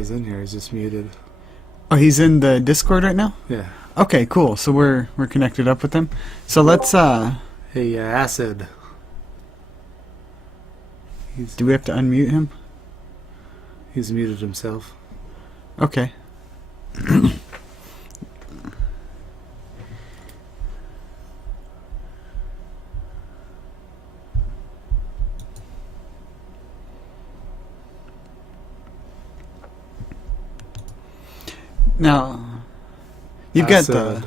he's in here. He's just muted. Oh, he's in the Discord right now? Yeah. Okay, cool. So we're connected up with him. So let's Hey, Acid. do we have to unmute him? He's muted himself. Okay. Now, you've got the...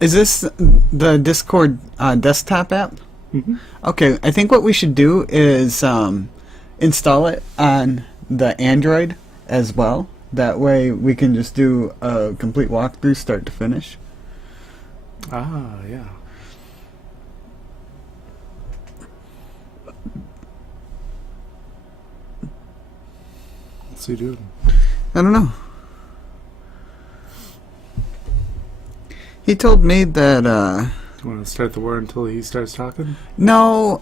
Is this the Discord desktop app? Mm-hmm. Okay, I think what we should do is install it on the Android as well. That way we can just do a complete walkthrough start to finish. Ah, yeah. What's he doing? I don't know. He told me that Do you want to start the war until he starts talking? no,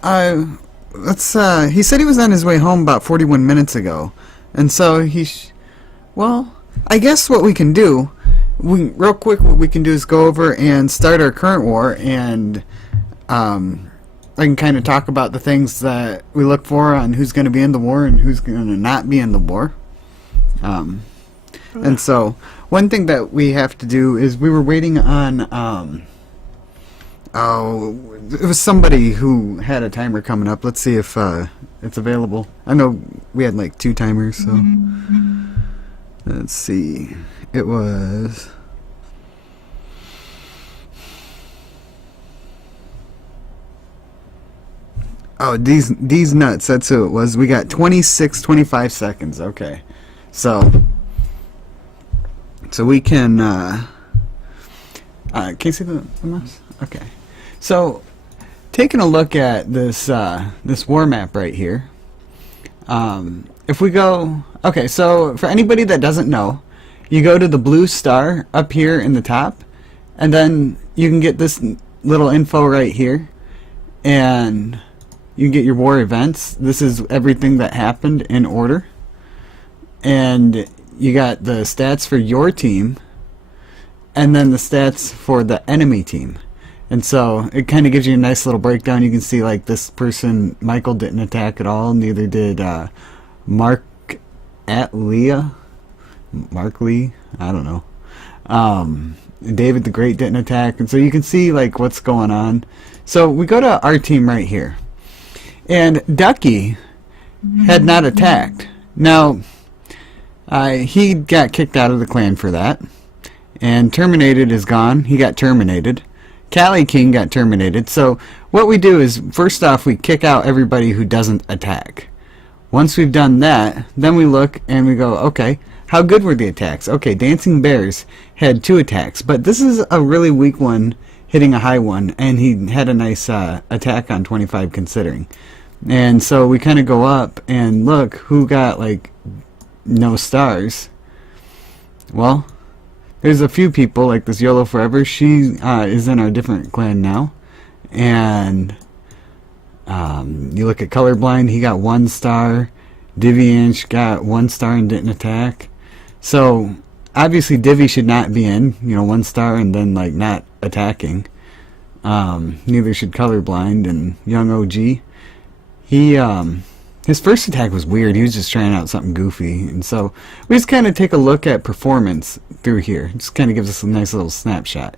let's he said he was on his way home about 41 minutes ago. And so well, I guess what we can do, real quick what we can do is go over and start our current war, and I can kind of talk about the things that we look for on who's going to be in the war and who's going to not be in the war. And so one thing that we have to do is we were waiting on it was somebody who had a timer coming up. Let's see if it's available. I know we had like 2 timers, so let's see. It was these nuts. That's who it was. We got 25 seconds. Okay, so we can you see the mouse? Okay, so taking a look at this this war map right here, if we go, okay, so for anybody that doesn't know, you go to the blue star up here in the top, and then you can get this little info right here, and you can get your war events. This is everything that happened in order, and you got the stats for your team, and then the stats for the enemy team. And so it kind of gives you a nice little breakdown. You can see like this person, Michael, didn't attack at all. Neither did Mark Lee. I don't know. David the Great didn't attack. And so you can see like what's going on. So we go to our team right here. And Ducky had not attacked. Now, he got kicked out of the clan for that. And Terminated is gone. He got terminated. Cali King got terminated. So what we do is, first off, we kick out everybody who doesn't attack. Once we've done that, then we look and we go, okay, how good were the attacks? Okay, Dancing Bears had 2 attacks, but this is a really weak one hitting a high one, and he had a nice attack on 25 considering. And so we kind of go up and look who got like no stars. Well, there's a few people like this YOLO Forever. She is in our different clan now. And you look at Colorblind, he got 1 star. Divianch got 1 star and didn't attack. So obviously Divi should not be in, 1 star and then like not attacking. Neither should Colorblind and Young OG. He his first attack was weird. He was just trying out something goofy. And so we just kind of take a look at performance through here. It just kind of gives us a nice little snapshot.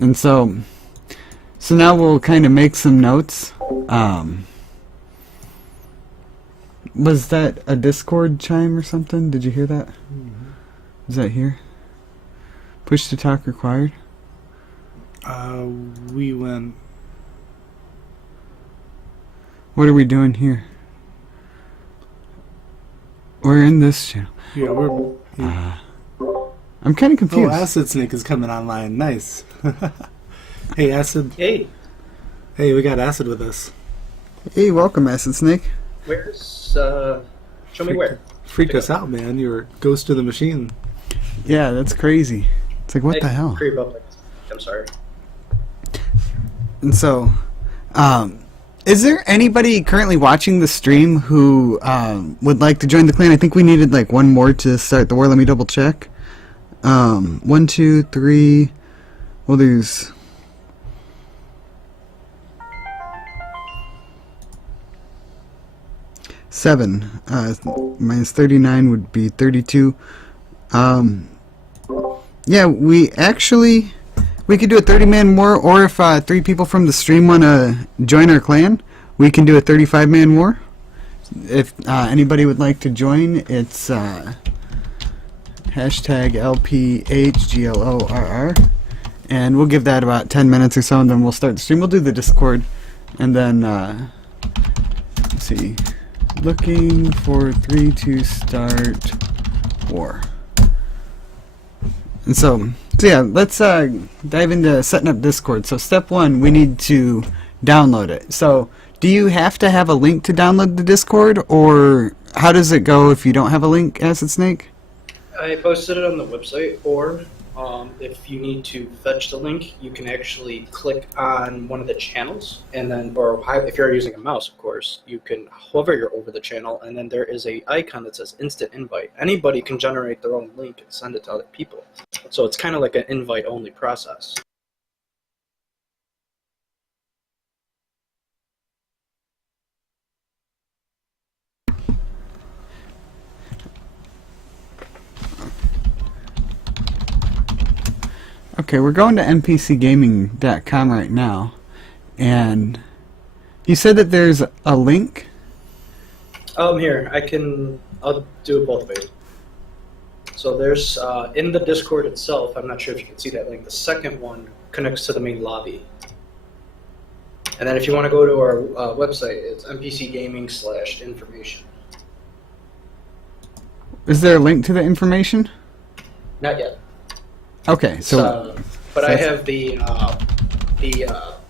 And so now we'll kind of make some notes. Was that a Discord chime or something? Did you hear that? Mm-hmm. Is that here? Push to talk required? We went... What are we doing here? We're in this channel. Yeah, we're... Yeah. I'm kind of confused. Oh, Acid Snake is coming online. Nice. Hey, Acid. Hey. Hey, we got Acid with us. Hey, welcome, Acid Snake. Where's, show me where. Freaked us out, man. You were Ghost of the Machine. Yeah, that's crazy. It's like, what the hell? I'm sorry. And so, Is there anybody currently watching the stream who would like to join the clan? I think we needed like one more to start the war. Let me double check. 1, 2, 3. Well, there's... seven. Minus 39 would be 32. Yeah, we could do a 30-man war, or if 3 people from the stream want to join our clan, we can do a 35-man war. If anybody would like to join, it's hashtag LPHGLORR, and we'll give that about 10 minutes or so, and then we'll start the stream. We'll do the Discord, and then, let's see, looking for 3 to start war. And so yeah, let's dive into setting up Discord. So step 1, we need to download it. So do you have to have a link to download the Discord, or how does it go if you don't have a link, Acid Snake? I posted it on the website, or if you need to fetch the link, you can actually click on one of the channels, and then, or if you're using a mouse, of course, you can hover over the channel, and then there is a icon that says instant invite. Anybody can generate their own link and send it to other people. So it's kind of like an invite-only process. Okay, we're going to mpcgaming.com right now, and you said that there's a link? Here, I'll do it both ways. So there's, in the Discord itself, I'm not sure if you can see that link, the second one connects to the main lobby. And then if you want to go to our website, it's mpcgaming/information. Is there a link to the information? Not yet. Okay, so... but I have the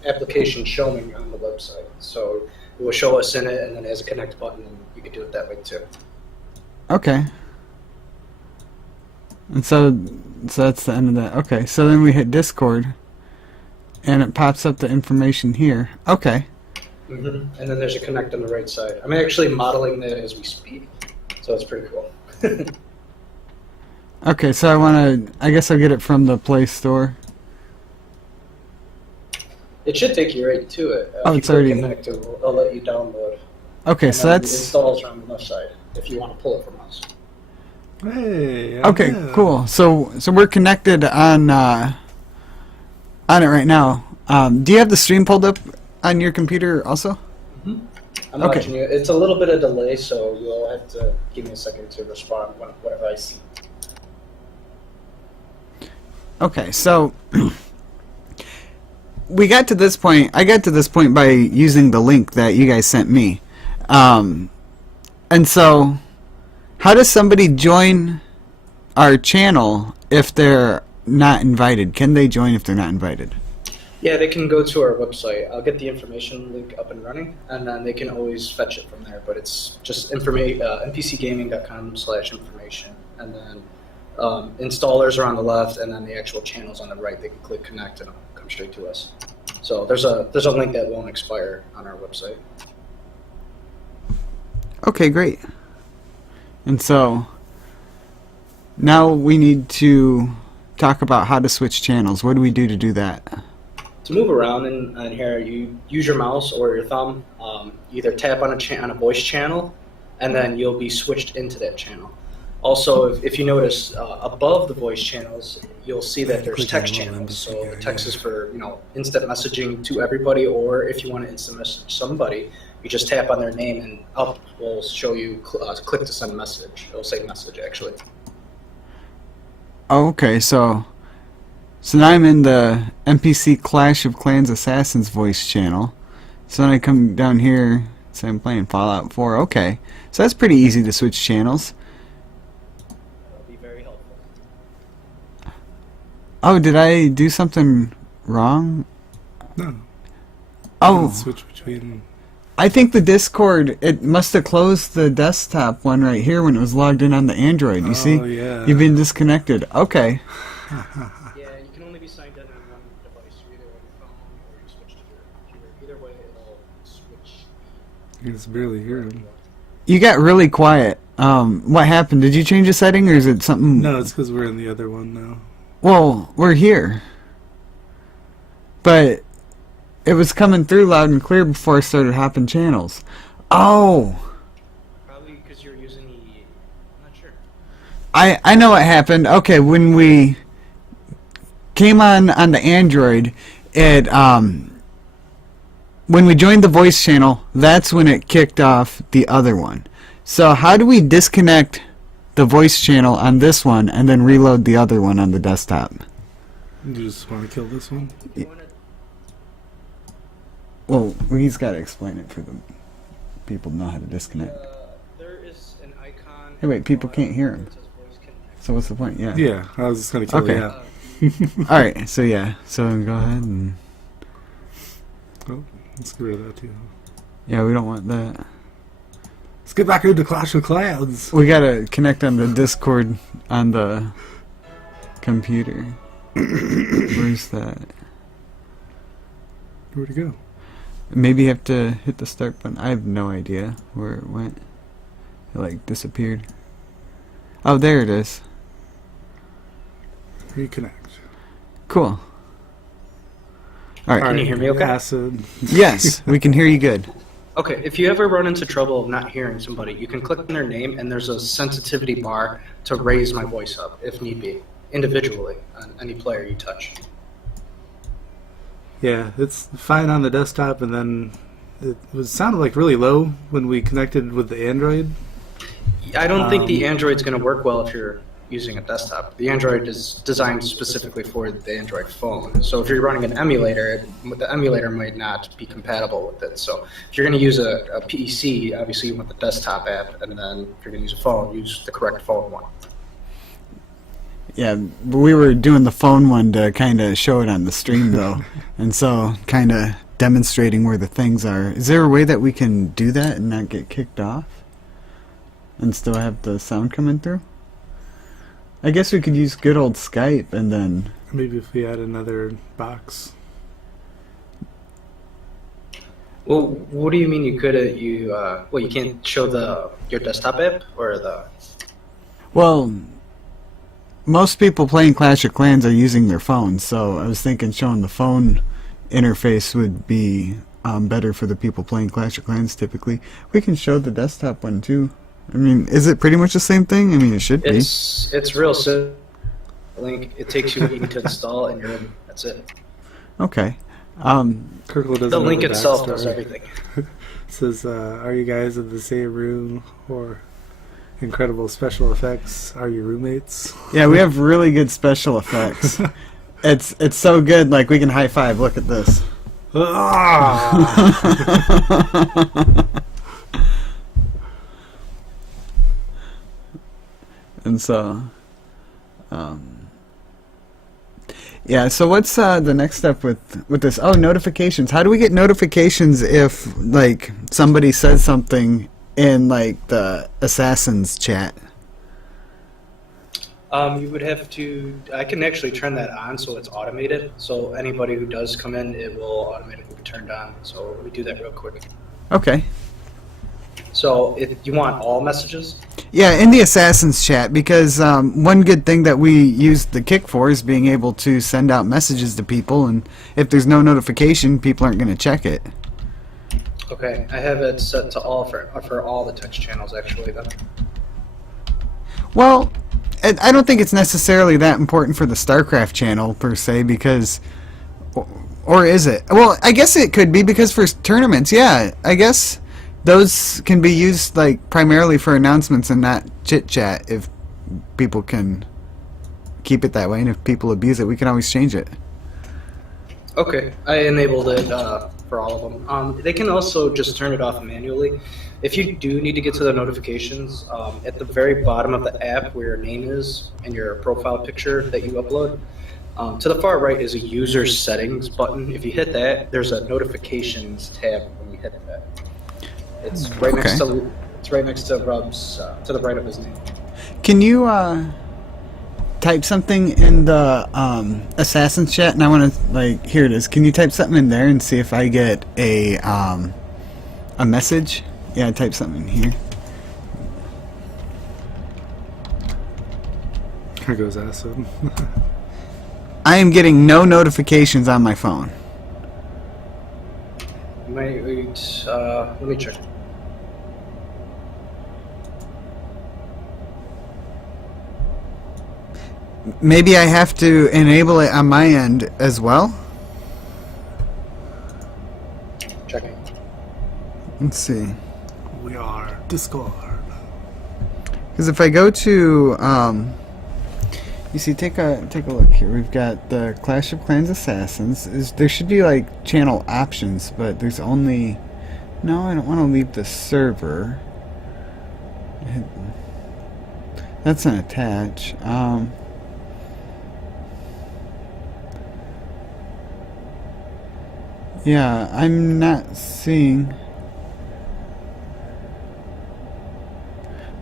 application showing on the website. So it will show us in it, and then it has a connect button, and you can do it that way too. Okay. And so that's the end of that. Okay, so then we hit Discord, and it pops up the information here. Okay. And then there's a connect on the right side. I'm actually modeling that as we speak, so it's pretty cool. Okay, so I guess I'll get it from the Play Store. It should take you right to it. Oh, it's already... Connect, I'll let you download. Okay, so that's... It installs on the left side, if you want to pull it from us. Hey. Okay, yeah. cool. So we're connected on it right now. Do you have the stream pulled up on your computer also? I'm watching you. It's a little bit of delay, so you'll have to give me a second to respond whatever I see. Okay, so we got to this point. I got to this point by using the link that you guys sent me. And so how does somebody join our channel if they're not invited? Can they join if they're not invited? Yeah, they can go to our website. I'll get the information link up and running, and then they can always fetch it from there. But it's just mpcgaming.com/information, and then installers are on the left, and then the actual channels on the right. They can click connect, and it'll come straight to us. So there's a link that won't expire on our website. Okay, great. And so now we need to talk about how to switch channels. What do we do to do that? To move around in here, you use your mouse or your thumb. Either tap on a voice channel, and then you'll be switched into that channel. Also, if you notice above the voice channels, you'll see that there's text channels. So the text is for instant messaging to everybody, or if you want to instant message somebody, you just tap on their name, and up will show you click to send a message. It'll say message actually. Oh, okay, so now I'm in the MPC Clash of Clans Assassins voice channel. So then I come down here, say I'm playing Fallout 4. Okay, so that's pretty easy to switch channels. That'll be very helpful. Oh, did I do something wrong? No. Oh, Switch between. I think the Discord, it must have closed the desktop one right here when it was logged in on the Android. You see? Yeah. You've been disconnected. Okay. Yeah, you can only be signed in on one device, either on your phone or you switch to your computer. Either way, it'll switch You can barely hear him. You got really quiet. What happened? Did you change a setting, or is it something? No, it's because we're in the other one now. Well, we're here. But it was coming through loud and clear before I started hopping channels. Oh! Probably because you're using the... I'm not sure. I know what happened. Okay, when we came on the Android, it when we joined the voice channel, that's when it kicked off the other one. So how do we disconnect the voice channel on this one and then reload the other one on the desktop? You just want to kill this one? Well, he's got to explain it for the people to know how to disconnect. There is an icon... Hey, wait, people can't hear him. that says voice connect. So what's the point? Yeah. Yeah, I was just going to kill Okay. the app. Alright, so yeah. So go ahead and... Oh, let's get rid of that too. Yeah, we don't want that. Let's get back into Clash of Clans. We gotta connect on the Discord on the computer. Where's that? Where'd it go? Maybe you have to hit the start button. I have no idea where it went. It like disappeared. Oh, there it is. Reconnect. Cool. Alright. Can you hear me okay? Acid. Yes, we can hear you good. Okay, if you ever run into trouble of not hearing somebody, you can click on their name and there's a sensitivity bar to raise my voice up, if need be, individually, on any player you touch. Yeah, it's fine on the desktop, and then it sounded like really low when we connected with the Android. I don't think the Android's going to work well if you're using a desktop. The Android is designed specifically for the Android phone. So if you're running an emulator, the emulator might not be compatible with it. So if you're going to use a PC, obviously you want the desktop app, and then if you're going to use a phone, use the correct phone one. Yeah, but we were doing the phone one to kind of show it on the stream, though. And so kind of demonstrating where the things are. Is there a way that we can do that and not get kicked off? And still have the sound coming through? I guess we could use good old Skype and then... Maybe if we add another box. Well, what do you mean you could? You can't show your desktop app or the? Well, most people playing Clash of Clans are using their phones, so I was thinking showing the phone interface would be better for the people playing Clash of Clans typically. We can show the desktop one too. I mean, is it pretty much the same thing? I mean, it should be. It's real simple. Link. It takes you a week to install, and you're in. That's it. Okay. Kirkle doesn't The know link the itself backstory. does everything. It says, are you guys in the same room, or incredible special effects? Are you roommates? Yeah, we have really good special effects. It's so good, like we can high five. Look at this. And so, yeah. So what's the next step with this? Oh, notifications. How do we get notifications if like somebody says something in like the Assassin's chat? You would have to. I can actually turn that on so it's automated. So anybody who does come in, it will automatically be turned on. So let me do that real quick. Okay. So if you want all messages, Yeah, in the Assassin's chat, because one good thing that we used the Kick for is being able to send out messages to people, and if there's no notification, people aren't going to check it. okay, I have it set to all for all the text channels actually. Then. Well, I don't think it's necessarily that important for the StarCraft channel, per se, because... Or is it? Well, I guess it could be, because for tournaments, yeah, I guess those can be used like primarily for announcements and not chit-chat if people can keep it that way, and if people abuse it, we can always change it. Okay, I enabled it for all of them. They can also just turn it off manually. If you do need to get to the notifications, at the very bottom of the app where your name is and your profile picture that you upload, to the far right is a user settings button. If you hit that, there's a notifications tab when you hit that. It's right next to Rub's to the right of his name. Can you type something in the Assassin's chat? And I want to, like, here it is. Can you type something in there and see if I get a message? Yeah, type something in here. Here goes acid. I am getting no notifications on my phone. Let me check. Maybe I have to enable it on my end as well. Checking. Let's see. We are Discord. Because if I go to, you see, take a look here. We've got the Clash of Clans Assassins. There should be like channel options, but there's only. No, I don't want to leave the server. That's an attach. Yeah, I'm not seeing.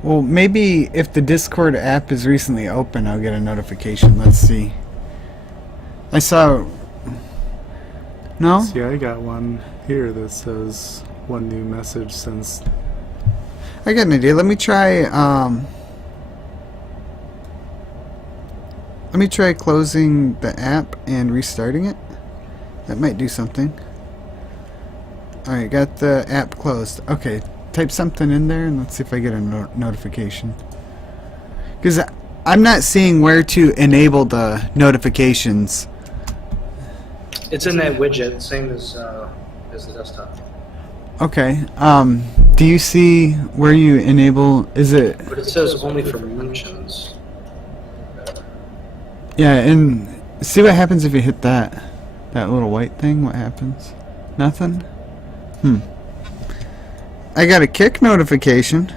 Well, maybe if the Discord app is recently open, I'll get a notification. Let's see. I saw. No? See, I got one here that says one new message since. I got an idea. Let me try. Let me try closing the app and restarting it. That might do something. Alright, got the app closed. Okay, type something in there and let's see if I get a notification. Because I'm not seeing where to enable the notifications. It's in that widget, same as the desktop. Okay. Do you see where you enable? Is it? But it says only for mentions. Yeah, and see what happens if you hit that little white thing. What happens? Nothing. I got a kick notification.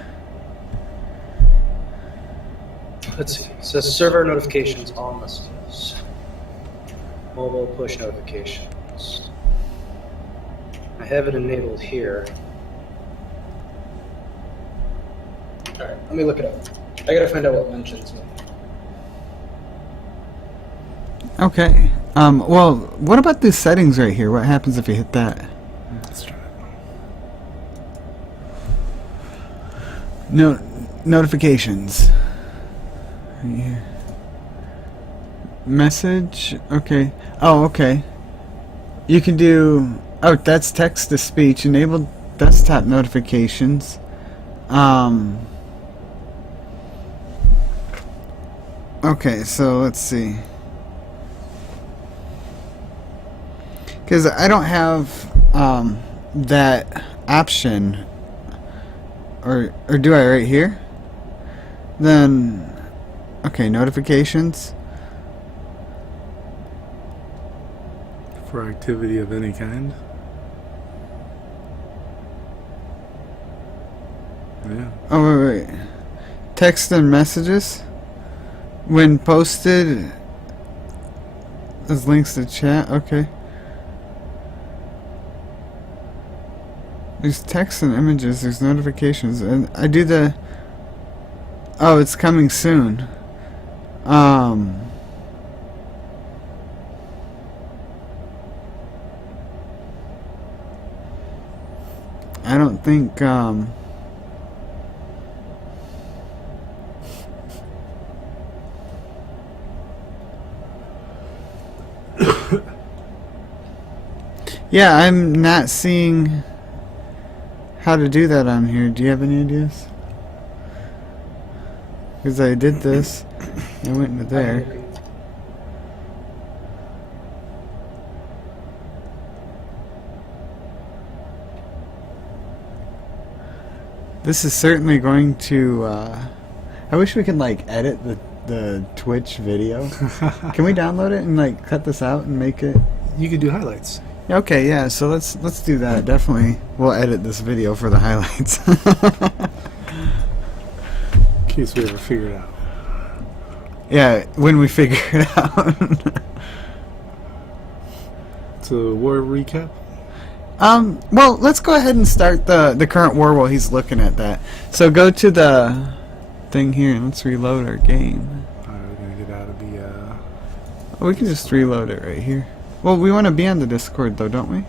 Let's see. It says server notifications, all messages. Mobile push notifications. I have it enabled here. Alright, let me look it up. I gotta find out what mentions mean. Okay. Well, what about these settings right here? What happens if you hit that? Let's try it. No notifications. Right here. Message. Okay. Oh, okay. You can do. Oh, that's text to speech. Enable desktop notifications. Okay, so let's see. Because I don't have that option. Or do I right here? Then, okay, notifications. For activity of any kind. Yeah. Oh, wait. Text and messages. When posted as links to chat. Okay. There's text and images. There's notifications. And I do the... Oh, it's coming soon. I don't think... Yeah, I'm not seeing how to do that on here. Do you have any ideas? Because I did this. I went into there. This is certainly going to... I wish we could, like, edit the Twitch video. Can we download it and, like, cut this out and make it... You could do highlights. Okay, yeah, so let's do that. Definitely. We'll edit this video for the highlights. In case we ever figure it out. Yeah, when we figure it out. So, war recap? Well, let's go ahead and start the current war while he's looking at that. So go to the thing here and let's reload our game. Alright, we're gonna get out of the, Oh, we can just reload it right here. Well, we want to be on the Discord though, don't we?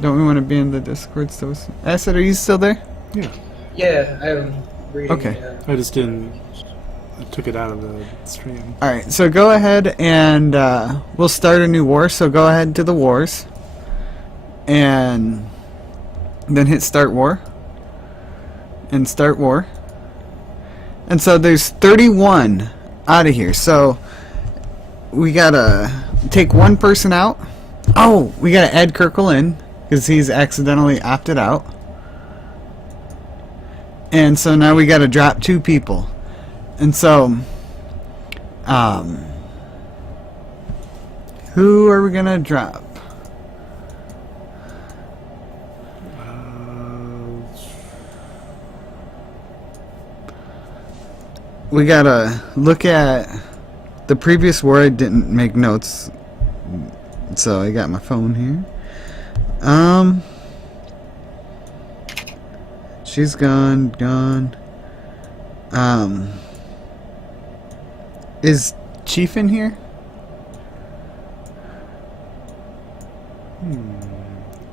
Don't we want to be in the Discord still? Acid, are you still there? Yeah. Yeah, I'm reading. Okay. I just didn't. I took it out of the stream. Alright, so go ahead and we'll start a new war. So go ahead to the wars. And then hit start war. And start war. And so there's 31 out of here. So we gotta take one person out. Oh, we gotta add Kirkle in because he's accidentally opted out. And so now we gotta drop 2 people. And so, who are we gonna drop? We gotta look at the previous war. I didn't make notes, so I got my phone here. She's gone. Is Chief in here?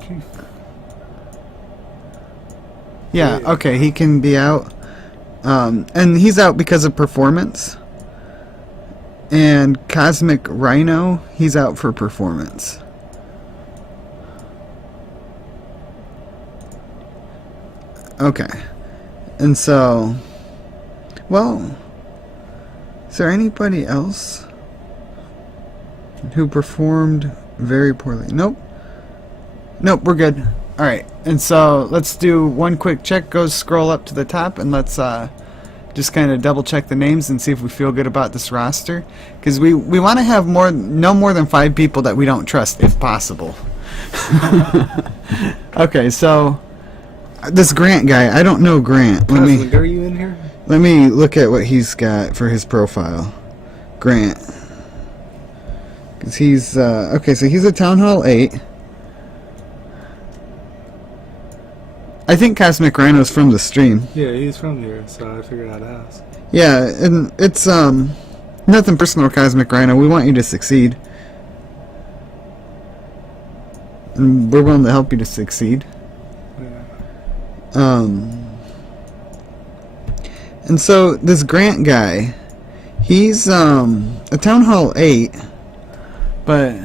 Chief. Yeah, okay, he can be out. And he's out because of performance. And Cosmic Rhino, he's out for performance. Okay. And so, well, is there anybody else who performed very poorly? Nope. Nope, we're good. Alright, and so let's do one quick check. Go scroll up to the top and let's just kind of double check the names and see if we feel good about this roster. Because we want to have no more than 5 people that we don't trust, if possible. Okay, so this Grant guy, I don't know Grant. Cosmic, are you in here? Let me look at what he's got for his profile. Grant. Because he's, okay, so he's a Town Hall 8. I think Cosmic Rhino's from the stream. Yeah, he's from here, so I figured I'd ask. Yeah, and it's, nothing personal, Cosmic Rhino. We want you to succeed. And we're willing to help you to succeed. Yeah. And so this Grant guy, he's a Town Hall 8, but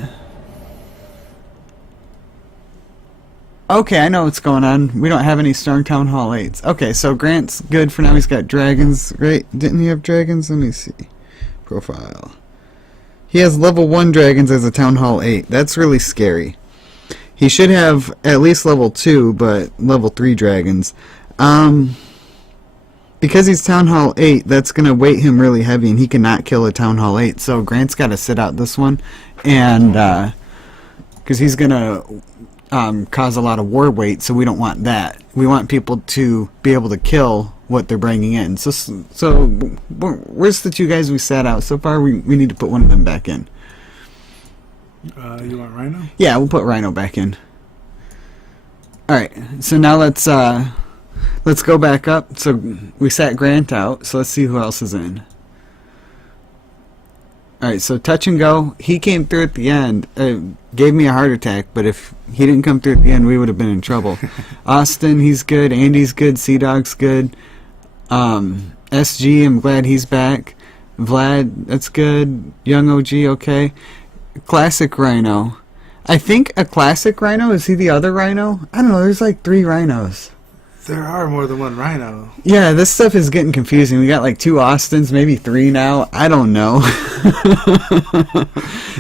okay, I know what's going on. We don't have any strong Town Hall 8s. Okay, so Grant's good for now. He's got dragons, right? Didn't he have dragons? Let me see. Profile. He has level 1 dragons as a Town Hall 8. That's really scary. He should have at least level 2, but level 3 dragons. Because he's Town Hall 8, that's going to weight him really heavy, and he cannot kill a Town Hall 8. So Grant's got to sit out this one, and because he's going to cause a lot of war weight, so we don't want that. We want people to be able to kill what they're bringing in. So where's the 2 guys we sat out so far? We need to put one of them back in. You want Rhino? Yeah, we'll put Rhino back in. Alright, so now let's go back up. So we sat Grant out, so let's see who else is in. Alright, so Touch and Go, he came through at the end. Gave me a heart attack, but if he didn't come through at the end, we would have been in trouble. Austin, he's good. Andy's good. Sea Dog's good. SG, I'm glad he's back. Vlad, that's good. Young OG, okay. Classic Rhino. I think a Classic Rhino, is he the other Rhino? I don't know, there's like 3 Rhinos. There are more than one Rhino. Yeah, this stuff is getting confusing. We got like 2 Austins, maybe 3 now. I don't know.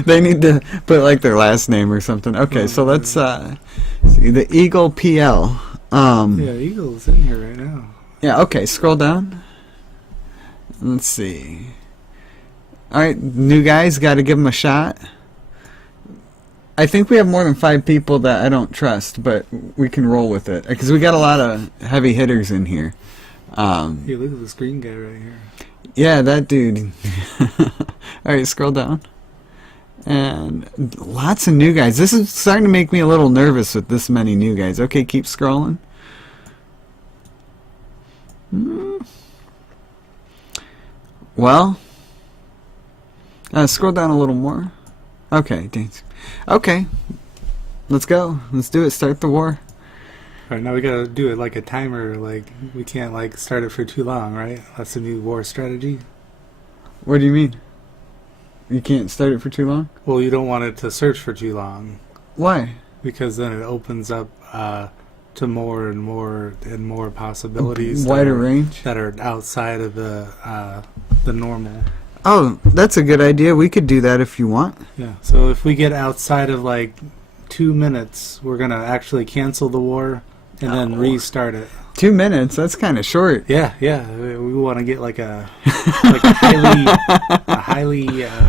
They need to put like their last name or something. Okay, so let's see the Eagle PL. Yeah, Eagle's in here right now. Yeah, okay, scroll down. Let's see. Alright, new guys, got to give them a shot. I think we have more than 5 people that I don't trust, but we can roll with it. Because we got a lot of heavy hitters in here. Hey, look at this green guy right here. Yeah, that dude. Alright, scroll down. And lots of new guys. This is starting to make me a little nervous with this many new guys. Okay, keep scrolling. Well, scroll down a little more. Okay, thanks. Okay. Let's go. Let's do it. Start the war. All right, now we gotta do it like a timer. Like we can't like start it for too long, right? That's the new war strategy. What do you mean? You can't start it for too long? Well, you don't want it to search for too long Why? because then it opens up to more and more possibilities. Wider range? that are outside of the normal. Oh, that's a good idea. We could do that if you want. Yeah. So if we get outside of like 2 minutes, we're gonna actually cancel the war and then restart it. 2 minutes? That's kind of short. Yeah, yeah. We want to get like a highly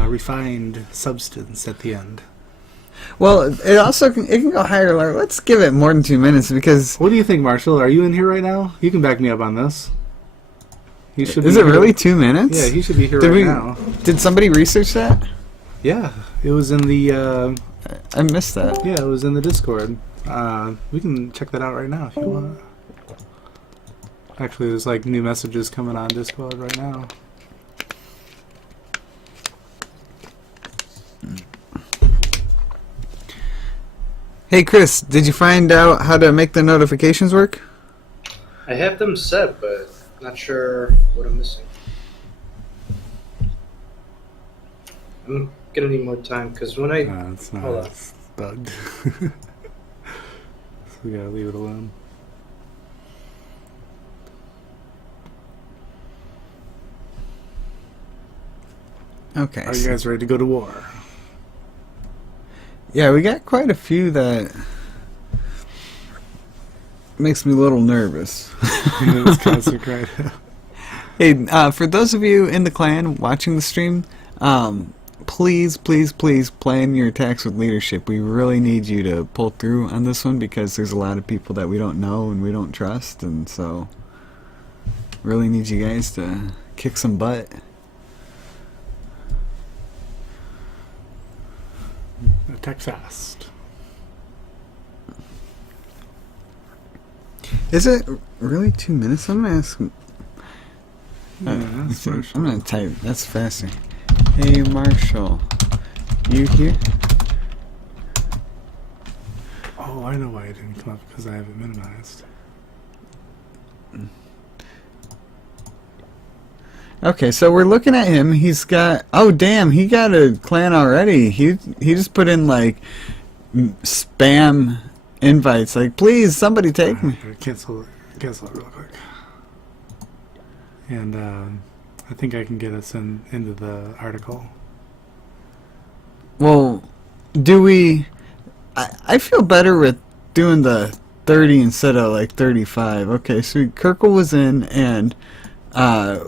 refined substance at the end. Well, it also it can go higher. Like, let's give it more than 2 minutes because What do you think, Marshall? Are you in here right now? You can back me up on this. He should. is be it here. really 2 minutes? Yeah, he should be here Did right we- now. Did somebody research that? Yeah, it was in the. I missed that. Yeah, it was in the Discord. We can check that out right now if you want. Actually, there's like new messages coming on Discord right now. Hey, Chris, did you find out how to make the notifications work? I have them set, but not sure what I'm missing. I'm gonna need more time because when I It's not. Hold on. It's bugged. So we gotta leave it alone. Okay. Are you guys ready to go to war? Yeah, we got quite a few that makes me a little nervous. It's classic, right? Hey, for those of you in the clan watching the stream, please plan your attacks with leadership. We really need you to pull through on this one because there's a lot of people that we don't know and we don't trust, and so really need you guys to kick some butt. Attack fast. Is it really 2 minutes? I'm gonna ask. Yeah, that's I'm Marshall. gonna type. That's faster. Hey Marshall, you here? Oh, I know why it didn't come up because I have it minimized. Okay, so we're looking at him. He's got. Oh damn, he got a clan already. He just put in like spam invites. Like, please, somebody take me. Cancel it real quick. And I think I can get us into the article. Well, do we? I feel better with doing the 30 instead of like 35. Okay, so Kirkle was in, and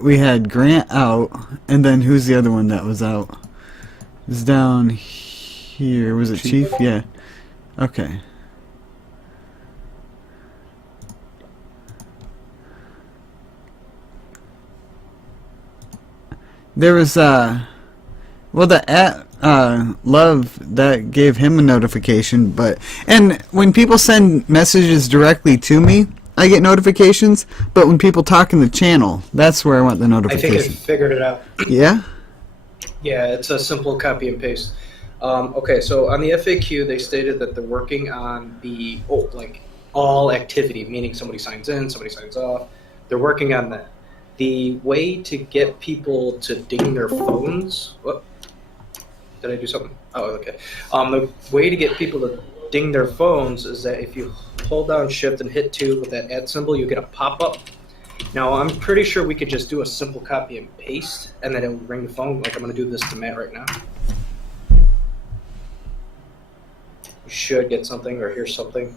we had Grant out, and then who's the other one that was out? It's down here. Was it Chief? Yeah. Okay. There was well, the Love that gave him a notification, and when people send messages directly to me, I get notifications, but when people talk in the channel, that's where I want the I think I notification. figured it out. Yeah? Yeah, it's a simple copy and paste. Okay, so on the FAQ, they stated that they're working on the all activity, meaning somebody signs in, somebody signs off. They're working on that. The way to get people to ding their phones. What? Did I do something? Oh, okay. The way to get people to ding their phones is that if you hold down Shift and hit 2 with that @ symbol, you get a pop-up. Now, I'm pretty sure we could just do a simple copy and paste, and then it'll ring the phone. Like I'm going to do this to Matt right now. You should get something or hear something.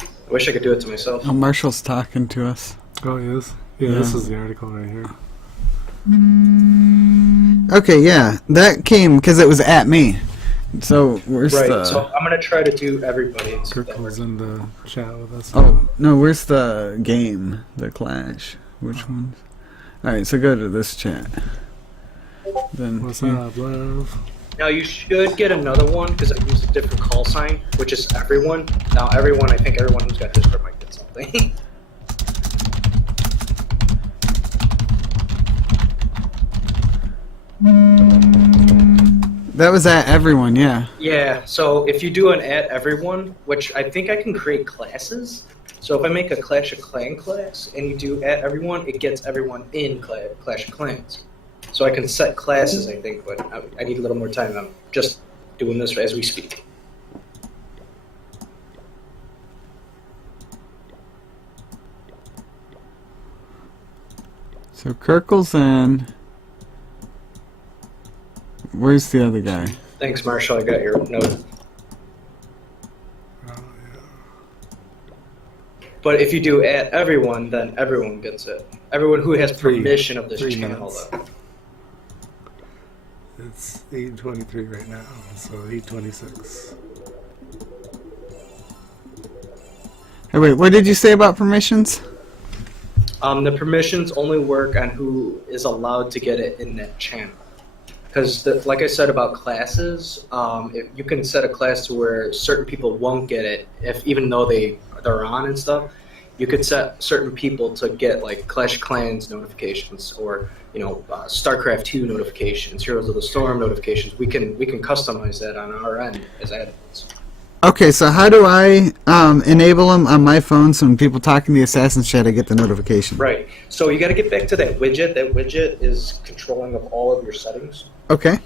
I wish I could do it to myself. Oh, Marshall's talking to us. Oh, he is? Yeah, this is the article right here. Okay, yeah, that came because it was at me. So where's Right, the? so I'm going to try to do everybody. and see if that Kirk was works. in the chat with us. Oh no, where's the game? The Clash? Which ones? All right, so go to this chat. Then What's here. up, love? Now you should get another one because I use a different call sign, which is everyone. Now everyone, I think everyone who's got Discord might get something. That was at everyone, yeah. Yeah, so if you do an at everyone, which I think I can create classes. So if I make a Clash of Clans class and you do at everyone, it gets everyone in Clash of Clans. So I can set classes, I think, but I need a little more time. I'm just doing this as we speak. So Kirkle's in. Where's the other guy? Thanks, Marshall. I got your note. But if you do at everyone, then everyone gets it. Everyone who has permission of this channel, though. It's 8:23 right now, so 8:26. Hey, wait, what did you say about permissions? The permissions only work on who is allowed to get it in that channel. Because, like I said about classes, you can set a class to where certain people won't get it, even though they're on and stuff. You could set certain people to get like Clash of Clans notifications, or StarCraft 2 notifications, Heroes of the Storm notifications. We can customize that on our end as admins. Okay, so how do I enable them on my phone so when people talk in the Assassin's chat, I get the notification? Right. So you got to get back to that widget. That widget is controlling of all of your settings. Okay.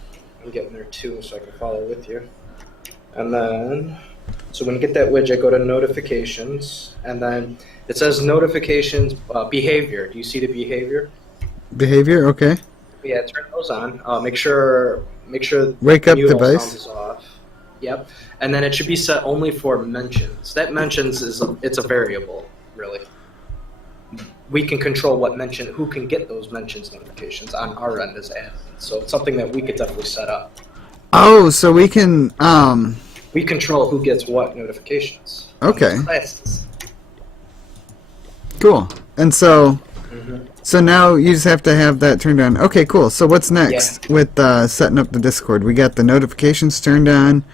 I'm getting there too, so I can follow with you. And then, so when you get that widget, go to notifications, and then it says notifications behavior. Do you see the behavior? Behavior, okay. Yeah, turn those on. Make sure Wake up mute all device. sounds is off. Yep. And then it should be set only for mentions. That mentions it's a variable, really. We can control who can get those mentions notifications on our end as admins. So it's something that we could definitely set up. Oh, so we can We control who gets what notifications. Okay. Classes. Cool. And so now you just have to have that turned on. Okay, cool. So what's next with setting up the Discord? We got the notifications turned on.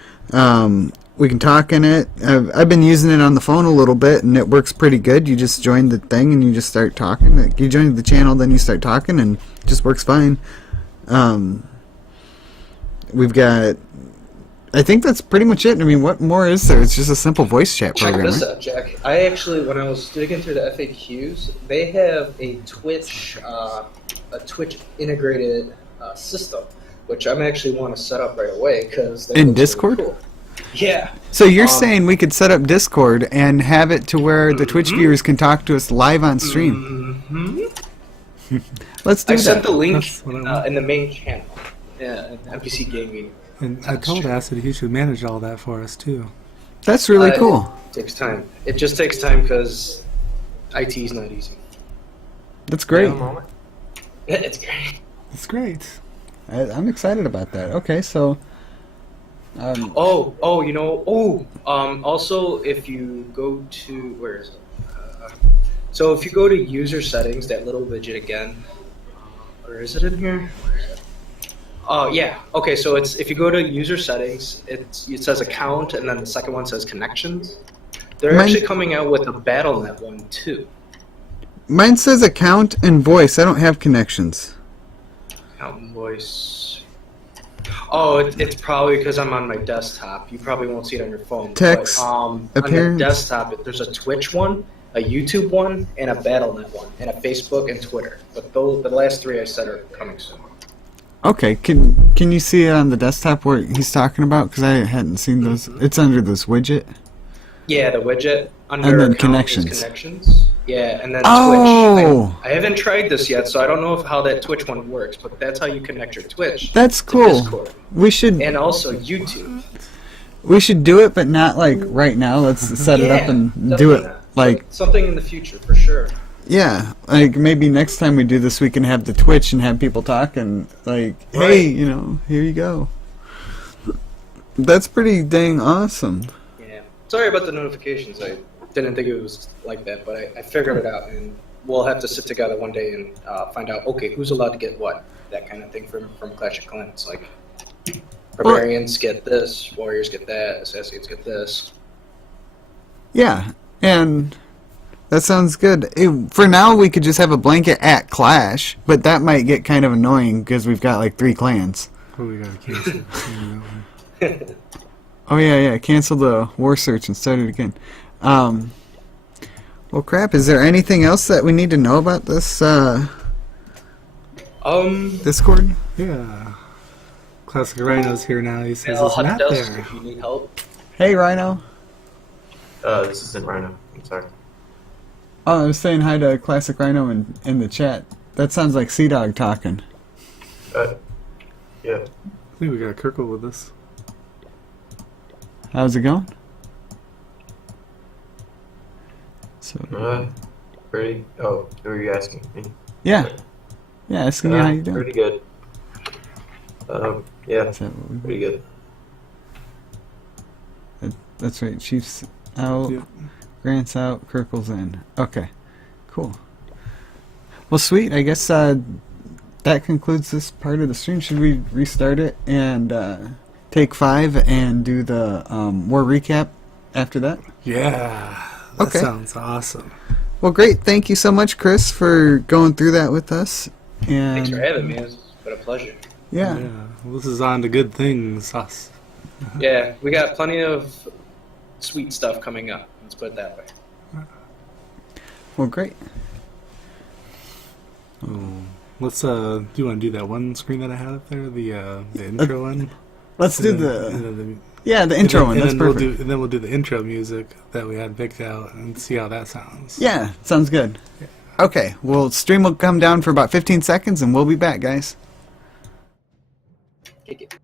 We can talk in it. I've been using it on the phone a little bit, and it works pretty good. You just join the thing, and you just start talking. Like, you join the channel, then you start talking, and it just works fine. We've got... I think that's pretty much it. I mean, what more is there? It's just a simple voice chat program. Check this right? out, Jack. I actually, when I was digging through the FAQs, they have a Twitch integrated system, which I'm actually want to set up right away because in Discord. Really cool. Yeah. So you're saying we could set up Discord and have it to where the Twitch viewers can talk to us live on stream? Mm-hmm. Let's do I that. sent the link That's what I want. in the main channel. Yeah, MPC Gaming. And I told Acid he should manage all that for us too. That's really cool. It takes time. It just takes time because IT is not easy. That's great. It's great. It's great. I'm excited about that. Okay, so... Also, if you go to, where is it? So if you go to user settings, that little widget again, or is it in here? Oh yeah. Okay, so it's if you go to user settings, it says account, and then the second one says connections. They're actually coming out with a BattleNet one too. Mine says account and voice. I don't have connections. Account and voice. Oh, it's probably because I'm on my desktop. You probably won't see it on your phone. Text, but, on appearance. the desktop, there's a Twitch one, a YouTube one, and a BattleNet one, and a Facebook and Twitter. But the last three I said are coming soon. Okay, can you see it on the desktop where he's talking about? Because I hadn't seen those. It's under this widget. Yeah, the widget under And then account is connections. Connections. Yeah, and then Oh! Twitch. I haven't tried this yet, so I don't know how that Twitch one works, but that's how you connect your Twitch. That's to cool. Discord. We should And also YouTube. do it, but not like right now. Let's set it up and do it definitely not. like Something in the future for sure. yeah. Like maybe next time we do this, we can have the Twitch and have people talk and like, hey, Right. here you go. That's pretty dang awesome. Yeah. Sorry about the notifications. I didn't think it was like that, but I figured it out, and we'll have to sit together one day and find out, okay, who's allowed to get what, that kind of thing from Clash of Clans. Like, Barbarians get this, Warriors get that, Assassins get this. Yeah, and that sounds good. For now, we could just have a blanket at Clash, but that might get kind of annoying because we've got like 3 clans. Oh, we gotta cancel. Oh yeah. Cancel the war search and start it again. Well, crap. Is there anything else that we need to know about this Discord? Yeah. Classic Rhino's here now. He says I'll it's hot not desk there. if you need help. Hey, Rhino. This isn't Rhino. I'm sorry. Oh, I was saying hi to Classic Rhino in the chat. That sounds like Sea Dog talking. Yeah. I think we got Kirkle with us. How's it going? So. Pretty. Oh, who are you asking me? Yeah. Yeah, asking you how you doing. Pretty good. Yeah, Is that what we- pretty good. That's right. Chief's out. Yep. Grant's out. Kirkle's in. Okay. Cool. Well, sweet. I guess that concludes this part of the stream. Should we restart it and take 5 and do the war recap after that? Yeah. That Okay. sounds awesome. Well, great. Thank you so much, Chris, for going through that with us. And Thanks for having me. It's been a pleasure. yeah. Well, this is on to good things, us. Yeah, we got plenty of sweet stuff coming up. Let's put it that way. Well, great. Oh. Let's do you want to do that one screen that I had up there, the intro one? Let's do And then- the and then the intro one. and That's then perfect. and then we'll do the intro music that we had picked out and see how that sounds. Yeah, sounds good. Okay, well, stream will come down for about 15 seconds, and we'll be back, guys. Kick it.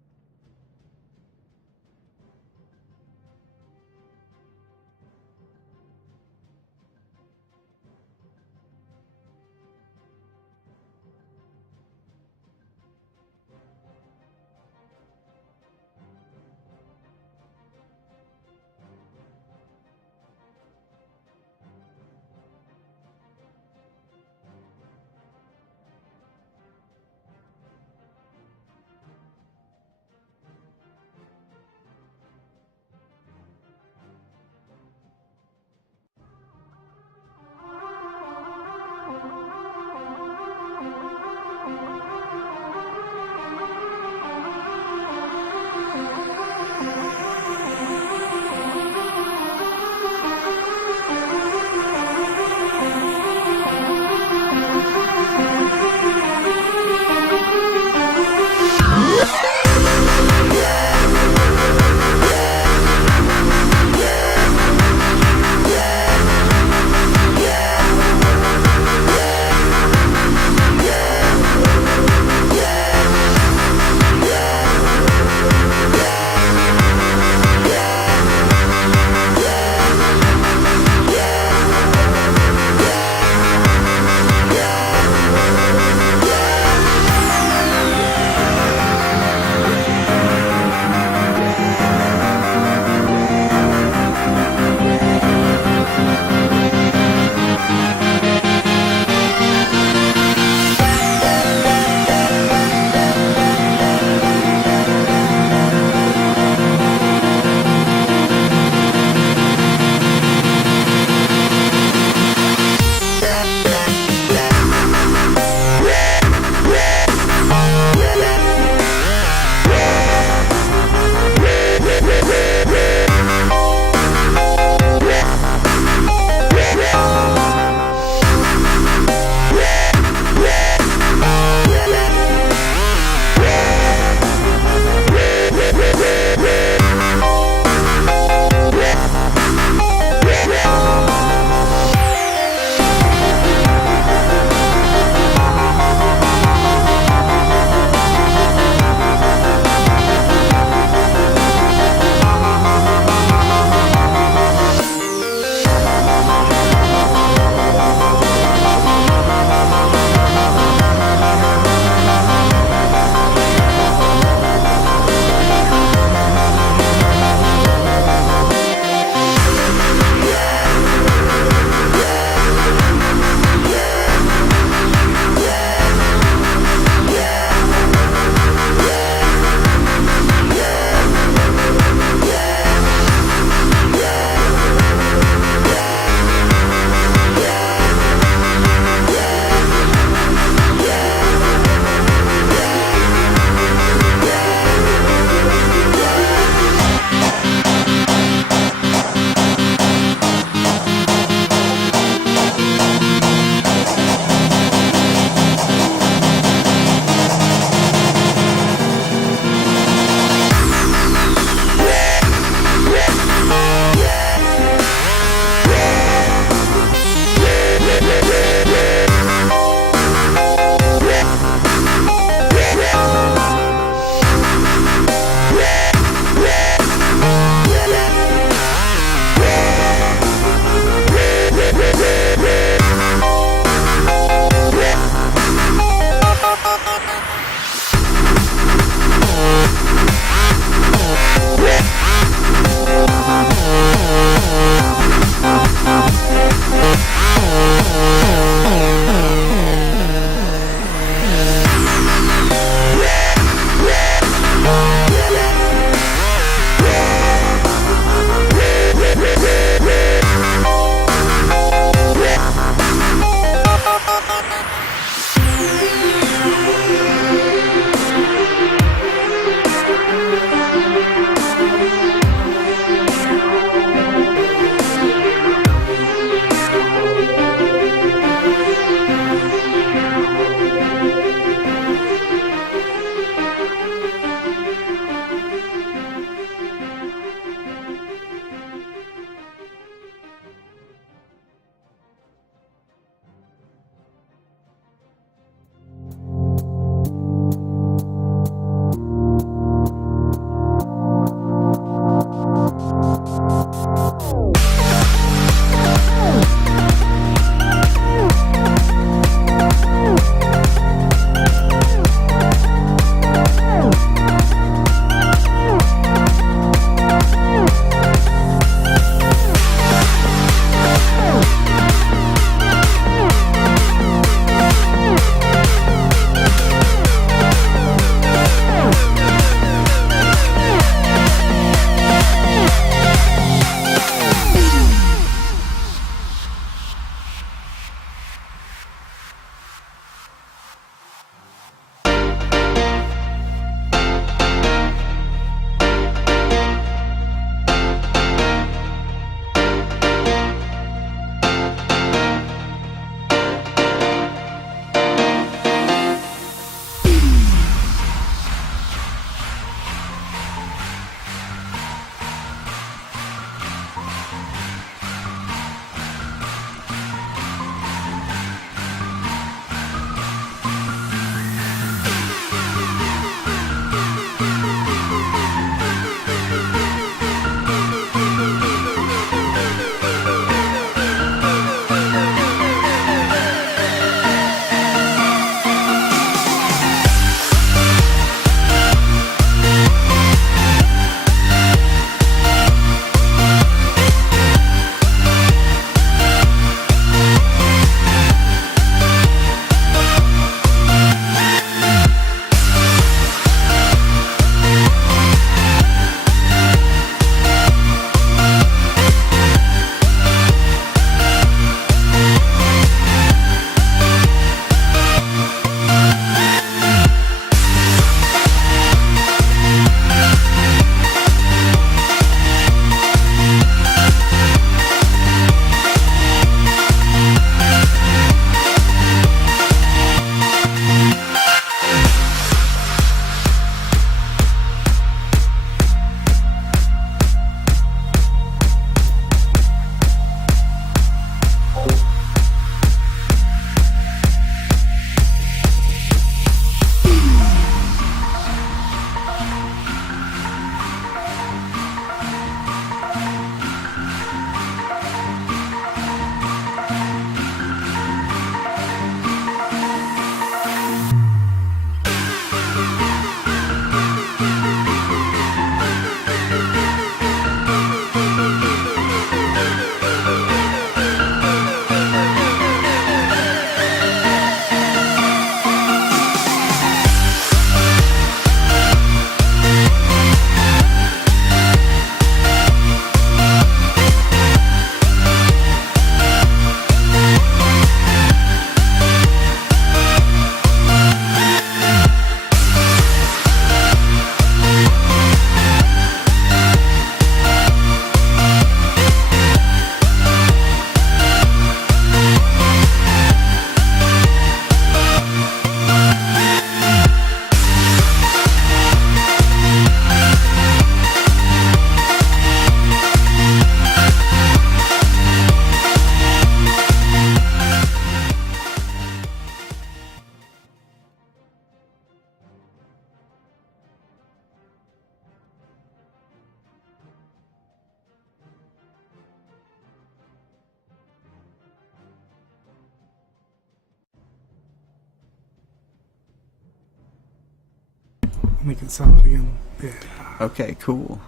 Make it solid again. Yeah. Okay, cool.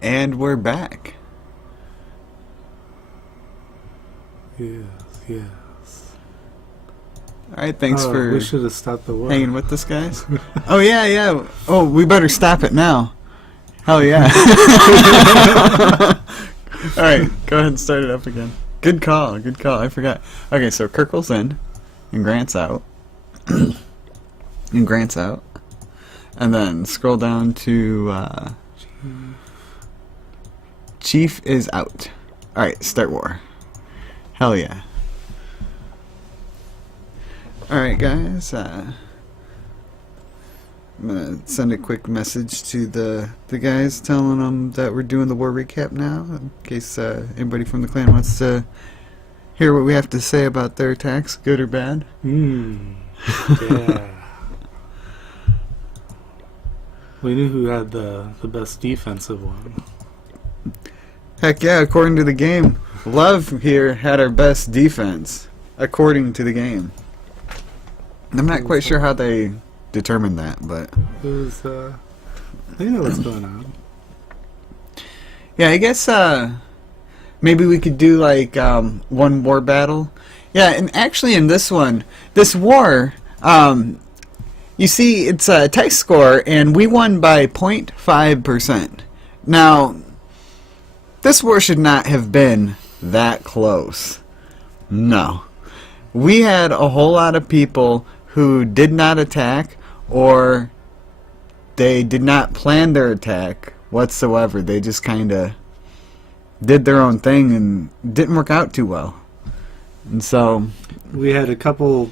And we're back. Yes, yes. Alright, thanks Oh, for we should have stopped the war. hanging with us, guys. Oh, yeah, yeah. Oh, we better stop it now. Hell yeah. Alright, go ahead and start it up again. Good call, good call. I forgot. Okay, so Kirkle's in, and Grant's out. And Grant's out. And then scroll down to Chief is out. Alright, start war. Hell yeah. Alright guys, I'm gonna send a quick message to the guys telling them that we're doing the war recap now, in case anybody from the clan wants to hear what we have to say about their attacks, good or bad. Yeah. We knew who had the best defensive one. Heck yeah, according to the game. Love here had our best defense, according to the game. I'm not quite sure how they determined that, but... It was, they know what's going on. Yeah, I guess, maybe we could do, like, one war battle. Yeah, and actually in this one, this war, you see, it's a tie score, and we won by 0.5%. Now, this war should not have been that close. No. We had a whole lot of people who did not attack, or they did not plan their attack whatsoever. They just kind of did their own thing and didn't work out too well. And so... We had a couple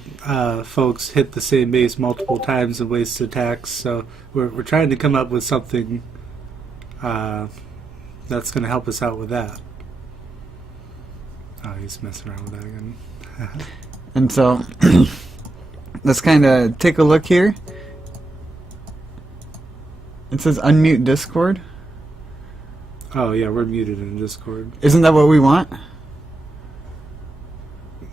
folks hit the same base multiple times and waste attacks, so we're trying to come up with something that's going to help us out with that. Oh, he's messing around with that again. And so, let's kind of take a look here. It says unmute Discord. Oh, yeah, we're muted in Discord. Isn't that what we want?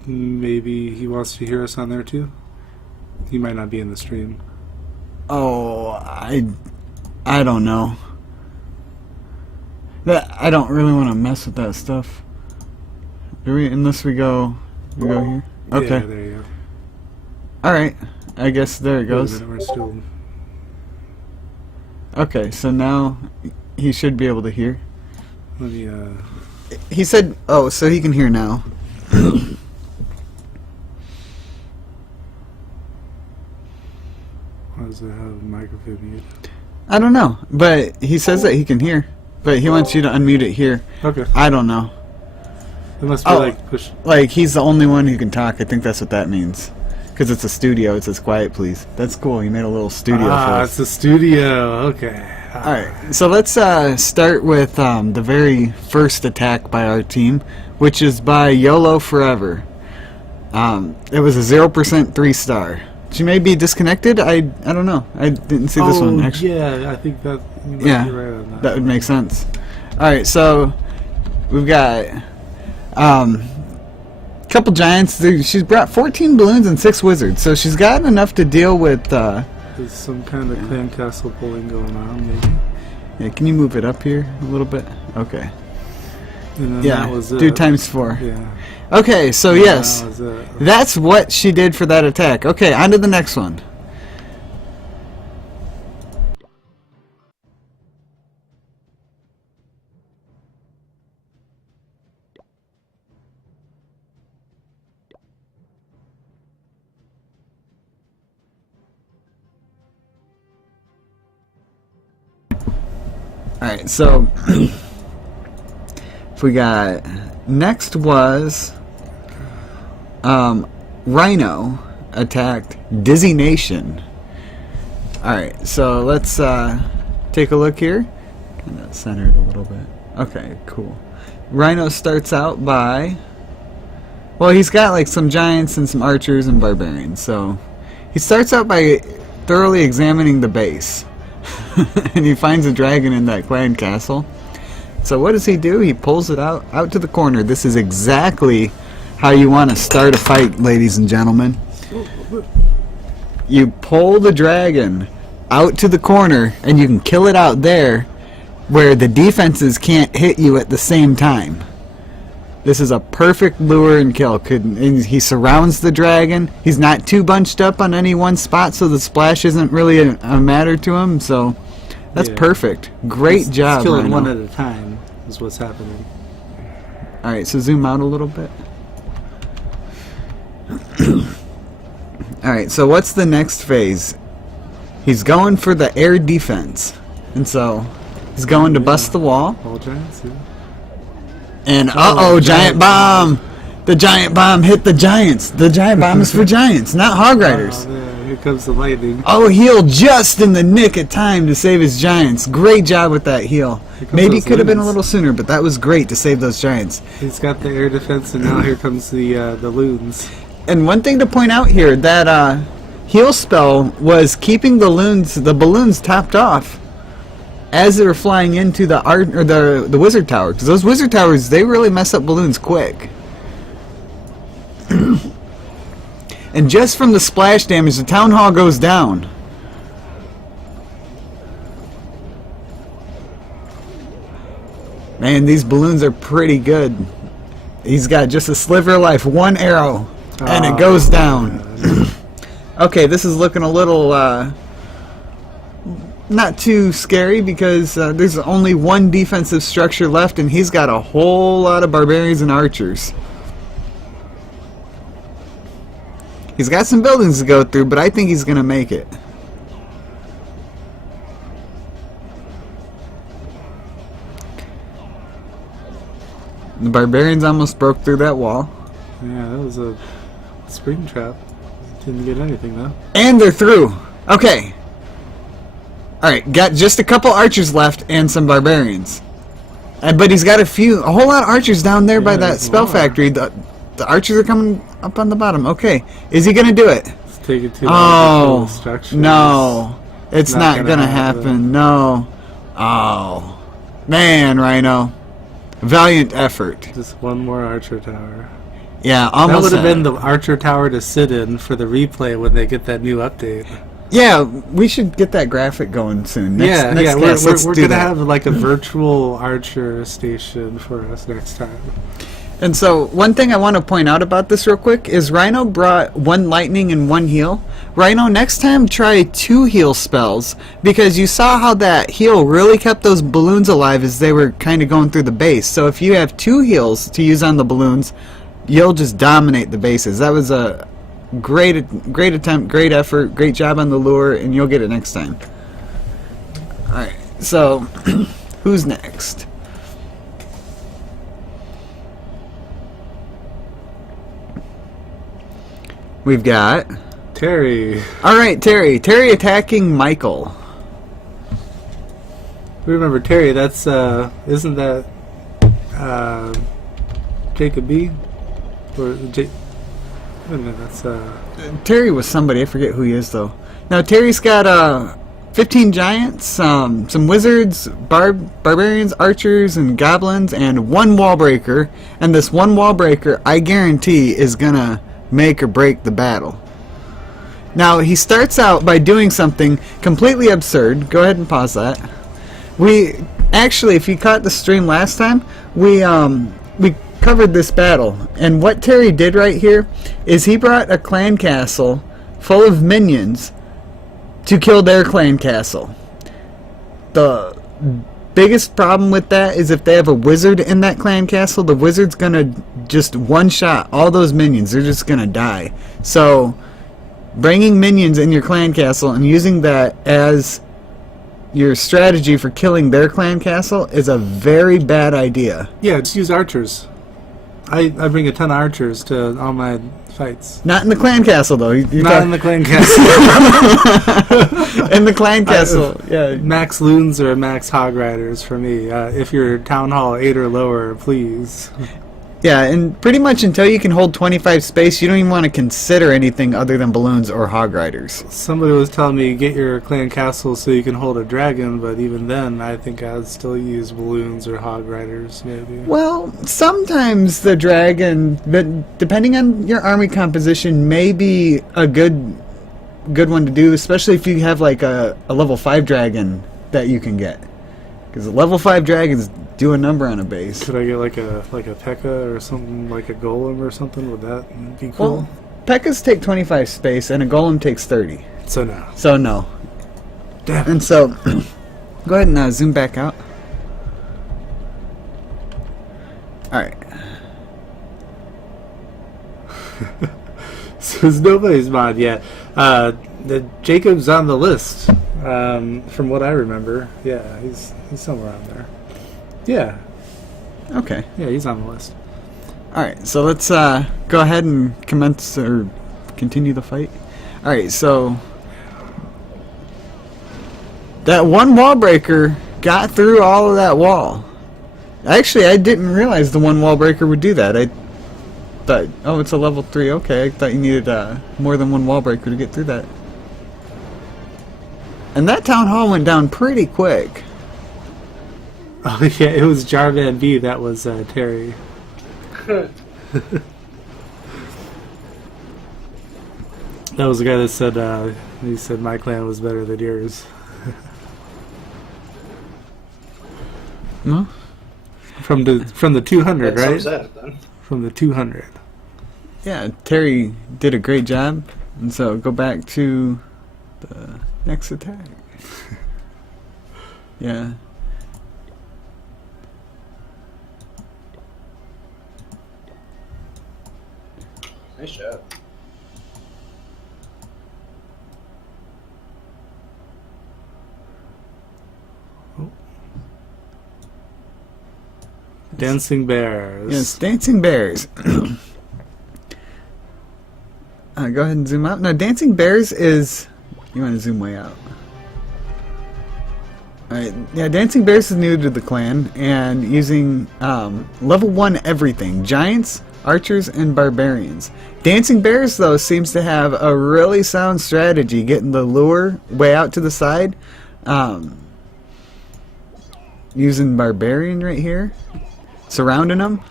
Maybe he wants to hear us on there too? He might not be in the stream. Oh, I don't know. I don't really want to mess with that stuff. Do we? Unless we go here. Okay. Yeah, there you go. All right. I guess there it goes. Wait a minute, we're still... Okay, so now he should be able to hear. Let me, He said, oh, so he can hear now. Why does it have microphone mute? I don't know, but he says that he can hear. But he wants you to unmute it here. Okay. I don't know. It must be like push... Like, he's the only one who can talk. I think that's what that means. Because it's a studio. It says quiet, please. That's cool. You made a little studio for us. It's a studio. Okay. Alright, so let's start with the very first attack by our team, which is by YOLO Forever. It was a 0% 3-star. She may be disconnected. I don't know. I didn't see this one, actually. Yeah, I think that... You might Yeah, be right on that. that would make sense. Alright, so we've got couple giants. She's brought 14 balloons and 6 wizards, so she's got enough to deal with... There's some kind of clan castle pulling going on, maybe. Yeah, can you move it up here a little bit? Okay. And then Yeah, that was do it. times 4. Yeah. Okay, so yes, That was it. that's what she did for that attack. Okay, on to the next one. Alright, so if we got next was Rhino attacked Dizzy Nation. Alright, so let's take a look here. Kind of center it a little bit. Okay, cool. Rhino starts out by, well, he's got like some giants and some archers and barbarians. So he starts out by thoroughly examining the base. And he finds a dragon in that clan castle. So what does he do? He pulls it out to the corner. This is exactly how you want to start a fight, ladies and gentlemen. You pull the dragon out to the corner, and you can kill it out there where the defenses can't hit you at the same time. This is a perfect lure and kill. And he surrounds the dragon. He's not too bunched up on any one spot, so the splash isn't really a matter to him. So that's perfect. Great job, He's killing Rhino. one at a time is what's happening. All right, so zoom out a little bit. All right, so what's the next phase? He's going for the air defense, and so he's going to bust the wall. All giants, yeah. And Oh, giant giant bomb! The giant bomb hit the giants. The giant bomb is for giants, not hog riders. Oh, yeah, here comes the lightning. Oh, heal just in the nick of time to save his giants. Great job with that heal. Here comes Maybe those could have been a loons. little sooner, but that was great to save those giants. He's got the air defense, and now here comes the loons. And one thing to point out here, that heal spell was keeping the balloons topped off as they were flying into the wizard tower, because those wizard towers, they really mess up balloons quick. And just from the splash damage, the town hall goes down. Man, these balloons are pretty good. He's got just a sliver of life, one arrow, and it goes down. Okay, this is looking a little not too scary, because there's only one defensive structure left, and he's got a whole lot of barbarians and archers. He's got some buildings to go through, but I think he's going to make it. The barbarians almost broke through that wall. Yeah, that was a spring trap. Didn't get anything, though. And they're through. Okay. Alright, got just a couple archers left and some barbarians. But he's got a whole lot of archers down there by that there's spell more. factory. The archers are coming up on the bottom. Okay. Is he going to do it? Let's take it too long to kill Oh, the structures. no. It's Not not gonna going to happen. happen. No. Oh. Man, Rhino. Valiant effort. Just one more archer tower. Yeah, That almost. would have been the archer tower to sit in for the replay when they get that new update. Yeah, we should get that graphic going soon. Next yeah, cast, let's we're do gonna that. have like a virtual archer station for us next time. And so, one thing I want to point out about this real quick is Rhino brought one lightning and one heal. Rhino, next time try 2 heal spells, because you saw how that heal really kept those balloons alive as they were kind of going through the base. So if you have 2 heals to use on the balloons, you'll just dominate the bases. That was a great attempt, great effort, great job on the lure, and you'll get it next time. Alright, so who's next? We've got Terry, alright, Terry attacking Michael. remember Terry? That's isn't that Jacob B? Or wait a minute, that's Terry was somebody, I forget who he is though. Now Terry's got 15 giants, some wizards, barbarians, archers, and goblins, and 1 wall breaker. And this 1 wall breaker, I guarantee, is gonna make or break the battle. Now he starts out by doing something completely absurd. Go ahead and pause that. We actually, if you caught the stream last time, we covered this battle, and what Terry did right here is he brought a clan castle full of minions to kill their clan castle. The biggest problem with that is if they have a wizard in that clan castle, the wizard's gonna just one-shot all those minions. They're just gonna die. So bringing minions in your clan castle and using that as your strategy for killing their clan castle is a very bad idea. yeah. Just use archers. I bring a ton of archers to all my fights. Not in the clan castle though. Not in the clan castle. in the clan castle. Yeah. Max loons or max hog riders for me. If you're town hall 8 or lower, please. Yeah, and pretty much until you can hold 25 space, you don't even want to consider anything other than balloons or hog riders. Somebody was telling me get your clan castle so you can hold a dragon, but even then, I think I'd still use balloons or hog riders, maybe. Well, sometimes the dragon, but depending on your army composition, may be a good good one to do, especially if you have like a level 5 dragon that you can get. Because a level 5 dragons do a number on a base. Could I get like a P.E.K.K.A. or something, like a golem or something? Would that be cool? Well, P.E.K.K.A.s take 25 space, and a golem takes 30. So no. So no. Damn. And so, go ahead and zoom back out. Alright. So it's nobody's mod yet. Jacob's on the list, from what I remember. Yeah, he's somewhere around there. Yeah. Okay. Yeah, he's on the list. Alright, so let's go ahead and commence or continue the fight. Alright, so that one wall breaker got through all of that wall. Actually, I didn't realize the one wall breaker would do that. I thought, oh, it's a level 3. Okay, I thought you needed more than one wall breaker to get through that. And that town hall went down pretty quick. Oh yeah, it was Jarvan B. That was Terry. That was the guy that said he said my clan was better than yours. No? From the 200, That right? sums that, then. From the 200. Yeah, Terry did a great job. And so go back to the next attack. Yeah. Nice job. Dancing bears. Yes, dancing bears. Go ahead and zoom out. Now, dancing bears is... You want to zoom way out. Alright, yeah, dancing bears is new to the clan, and using level 1 everything. Giants, archers, and barbarians. Dancing bears, though, seems to have a really sound strategy, getting the lure way out to the side. Using barbarian right here. Surrounding them.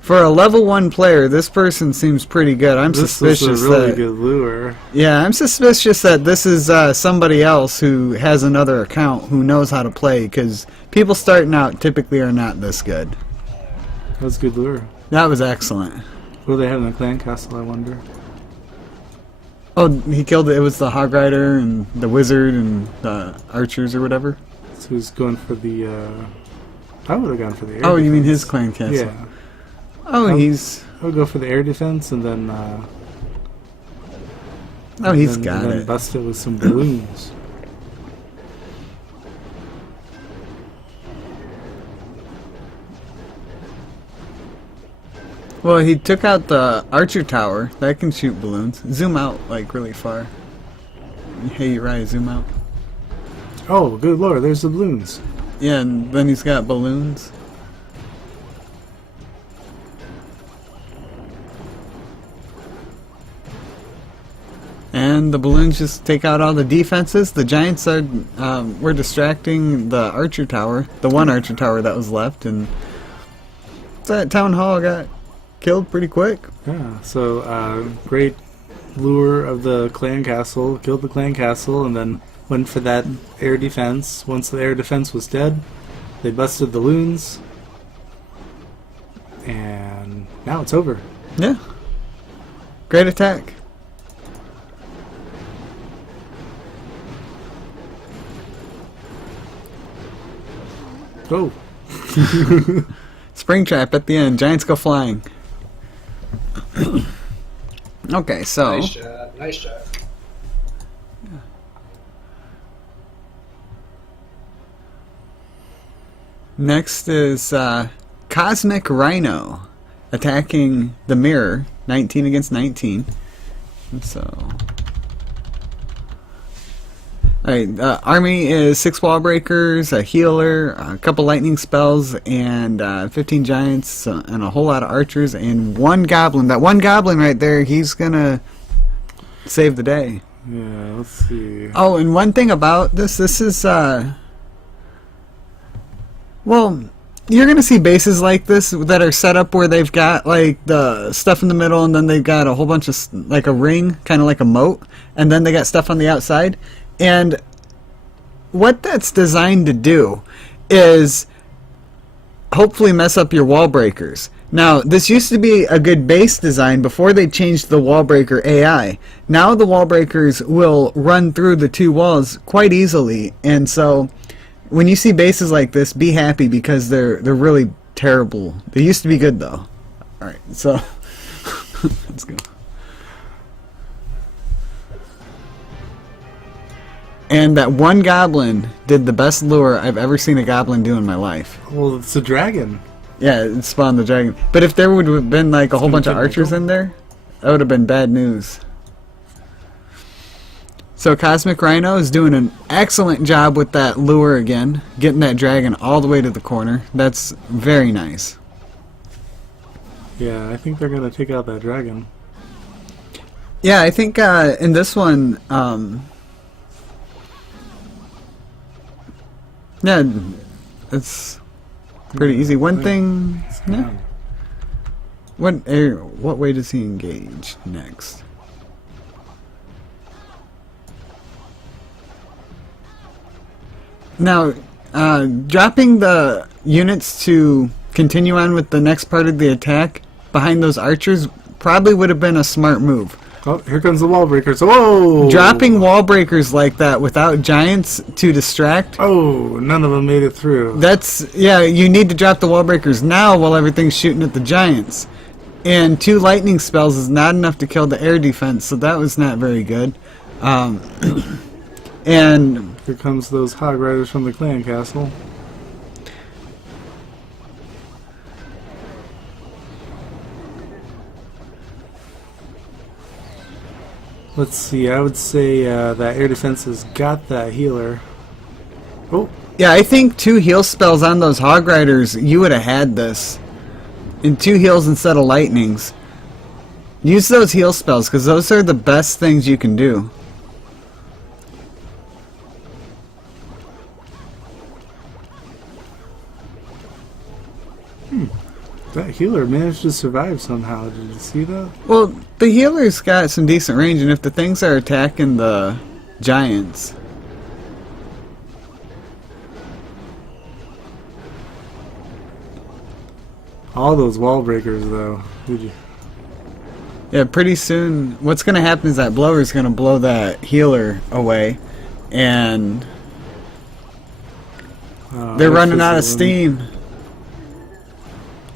For a level 1 player, this person seems pretty good. I'm suspicious is a really that... good lure. Yeah, I'm suspicious that this is somebody else who has another account who knows how to play, because people starting out typically are not this good. That was a good lure. That was excellent. What do they have in the clan castle, I wonder? Oh, he killed it. It was the Hog Rider and the Wizard and the Archers or whatever. So he's going for the... I would have gone for the air Oh, you mean defense. his clan castle? Yeah. Oh, he's... I would go for the air defense and then... Oh, he's and got then it. bust it with some balloons. Well, he took out the Archer Tower. That can shoot balloons. Zoom out, like, really far. Hey, Uriah, zoom out. Oh, good lord, there's the balloons. Yeah, and then he's got balloons. And the balloons just take out all the defenses. The Giants are were distracting the Archer Tower, the one Archer Tower that was left, and that town hall got killed pretty quick. Yeah, so great lure of the clan castle, killed the clan castle, and then went for that air defense. Once the air defense was dead, they busted the loons, and now it's over. Yeah. Great attack. Oh. Springtrap at the end. Giants go flying. Okay, so... Nice job. Nice job. Next is Cosmic Rhino attacking the mirror, 19 against 19. And so, alright, army is 6 wall breakers, a healer, a couple lightning spells, and 15 giants, and a whole lot of archers, and 1 goblin. That 1 goblin right there, he's gonna save the day. Yeah, let's see. Oh, and one thing about this is, well, you're going to see bases like this that are set up where they've got like the stuff in the middle, and then they've got a whole bunch of like a ring, kind of like a moat, and then they got stuff on the outside. And what that's designed to do is hopefully mess up your wall breakers. Now, this used to be a good base design before they changed the wall breaker AI. Now the wall breakers will run through the two walls quite easily, and so when you see bases like this, be happy because they're really terrible. They used to be good though. Alright, so let's go. And that one goblin did the best lure I've ever seen a goblin do in my life. Well, it's a dragon. Yeah, it spawned the dragon. But if there would have been like a whole bunch of archers in there, that would have been bad news. So Cosmic Rhino is doing an excellent job with that lure again, getting that dragon all the way to the corner. That's very nice. Yeah, I think they're going to take out that dragon. Yeah, I think in this one, yeah, it's pretty easy. One thing, yeah. What way does he engage next? Now, dropping the units to continue on with the next part of the attack behind those archers probably would have been a smart move. Oh, here comes the wall breakers. Whoa! Dropping wall breakers like that without giants to distract. Oh, none of them made it through. Yeah, you need to drop the wall breakers now while everything's shooting at the giants. And 2 lightning spells is not enough to kill the air defense, so that was not very good. And here comes those hog riders from the clan castle. Let's see, I would say that air defense has got that healer. Oh. Yeah, I think 2 heal spells on those hog riders, you would have had this. And 2 heals instead of lightnings. Use those heal spells, because those are the best things you can do. That healer managed to survive somehow. Did you see that? Well, the healer's got some decent range, and if the things are attacking the giants... All those wall breakers, though. Did you? Yeah, pretty soon, what's going to happen is that blower's going to blow that healer away, and they're running out of steam.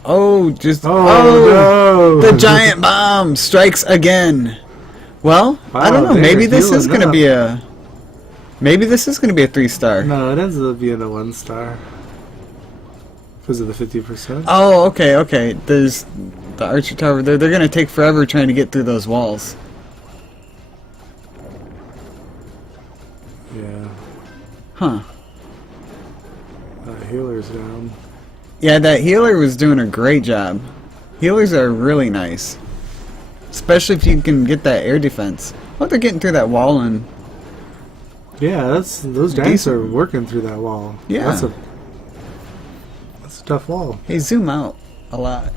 Oh, no. The giant bomb strikes again. Well, Wow, I don't know. Maybe this is going to up. be a 3-star. No, it ends up being a 1-star. Because of the 50%. Oh, okay. There's the archer tower there. They're going to take forever trying to get through those walls. Yeah. Huh. Healer's down. Yeah, that healer was doing a great job. Healers are really nice. Especially if you can get that air defense. Oh, they're getting through that wall and... Yeah, those giants are working through that wall. Yeah. That's a tough wall. Hey, zoom out a lot.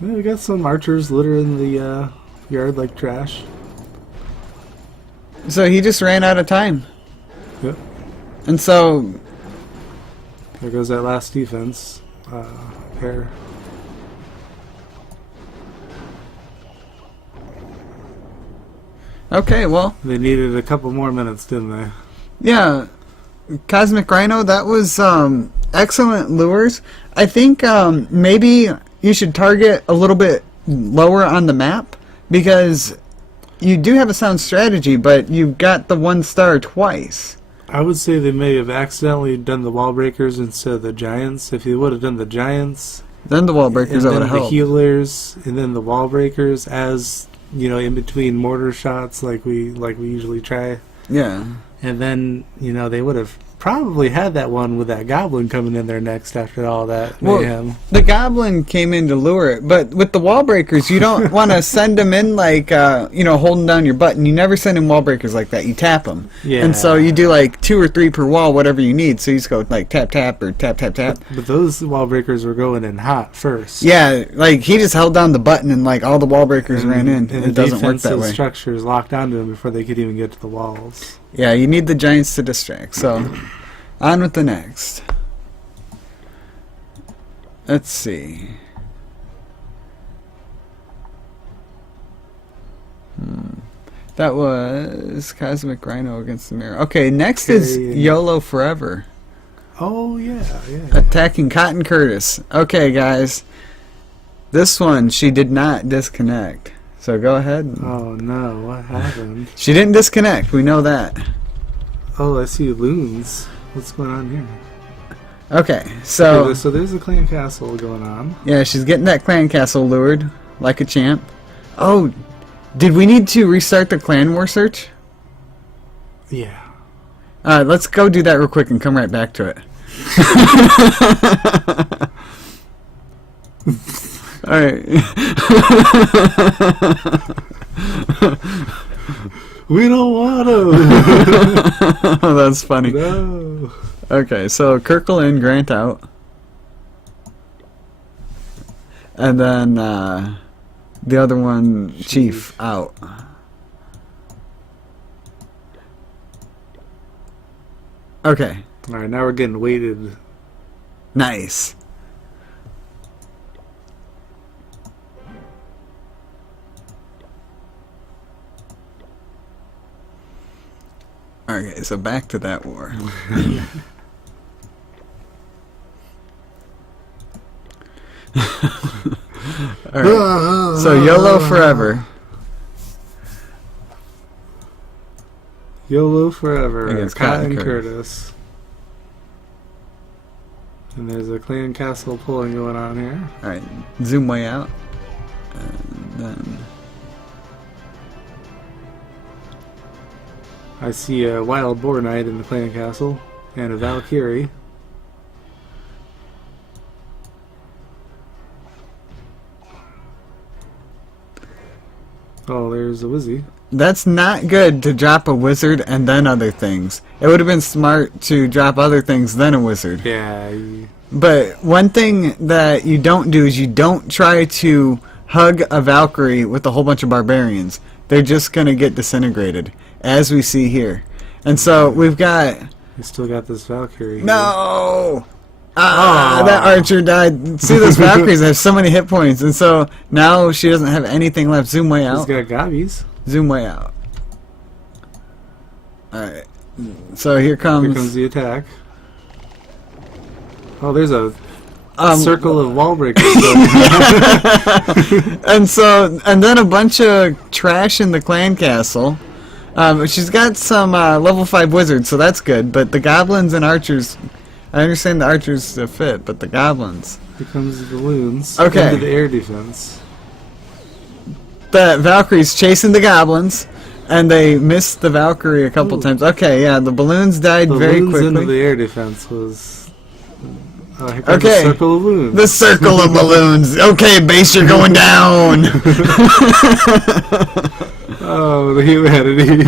Yeah, we got some archers littering the yard like trash. So he just ran out of time. Yep. And so... There goes that last defense pair. Okay, well... They needed a couple more minutes, didn't they? Yeah. Cosmic Rhino, that was excellent lures. I think maybe you should target a little bit lower on the map, because you do have a sound strategy, but you've got the 1-star twice. I would say they may have accidentally done the wall breakers instead of the giants. If you would have done the giants, then the wall breakers and would then have the helped. healers, and then the wall breakers, as you know, in between mortar shots, like we usually try. Yeah. And then they would have probably had that one with that goblin coming in there next after all that mayhem. Well, the goblin came in to lure it, but with the wall breakers, you don't want to send them in like, holding down your button. You never send in wall breakers like that. You tap them. Yeah. And so you do like 2 or 3 per wall, whatever you need. So you just go like tap, tap, or tap, tap, tap. But those wall breakers were going in hot first. Yeah, like he just held down the button and like all the wall breakers ran in. And It the doesn't work that defensive way. structures locked onto them before they could even get to the walls. Yeah, you need the giants to distract. So, on with the next. Let's see. That was Cosmic Rhino against the Mirror. Okay, next is YOLO Forever. Oh, yeah. Attacking Cotton Curtis. Okay, guys. This one, she did not disconnect. So go ahead. Oh, no. What happened? She didn't disconnect. We know that. Oh, I see loons. What's going on here? Okay, so... Okay, so there's a clan castle going on. Yeah, she's getting that clan castle lured like a champ. Oh, did we need to restart the clan war search? Yeah. Let's go do that real quick and come right back to it. Alright. We don't want to. That's funny. No. Okay, so Kirkle in, Grant out. And then the other one, Chief out. Okay, Alright, now we're getting weighted. nice. Okay, so back to that war. Alright, so YOLO Forever. YOLO Forever. Against Cotton Cotton Curtis. And there's a clan castle pulling going on here. Alright, zoom way out. And then... I see a wild boar knight in the clan castle. And a Valkyrie. Oh, there's a Wizzy. That's not good to drop a wizard and then other things. It would have been smart to drop other things then a wizard. Yeah. But one thing that you don't do is you don't try to hug a Valkyrie with a whole bunch of barbarians. They're just going to get disintegrated, as we see here. And so we've got... You still got this Valkyrie. Here. No! That archer died. See, those Valkyries have so many hit points, and so now she doesn't have anything left. Zoom way He's out. got gobbies. Zoom way out. Alright. So here comes... Here comes the attack. Oh, there's a circle of wall breakers. and then a bunch of trash in the clan castle. She's got some level 5 wizards, so that's good. But the goblins and archers, I understand the archers fit, but the goblins. Here comes the balloons. Okay. Into the air defense. The Valkyrie's chasing the goblins, and they missed the Valkyrie a couple times. Okay, yeah, the balloons died The very balloons into quickly. the air defense was... here comes Okay. the circle of balloons. The circle of balloons. Okay, base, you're going down. Oh, the humanity.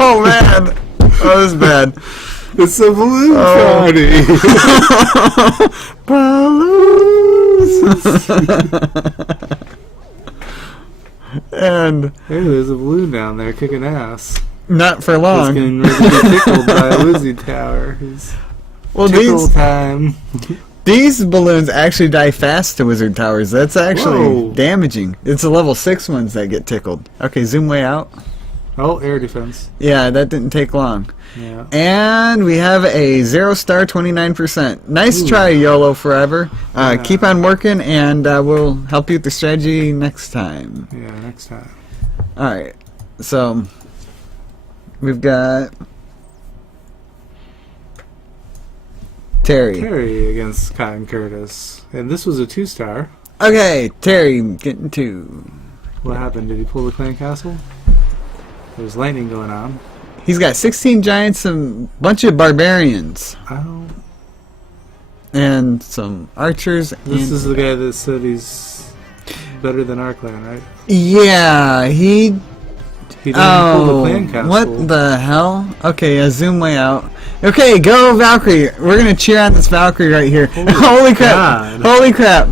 Oh man, that was bad. It's a balloon party. Balloons. And Hey, there's a balloon down there kicking ass. not for It's long. getting ready to be tickled by a Lizzie Tower. It's Well, tickle these time. these balloons actually die fast to wizard towers. That's actually Whoa. damaging. It's the level 6 ones that get tickled. Okay, zoom way out. Oh, air defense. Yeah, that didn't take long. Yeah. And we have a 0-star 29%. Nice try, YOLO Forever. Keep on working, and we'll help you with the strategy next time. Yeah, next time. Alright, so we've got Terry. Terry against Cotton Curtis. And this was a 2-star. Okay, Terry getting 2. What happened? Did he pull the clan castle? There's lightning going on. He's got 16 giants and a bunch of barbarians. Oh, And some archers. this is the guy that said he's better than our clan, right? Yeah, he... He didn't pull the Oh, clan castle. what the hell? Okay, yeah, zoom way out. Okay, go Valkyrie. We're gonna cheer on this Valkyrie right here. Holy crap! God. Holy crap!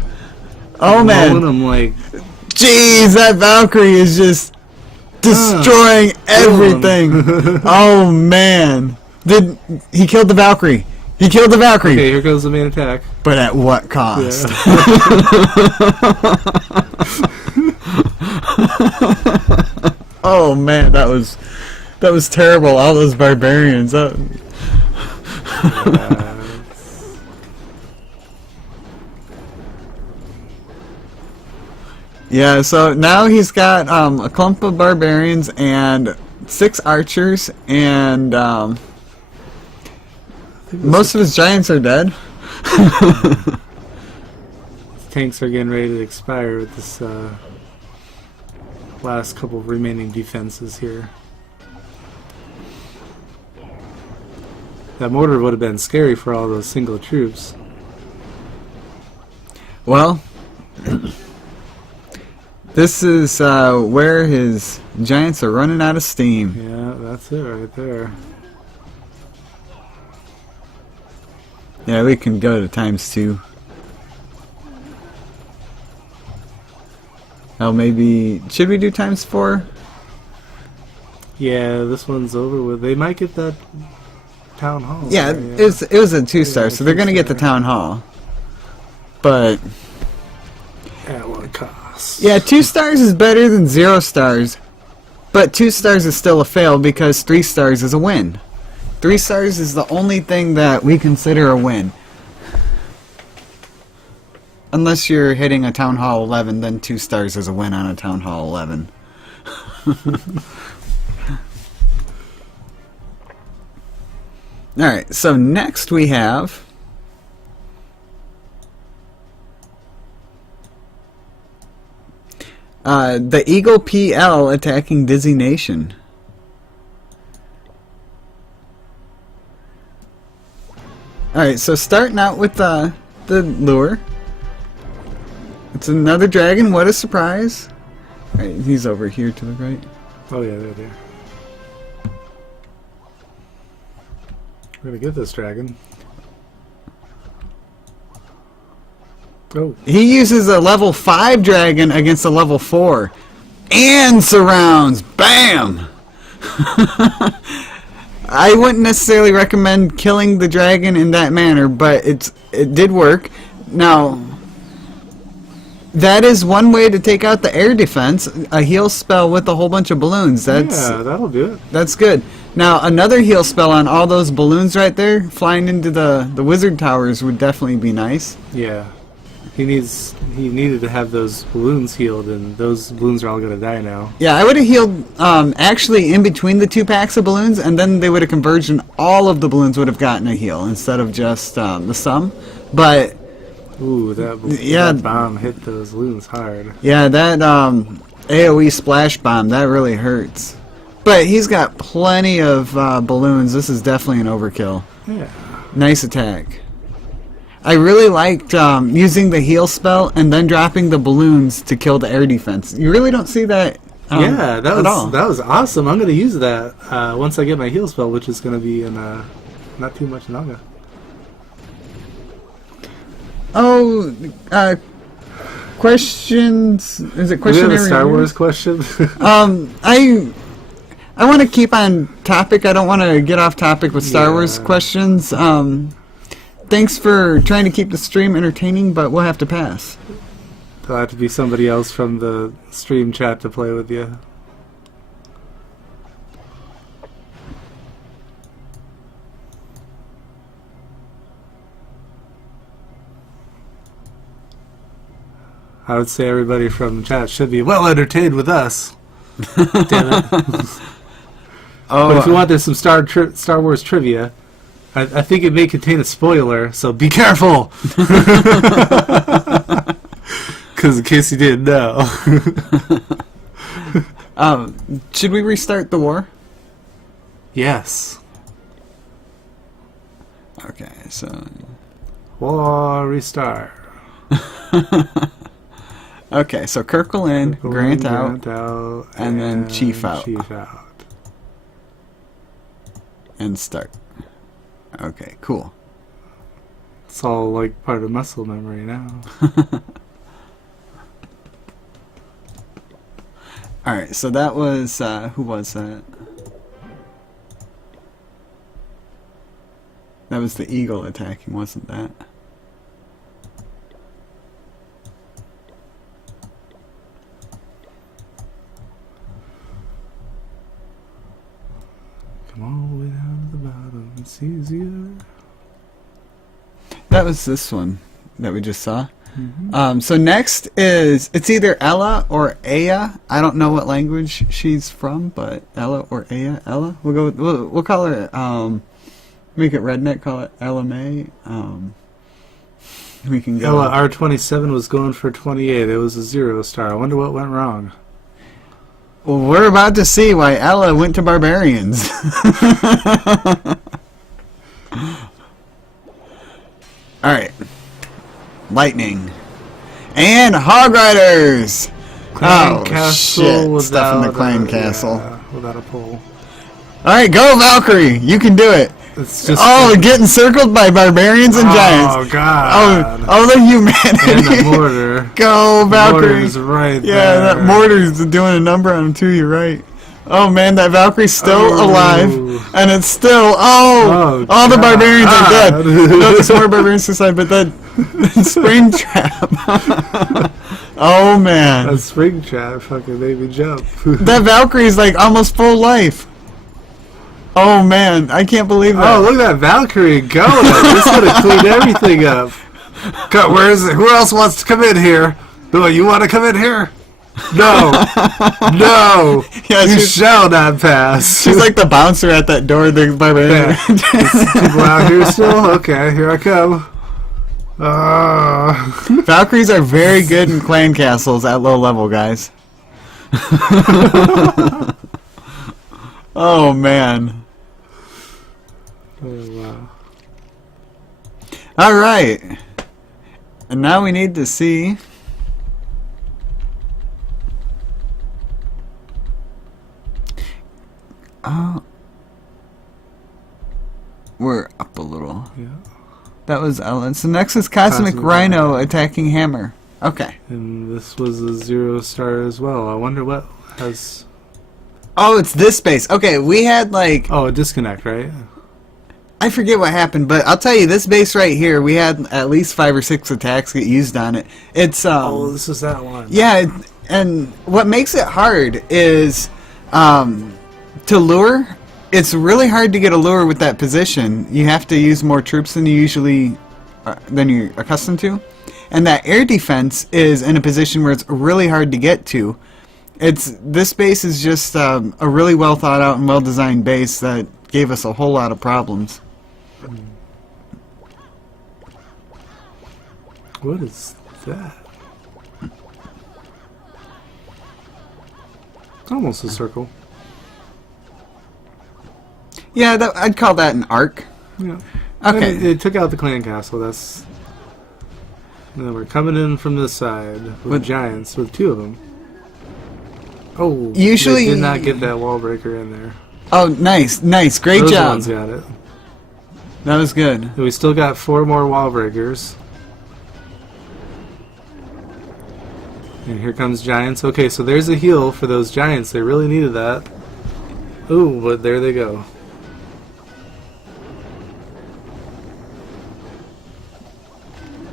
Oh man! Rolling him like, Jeez, that Valkyrie is just destroying everything. Oh man! He killed the Valkyrie? He killed the Valkyrie, okay, here goes the main attack. but at what cost? Oh man, that was terrible. All those barbarians. Yeah, so now he's got a clump of barbarians and 6 archers, and most of his giants are dead. Tanks are getting ready to expire with this last couple of remaining defenses here. That mortar would have been scary for all those single troops. Well, this is where his giants are running out of steam. Yeah, that's it right there. Yeah, we can go to ×2. Oh, maybe... Should we do ×4? Yeah, this one's over with. They might get that town hall. Yeah, right? it was a 2-star, Yeah, so they're going to get the 2-star. town hall. But... At what cost? Yeah, 2 stars is better than 0 stars. But 2 stars is still a fail because 3 stars is a win. 3 stars is the only thing that we consider a win. Unless you're hitting a Town Hall 11, then 2 stars is a win on a Town Hall 11. Alright, so next we have... the Eagle PL attacking Dizzy Nation. Alright, so starting out with the lure. It's another dragon, what a surprise. Alright, he's over here to the right. Oh yeah, there. We're gonna get this dragon. Oh, He uses a level 5 dragon against a level 4. And surrounds! Bam! I wouldn't necessarily recommend killing the dragon in that manner, but it did work. Now, that is one way to take out the air defense, a heal spell with a whole bunch of balloons. yeah, that'll do it. That's good. Now, another heal spell on all those balloons right there, flying into the wizard towers would definitely be nice. Yeah. He needed to have those balloons healed, and those balloons are all gonna die now. Yeah, I would have healed actually in between the 2 packs of balloons, and then they would have converged and all of the balloons would have gotten a heal instead of just the sum. But, Ooh, Yeah. that bomb hit those balloons hard. yeah, that AoE splash bomb, that really hurts. But he's got plenty of balloons. This is definitely an overkill. Yeah. Nice attack. I really liked using the heal spell and then dropping the balloons to kill the air defense. You really don't see that Yeah, that at all. was awesome. I'm gonna use that once I get my heal spell, which is gonna be in not too much longer. Oh, questions? Is it Do we have questionnaire? a Star reviews? Wars question? I want to keep on topic. I don't want to get off topic with Star Wars Yeah. questions. Thanks for trying to keep the stream entertaining, but we'll have to pass. There'll have to be somebody else from the stream chat to play with you. I would say everybody from chat should be well entertained with us. Damn it. But if you want, there's some Star Wars trivia. I think it may contain a spoiler, so be careful! Because in case you didn't know. Should we restart the war? Yes. Okay, so War restart. okay, so Kirkle in, Grant out, out, and then Chief out. Chief out. and start. Okay, cool. It's all like part of muscle memory now. Alright, so that was, who was that? That was the eagle attacking, wasn't that? Come all the way down to the bottom. It's easier. That was this one that we just saw. Mm-hmm. So next is, it's either Ella or Aya. I don't know what language she's from, but Ella or Aya. Ella? We'll go with, we'll call her, make it redneck, call it Ella May. We can go. Ella R27 was going for 28. It was a 0 star. I wonder what went wrong. Well, we're about to see why Ella went to Barbarians. Alright. Lightning. And Hog Riders! Clan Castle shit. without Stuff in the Clan Castle. Yeah, without a pole. Alright, go Valkyrie! You can do it! It's just Oh, getting circled by Barbarians and Giants! Oh god! Oh, the humanity! And the mortar. Go Valkyrie! Mortar's right Yeah, there. that mortar's doing a number on him too, you're right. Oh man, that Valkyrie's still alive, and it's still, all the God. barbarians are dead. No, there's more barbarians inside, but that spring trap. Oh man. That spring trap fucking made me jump. That Valkyrie's like almost full life. Oh man, I can't believe that. Oh, look at that Valkyrie going. It's gonna clean everything up. God, where is it? Who else wants to come in here? No, you want to come in here? No. No. Yeah, you she's- shall not pass. She's like the bouncer at that door, the barbarian. Yeah. People out here still? Okay, here I come. Valkyries are very good in clan castles at low level, guys. Oh man. Oh, wow. Alright. And now we need to see. We're up a little. Yeah. That was Ellen. So next is Cosmic Cosmic Rhino Rhino. attacking Hammer. Okay. And this was a 0 star as well. I wonder what has... Oh, it's this base. Okay, we had like... Oh, a disconnect, right? I forget what happened, but I'll tell you, this base right here, we had at least 5 or 6 attacks get used on it. It's, Oh, this is that one. yeah, and what makes it hard is, to lure, it's really hard to get a lure with that position. You have to use more troops than you usually, than you're accustomed to. And that air defense is in a position where it's really hard to get to. This base is just a really well thought out and well designed base that gave us a whole lot of problems. What is that? Almost a circle. Yeah, I'd call that an arc. Yeah. Okay. And it took out the clan castle. That's. And then we're coming in from this side with giants, with 2 of them. Oh, Usually- they did not get that wall breaker in there. Oh, nice, nice, great Those job. ones got it. That was good. And we still got 4 more wall breakers. And here comes giants. Okay, so there's a heal for those giants. They really needed that. Ooh, but there they go.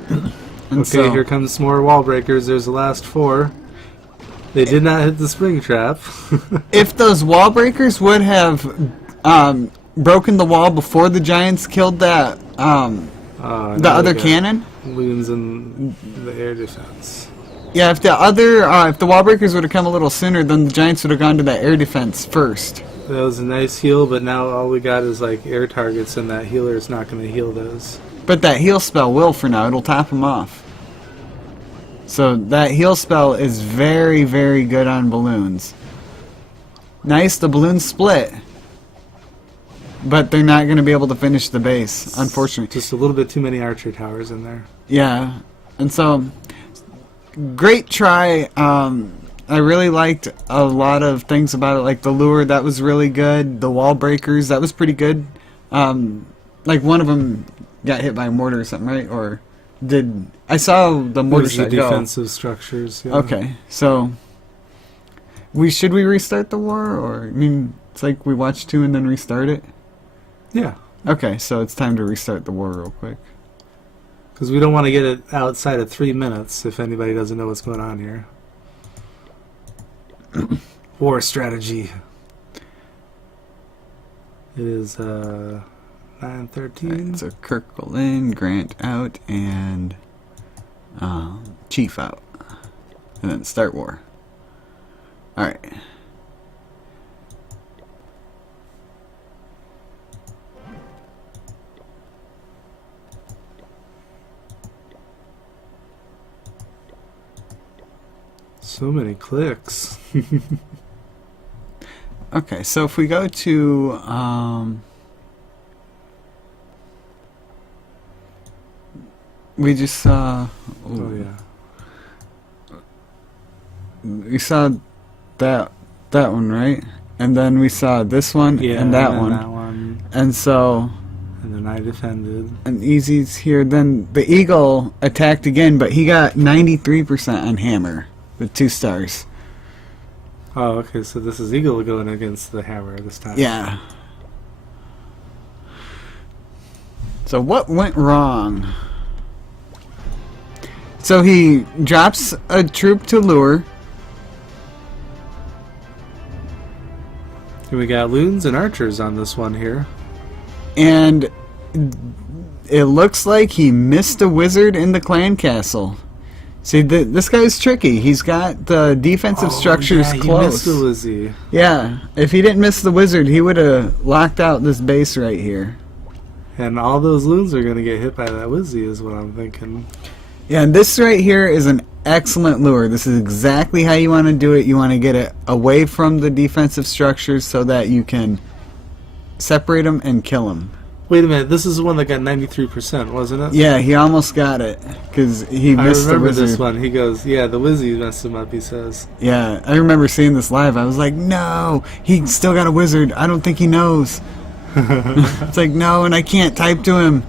And Okay, so, here comes more wall breakers. There's the last 4. They did not hit the spring trap. if those wall breakers would have broken the wall before the giants killed that the other cannon, Loons in the air defense. yeah, if the wall breakers would have come a little sooner, then the giants would have gone to that air defense first. That was a nice heal, but now all we got is like air targets, and that healer is not going to heal those. But that heal spell will for now. It'll top them off. So that heal spell is very, very good on balloons. Nice, the balloons split. but they're not going to be able to finish the base, unfortunately. Just a little bit too many archer towers in there. Yeah, and so great try. I really liked a lot of things about it, like the lure, that was really good. The wall breakers, that was pretty good. Like one of them got hit by a mortar or something, right? Or did I saw the mortar Those are shot go? defensive structures. Yeah. Okay, so should we restart the war, or I mean, it's like we watch 2 and then restart it. Yeah. Okay, so it's time to restart the war real quick. Because we don't want to get it outside of 3 minutes if anybody doesn't know what's going on here. War strategy. It is 9:13. So Kirkle in, Grant out, and Chief out, and then start war. All right. So many clicks. Okay, so if we go to we just saw. Oh yeah. We saw that one, right? And then we saw this one Yeah, and that then one. that one. And so And then I defended. and Easy's here. Then the Eagle attacked again, but he got 93% on hammer with 2 stars. Oh, okay. So this is Eagle going against the hammer this time. Yeah. So what went wrong? So he drops a troop to lure. And we got loons and archers on this one here. And it looks like he missed a wizard in the clan castle. See, this guy's tricky. He's got the defensive structures yeah, close. He missed the Lizzie. Yeah, if he didn't miss the wizard, he would have locked out this base right here. And all those loons are going to get hit by that Wizzy is what I'm thinking. Yeah, and this right here is an excellent lure. This is exactly how you want to do it. You want to get it away from the defensive structures so that you can separate them and kill them. Wait a minute. This is the one that got 93%, wasn't it? Yeah, he almost got it because he I missed the remember wizard. this one. He goes, yeah, the Wizzy messed him up, he says. Yeah, I remember seeing this live. I was like, no, he still got a wizard. I don't think he knows. It's like, no, and I can't type to him.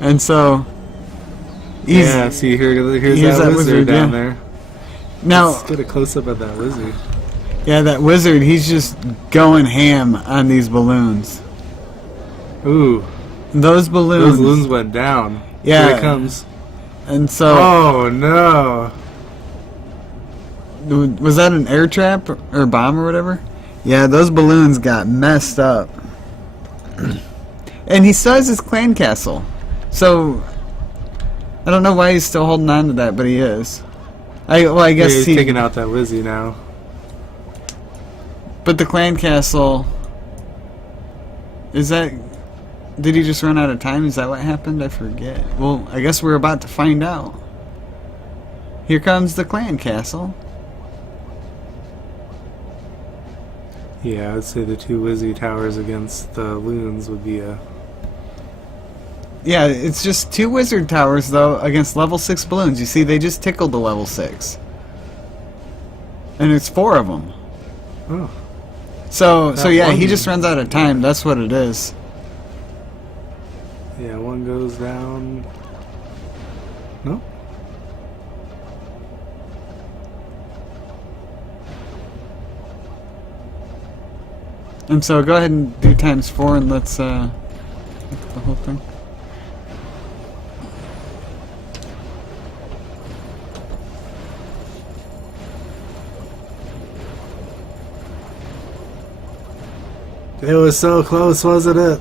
And so he's, Yeah, see, here's here's that that wizard wizard, down yeah. there. now, Let's get a close-up of that Wizzy. yeah, that wizard, he's just going ham on these balloons. Ooh, Those balloons. those loons went down. Yeah. Here it comes. And so, Oh, no. was that an air trap or bomb or whatever? Yeah, those balloons got messed up. And he still has his clan castle. So, I don't know why he's still holding on to that, but he is. I Yeah, guess he's he... taking out that Wizzy now. But the clan castle... Is that... Did he just run out of time? Is that what happened? I forget. Well, I guess we're about to find out. Here comes the clan castle. Yeah, I'd say the 2 Wizzy towers against the loons would be a... Yeah, it's just 2 wizard towers, though, against level 6 balloons. You see, they just tickled the level 6. And it's 4 of them. Oh. So That yeah, he one- just runs out of time. That's what it is. Yeah, one goes down. No? And so go ahead and do ×4 and let's look at the whole thing. It was so close, wasn't it?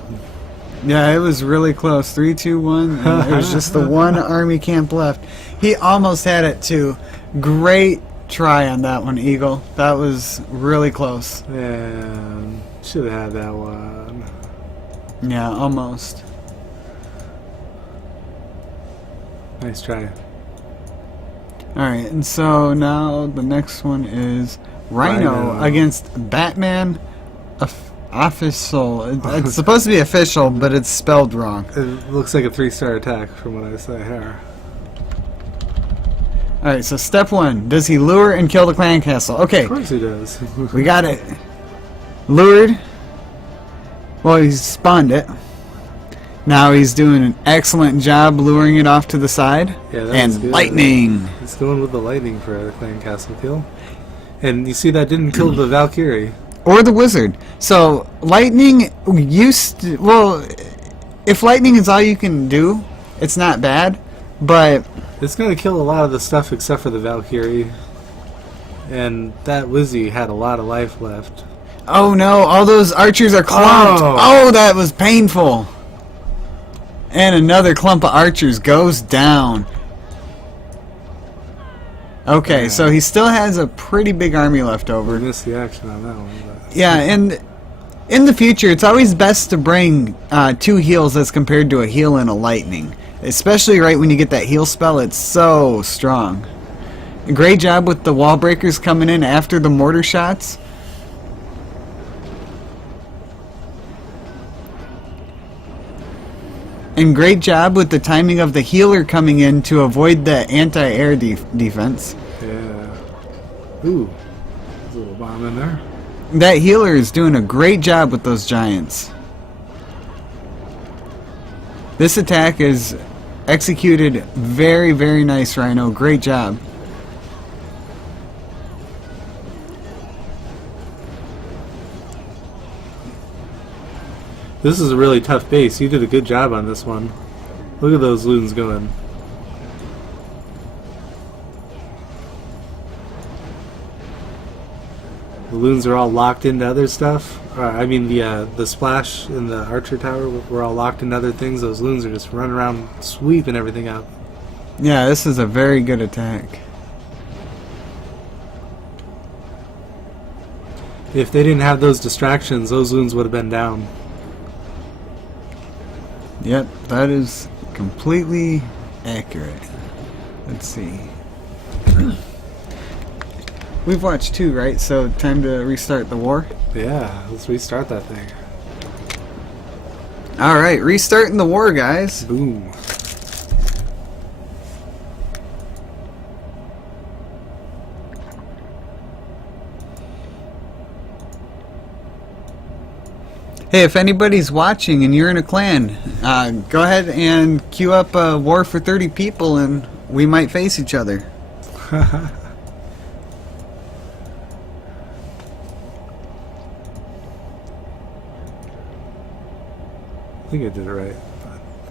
Yeah, it was really close. 3, 2, 1, and it was just the one army camp left. He almost had it too. Great try on that one, Eagle. That was really close. Man, should have had that one. Yeah, almost. Nice try. Alright, and so now the next one is Rhino Rhino. against Batman Official. It's supposed to be official, but it's spelled wrong. It looks like a 3-star attack from what I say here. Alright, so step 1. Does he lure and kill the clan castle? Okay, Of course he does. we got it. Lured. Well, he's spawned it. Now he's doing an excellent job luring it off to the side. Yeah, that was and good. lightning. He's going with the lightning for a clan castle kill. And you see that didn't kill the Valkyrie. Or the wizard. So, lightning used to... Well, if lightning is all you can do, it's not bad. But... It's going to kill a lot of the stuff except for the Valkyrie. And that Wizzy had a lot of life left. Oh no, all those archers are clumped. Oh, that was painful. And another clump of archers goes down. Okay, so he still has a pretty big army left We over. missed the action on that one. But. Yeah, and in the future, it's always best to bring 2 heals as compared to a heal and a lightning. Especially right when you get that heal spell, it's so strong. Great job with the wall breakers coming in after the mortar shots. And great job with the timing of the healer coming in to avoid the anti-air defense. Yeah. Ooh. There's a little bomb in there. That healer is doing a great job with those giants. This attack is executed very, very nice, Rhino. Great job. This is a really tough base. You did a good job on this one. Look at those loons going. The loons are all locked into other stuff. I mean, the splash in the archer tower were all locked into other things. Those loons are just running around sweeping everything up. Yeah, this is a very good attack. If they didn't have those distractions, those loons would have been down. Yep, that is completely accurate. Let's see. We've watched 2, right? So time to restart the war. Yeah, let's restart that thing. Alright, restarting the war, guys. Boom. Hey, if anybody's watching and you're in a clan, go ahead and queue up a war for 30 people and we might face each other. I think I did it right.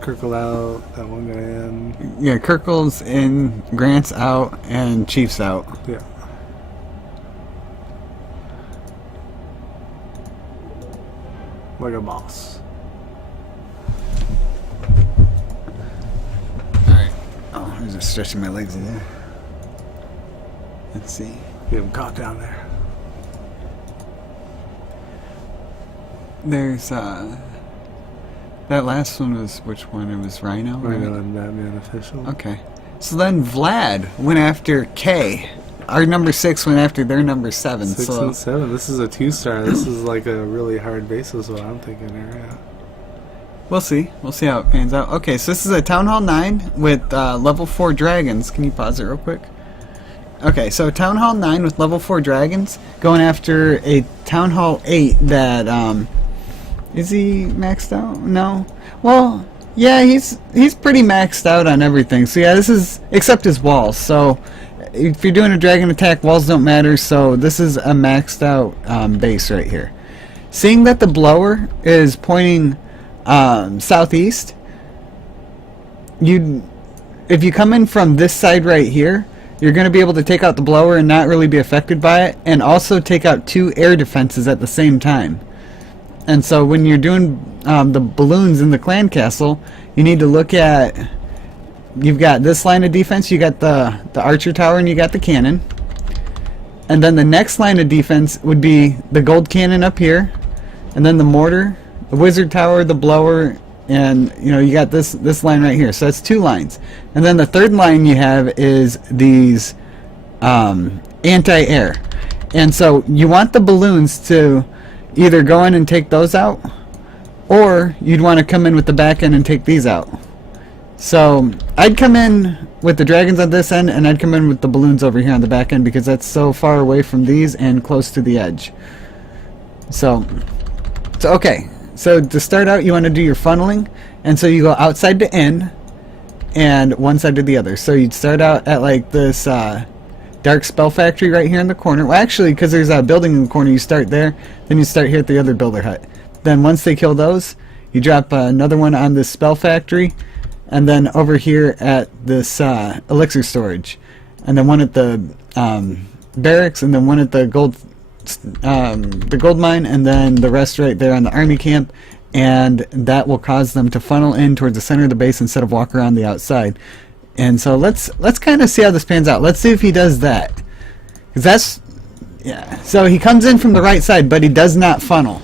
Kirkle out, that one guy in. Yeah, Kirkle's in, Grant's out, and Chief's out. Yeah. Like a boss. Alright. Oh, I'm just stretching my legs a little. Let's see. Get him caught down there. There's, that last one was, which one? It was Rhino? right? Rhino and Batman official. Okay. So then Vlad went after K. Our number 6 went after their number 7. 6 so and 7. This is a 2-star. This is like a really hard base is what I'm thinking here. Yeah. we'll see. We'll see how it pans out. Okay, so this is a Town Hall 9 with level 4 dragons. Can you pause it real quick? Okay, so Town Hall 9 with level 4 dragons going after a Town Hall 8 that, is he maxed out? No. Well, yeah, he's pretty maxed out on everything. So yeah, this is, except his walls. So if you're doing a dragon attack, walls don't matter. So this is a maxed out base right here. Seeing that the blower is pointing southeast, if you come in from this side right here, you're going to be able to take out the blower and not really be affected by it, and also take out 2 air defenses at the same time. And so when you're doing the balloons in the clan castle, you need to look at, you've got this line of defense, you got the archer tower, and you got the cannon. And then the next line of defense would be the gold cannon up here, and then the mortar, the wizard tower, the blower, and you got this line right here. So that's 2 lines. And then the third line you have is these anti-air. And so you want the balloons to either go in and take those out, or you'd want to come in with the back end and take these out. So I'd come in with the dragons on this end, and I'd come in with the balloons over here on the back end, because that's so far away from these and close to the edge. So okay. So to start out, you want to do your funneling, and so you go outside to in, and one side to the other. So you'd start out at like this dark spell factory right here in the corner. Well, actually, because there's a building in the corner, you start there, then you start here at the other builder hut. Then once they kill those, you drop another one on this spell factory, and then over here at this elixir storage, and then one at the barracks, and then one at the gold mine, and then the rest right there on the army camp, and that will cause them to funnel in towards the center of the base instead of walk around the outside. And so let's kind of see how this pans out. Let's see if he does that, because that's, yeah. So he comes in from the right side, but he does not funnel.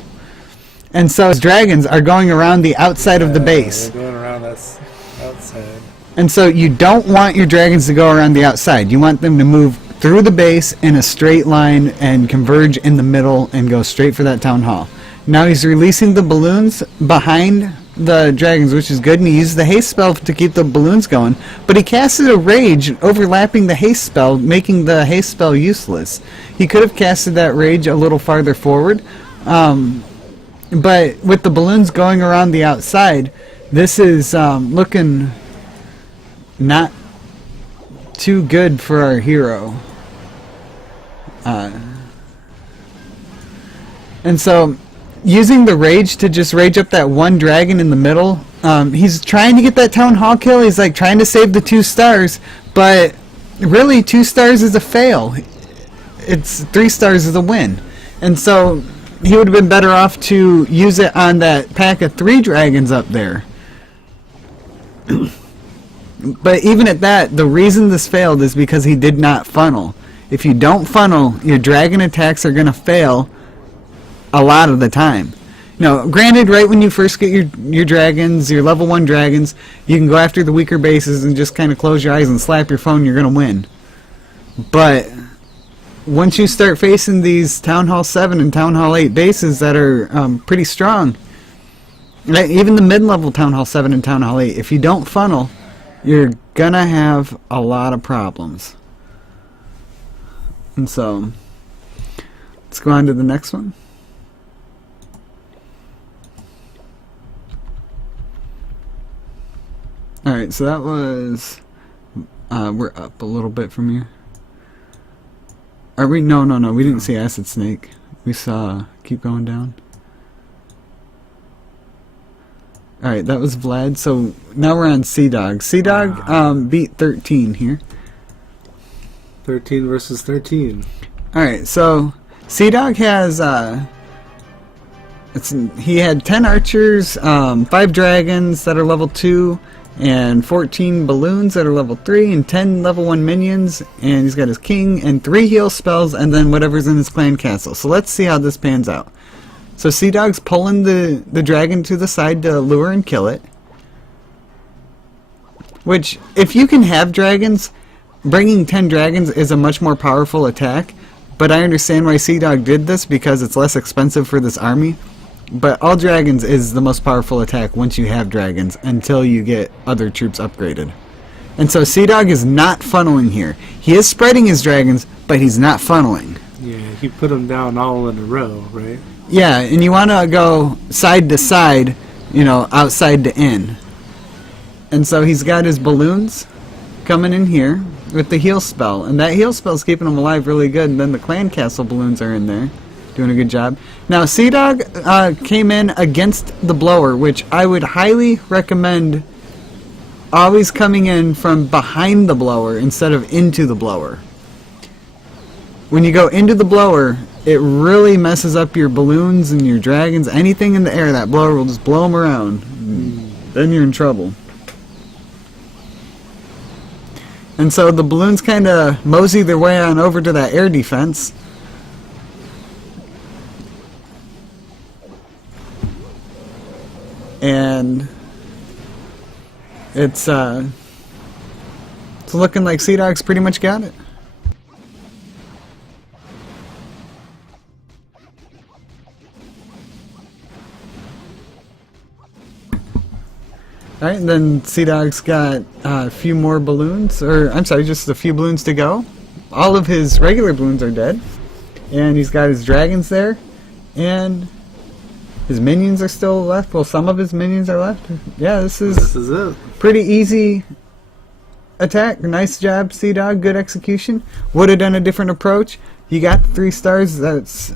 And so his dragons are going around the outside of the base. They're going around that outside. And so you don't want your dragons to go around the outside. You want them to move through the base in a straight line and converge in the middle and go straight for that town hall. Now he's releasing the balloons behind the dragons, which is good, and he uses the haste spell to keep the balloons going, but he casted a rage overlapping the haste spell, making the haste spell useless. He could have casted that rage a little farther forward, but with the balloons going around the outside, this is looking not too good for our hero. And so using the rage to just rage up that one dragon in the middle, he's trying to get that town hall kill. He's like trying to save the 2 stars, but really 2 stars is a fail. It's 3 stars is a win. And so he would have been better off to use it on that pack of 3 dragons up there. But even at that, the reason this failed is because he did not funnel. If you don't funnel, your dragon attacks are going to fail a lot of the time. Granted, right when you first get your dragons, your level 1 dragons, you can go after the weaker bases and just kind of close your eyes and slap your phone, you're going to win. But once you start facing these Town Hall 7 and Town Hall 8 bases that are pretty strong, even the mid-level Town Hall 7 and Town Hall 8, if you don't funnel, you're going to have a lot of problems. And so, let's go on to the next one. Alright, so that was, we're up a little bit from here. Are we? No, we didn't see Acid Snake. We saw, keep going down. Alright, that was Vlad, so now we're on Sea Dog. Sea Dog beat 13 here. 13 versus 13. Alright, so Sea Dog has, he had 10 archers, 5 dragons that are level 2, and 14 balloons that are level 3, and 10 level 1 minions, and he's got his king, and 3 heal spells, and then whatever's in his clan castle. So let's see how this pans out. So Sea Dog's pulling the dragon to the side to lure and kill it. Which, if you can have dragons, bringing 10 dragons is a much more powerful attack, but I understand why Sea Dog did this, because it's less expensive for this army. But all dragons is the most powerful attack once you have dragons, until you get other troops upgraded. And so Sea Dog is not funneling here. He is spreading his dragons, but he's not funneling. Yeah, he put them down all in a row, right? Yeah, and you want to go side to side, outside to in. And so he's got his balloons coming in here with the heal spell. And that heal spell is keeping him alive really good. And then the clan castle balloons are in there, doing a good job. Now, Sea Dog came in against the blower, which I would highly recommend always coming in from behind the blower instead of into the blower. When you go into the blower, it really messes up your balloons and your dragons. Anything in the air, that blower will just blow them around. Then you're in trouble. And so the balloons kind of mosey their way on over to that air defense. And it's looking like Sea Dog's pretty much got it. All right, and then Sea Dog's got a few more balloons, or I'm sorry, just a few balloons to go. All of his regular balloons are dead, and he's got his dragons there, and his minions are still left. Well, some of his minions are left. Yeah, this This is is it. pretty easy attack. Nice job, Sea Dog. Good execution. Would have done a different approach. You got the 3 stars. That's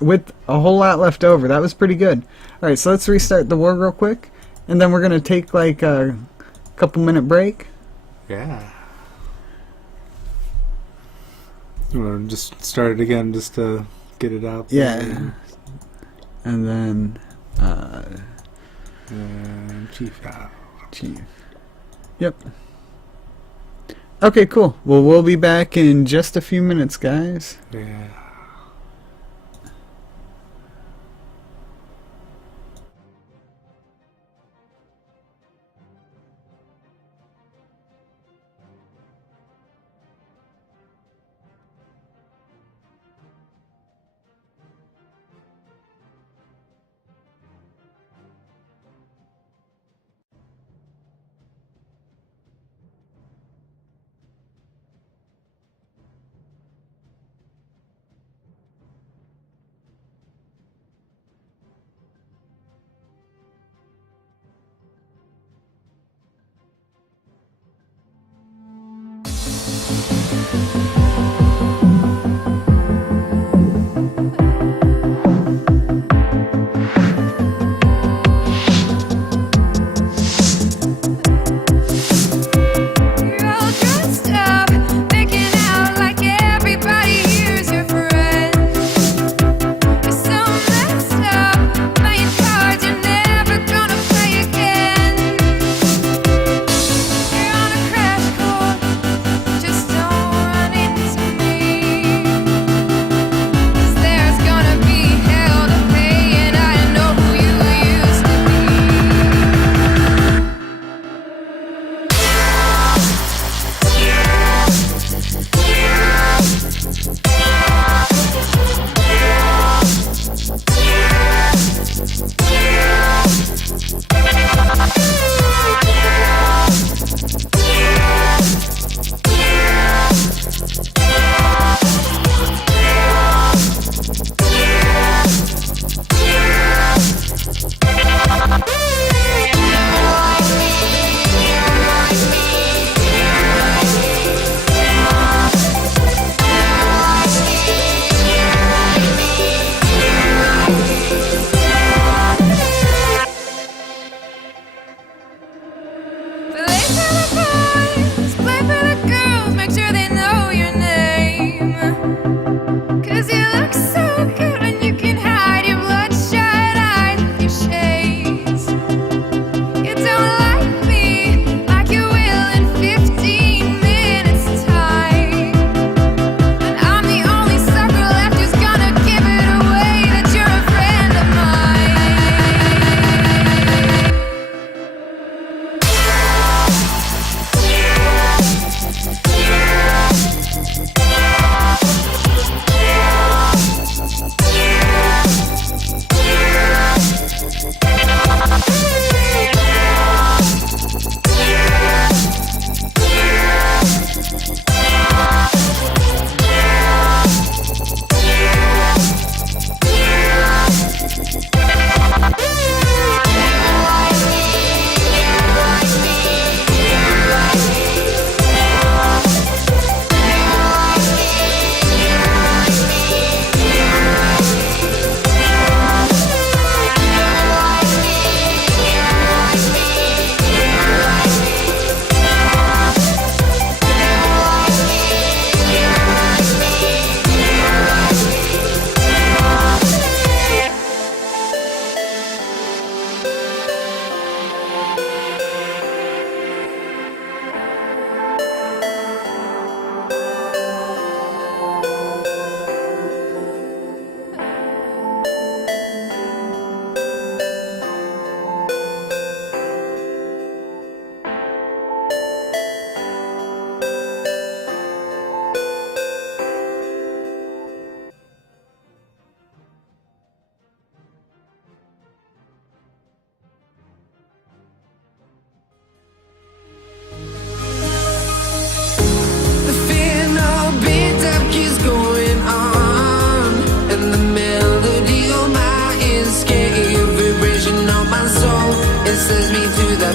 with a whole lot left over. That was pretty good. All right, so let's restart the war real quick, and then we're gonna take like a couple-minute break. Yeah. You want to just start it again just to get it out there? Yeah. And then And Chief out. Chief. Yep. Okay, cool. Well, we'll be back in just a few minutes, guys. Yeah.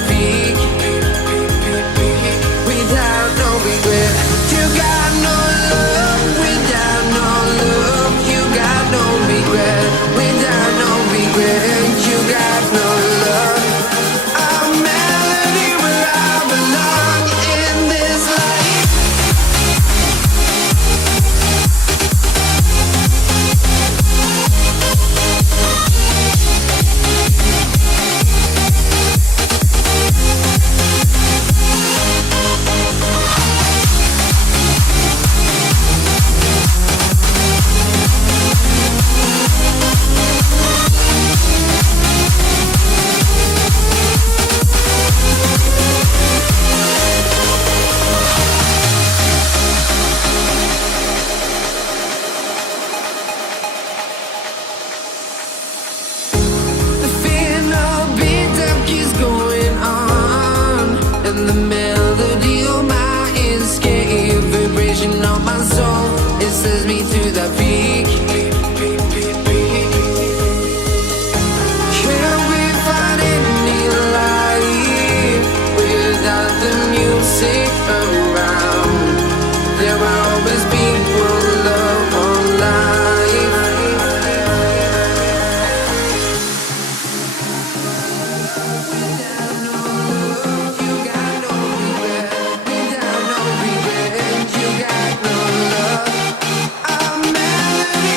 peak without no regret. You got no love without no love. You got no regret without no regret. You got no love. A melody where I belong in this life. The final beat up keeps going on, and the melody of my escape, vibration of my soul, it sends me to the peak. Can we find any life without the music around? There will always be one love, one life. Without no love, you got no regret. Without no regret, you got no love. A melody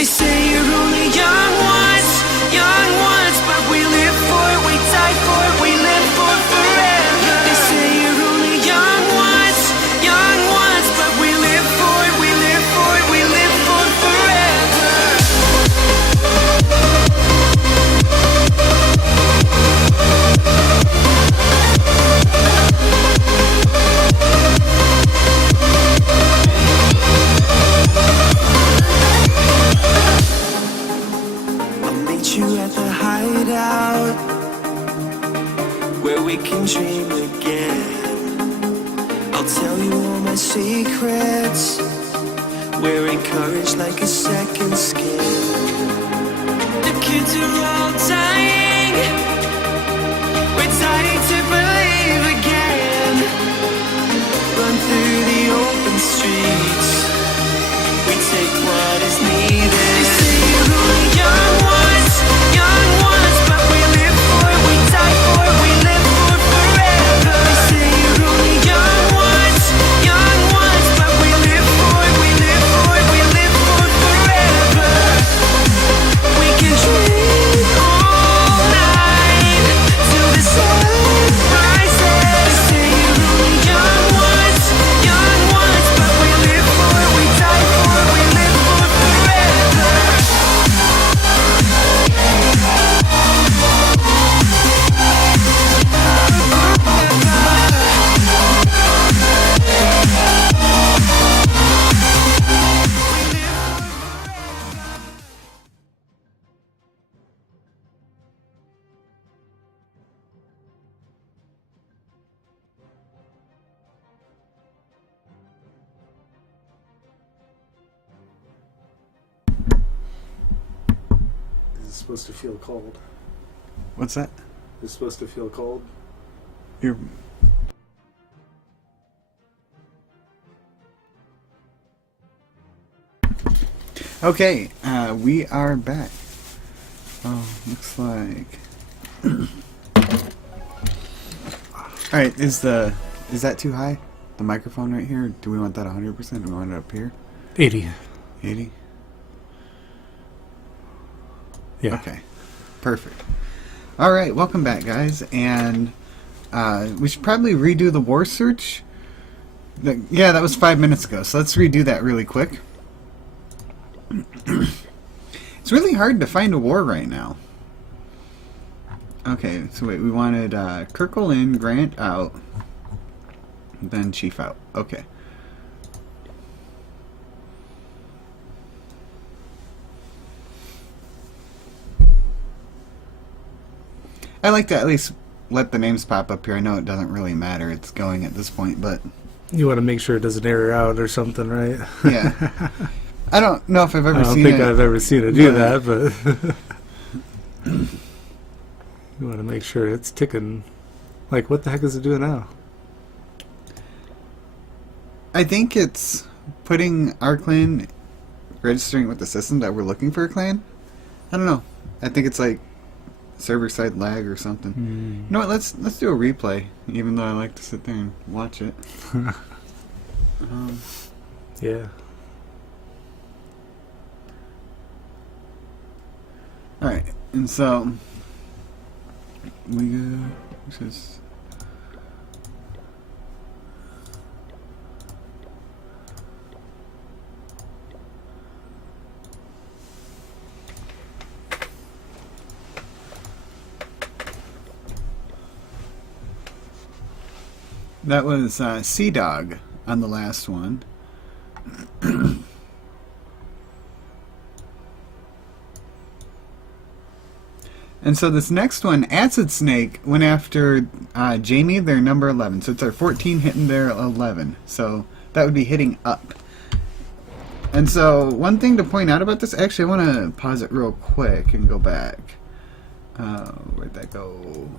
They say you're only young once, but we live for it, we die for it, we live for forever. They say you're only young once, but we live for it, we live for it, we live for forever. I'll meet you at the hideout, where we can dream again. I'll tell you all my secrets, wearing courage like a second skin. The kids are all dying, we're dying to believe again. Run through the open streets, we take what is needed. They say you're only young ones, but we live for it, we die for it, we live for forever. They say you're only young ones, but we live for it, we live for it, we live for forever. We can dream all night till the sun rises. They say you're only young ones, but we live for it, we die for it, we live for forever. This is supposed to feel cold. What's that? It's supposed to feel cold. You're... Okay, we are back. Oh, looks like. Alright, is that too high? The microphone right here? Do we want that 100%? Do we want it up here? 80. 80? Yeah. Okay, perfect. Alright, welcome back, guys. And we should probably redo the war search. Yeah, that was 5 minutes ago, so let's redo that really quick. It's really hard to find a war right now. Okay, so wait, we wanted Kirkle in, Grant out, then Chief out. Okay. I like to at least let the names pop up here. I know it doesn't really matter. It's going at this point, but... You want to make sure it doesn't error out or something, right? Yeah. I don't know if I've ever I don't seen think it. I've ever seen it do that, but... You want to make sure it's ticking. Like, what the heck is it doing now? I think it's putting our clan, registering with the system that we're looking for a clan. I don't know. I think it's like server side lag or something. You know what? Let's do a replay, even though I like to sit there and watch it. Yeah. All right, and so we go. Just that was Sea Dog on the last one. And so this next one, Acid Snake, went after Jamie, their number 11. So it's our 14 hitting their 11. So that would be hitting up. And so one thing to point out about this, actually I want to pause it real quick and go back. Where'd that go?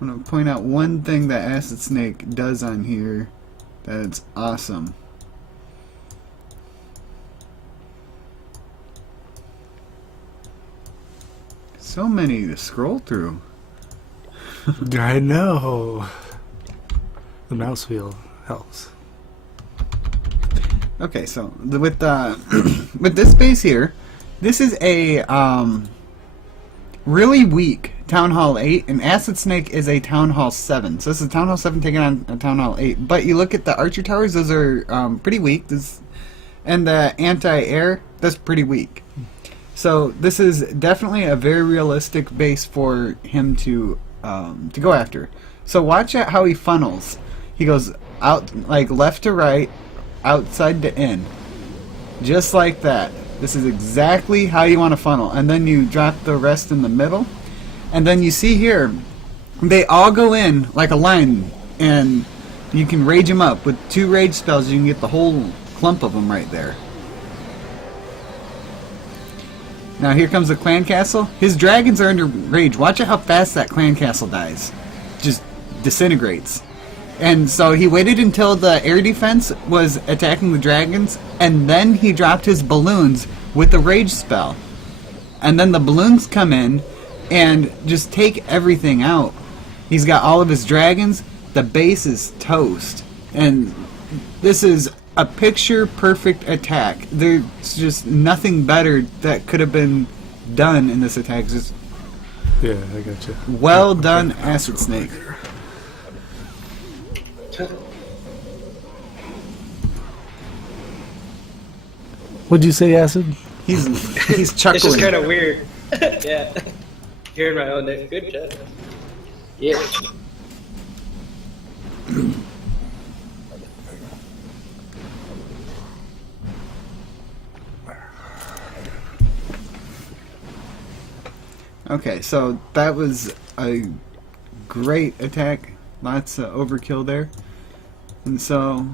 I want to point out one thing that Acid Snake does on here that's awesome. So many to scroll through. I know. The mouse wheel helps. Okay, so with with this base here, This is a really weak Town Hall 8, and Acid Snake is a Town Hall 7. So this is Town Hall 7 taking on a Town Hall 8. But you look at the Archer Towers, those are pretty weak. And the Anti-Air, that's pretty weak. So this is definitely a very realistic base for him to go after. So watch out how he funnels. He goes out, like, left to right, outside to in. Just like that. This is exactly how you want to funnel. And then you drop the rest in the middle. And then you see here, they all go in like a line. And you can rage them up. With 2 rage spells, you can get the whole clump of them right there. Now here comes the clan castle. His dragons are under rage. Watch out how fast that clan castle dies. Just disintegrates. And so he waited until the air defense was attacking the dragons, and then he dropped his balloons with the rage spell. And then the balloons come in and just take everything out. He's got all of his dragons. The base is toast. And this is a picture-perfect attack. There's just nothing better that could have been done in this attack. Just Yeah, I got you. well done, Acid Snake. What'd you say, Acid? He's It's chuckling. just kind of weird. Yeah. Hearing my own name. Good job. Yeah. Okay, so that was a great attack. Lots of overkill there. And so,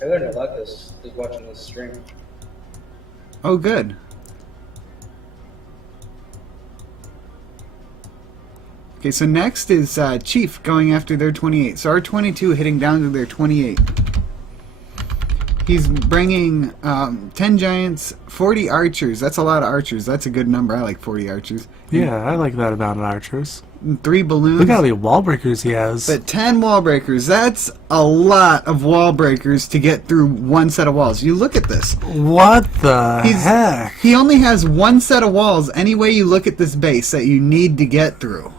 I learned a lot just watching this stream. oh good. Okay, so next is Chief going after their 28. So our 22 hitting down to their 28. He's bringing 10 giants, 40 archers. That's a lot of archers. That's a good number. I like 40 archers. Yeah, I like that amount of archers. And 3 balloons. Look how many wall breakers he has. But 10 wall breakers. That's a lot of wall breakers to get through one set of walls. You look at this. What the heck? He only has one set of walls any way you look at this base that you need to get through.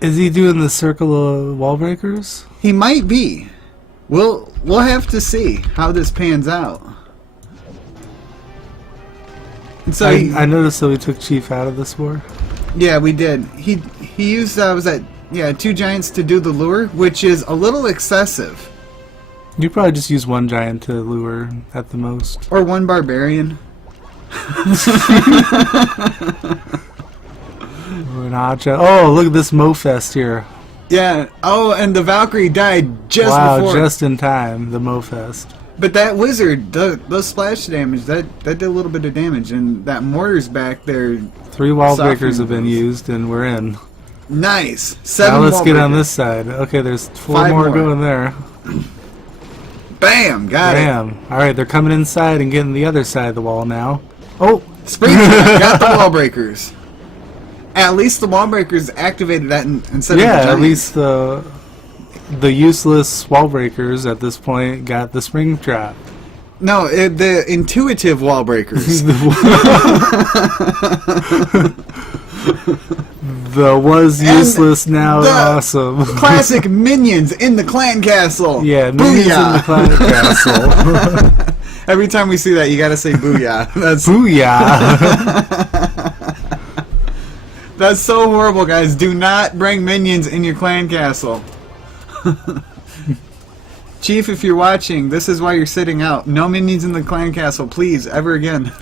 Is he doing the circle of wall breakers? He might be. We'll have to see how this pans out. And so I noticed that we took Chief out of this war. yeah, we did. He used was that 2 giants to do the lure, which is a little excessive. You probably just use 1 giant to lure at the most. Or 1 barbarian. Oh, look at this MoFest here. Yeah. Oh, and the Valkyrie died just Wow, before. just in time, the MoFest. But that wizard, those splash damage, that did a little bit of damage, and that mortar's back there. 3 wall Softening breakers have been those. used, and we're in. Nice. 7 Now let's wall get on breakers. this side. Okay, there's 4 5 more more. going there. Bam! Got it. Bam. Alright, they're coming inside and getting the other side of the wall now. Oh! Spring got the wall breakers. At least the wall breakers activated that instead of the Yeah, at giants. least the useless wall breakers at this point got the spring trap. No, the intuitive wall breakers. The was And useless, now the awesome. Classic minions in the clan castle. Yeah, minions in the Booyah. clan castle. Every time we see that, you gotta say booyah. Booyah! That's so horrible, guys. Do not bring minions in your clan castle. Chief, if you're watching, this is why you're sitting out. No minions in the clan castle, please, ever again.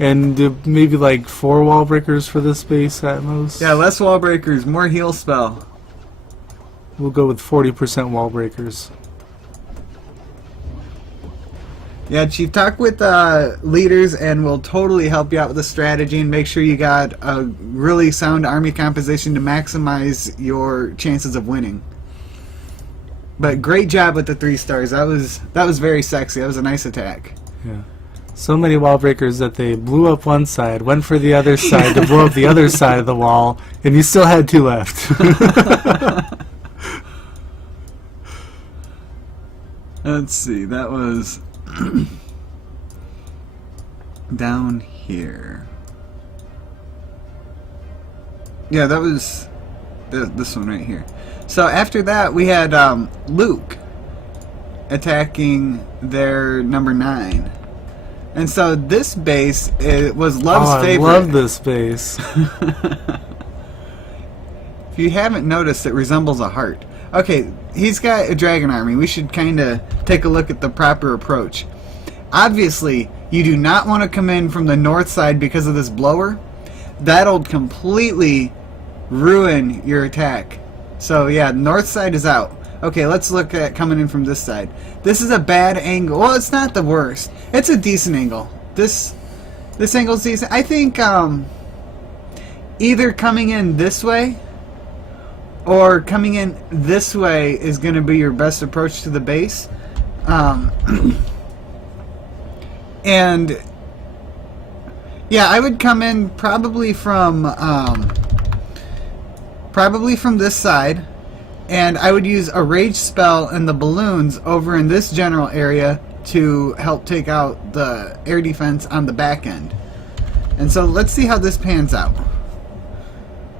And maybe like 4 wall breakers for this base at most. Yeah, less wall breakers, more heal spell. We'll go with 40% wall breakers. Yeah, Chief, talk with leaders and we'll totally help you out with the strategy and make sure you got a really sound army composition to maximize your chances of winning. But great job with the 3 stars. That was very sexy. That was a nice attack. Yeah. So many wall breakers that they blew up one side, went for the other side to blow up the other side of the wall, and you still had 2 left. Let's see. That was down here. Yeah, that was this one right here. So after that, we had Luke attacking their number 9. And so this base was Love's favorite. I love this base. If you haven't noticed, it resembles a heart. Okay, he's got a dragon army. We should kind of take a look at the proper approach. Obviously, you do not want to come in from the north side because of this blower. That'll completely ruin your attack. So yeah, north side is out. Okay, let's look at coming in from this side. This is a bad angle. Well, it's not the worst. It's a decent angle. This angle's decent. I think either coming in this way or coming in this way is going to be your best approach to the base. And yeah, I would come in probably from this side, and I would use a rage spell and the balloons over in this general area to help take out the air defense on the back end. And so let's see how this pans out.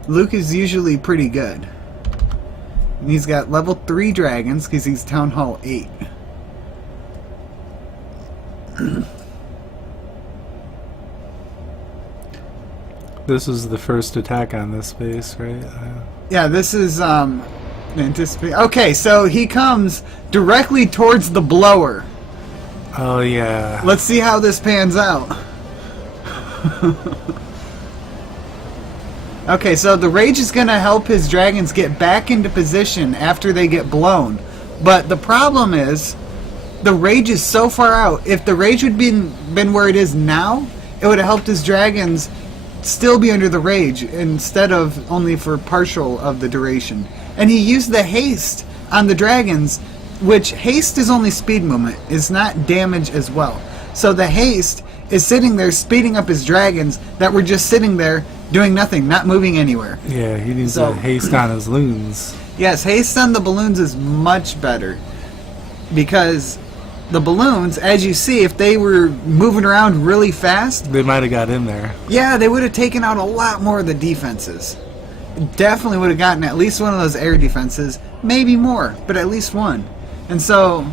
Luke is usually pretty good. And he's got level 3 dragons because he's Town Hall 8. This is the first attack on this base, right? Yeah, this is anticipate. Okay, so he comes directly towards the blower. Oh yeah. Let's see how this pans out. Okay, so the rage is going to help his dragons get back into position after they get blown. But the problem is, the rage is so far out. If the rage would been where it is now, it would have helped his dragons still be under the rage instead of only for partial of the duration. And he used the haste on the dragons, which haste is only speed movement, is not damage as well. So the haste is sitting there speeding up his dragons that were just sitting there doing nothing, not moving anywhere. Yeah, he needs a haste on his loons. Yes, haste on the balloons is much better because the balloons, as you see, if they were moving around really fast, They might have got in there. yeah, they would have taken out a lot more of the defenses. Definitely would have gotten at least one of those air defenses, maybe more, but at least one. And so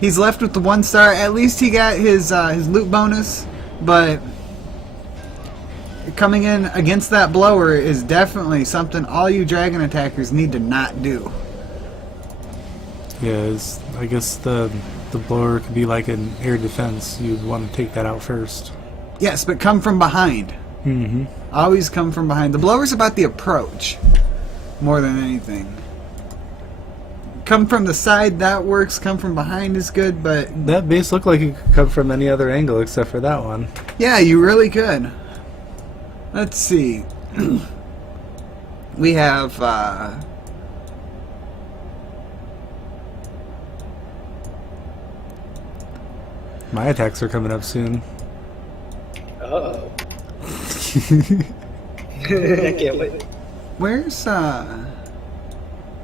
he's left with the 1 star. At least he got his loot bonus, but coming in against that blower is definitely something all you dragon attackers need to not do. Yeah, I guess the blower could be like an air defense. You'd want to take that out first. Yes, but come from behind. Mm-hmm. Always come from behind. The blower's about the approach more than anything. Come from the side, that works. Come from behind is good, but That base looked like it could come from any other angle except for that one. yeah, you really could. Let's see. We have My attacks are coming up soon. Uh-oh. I can't wait. where's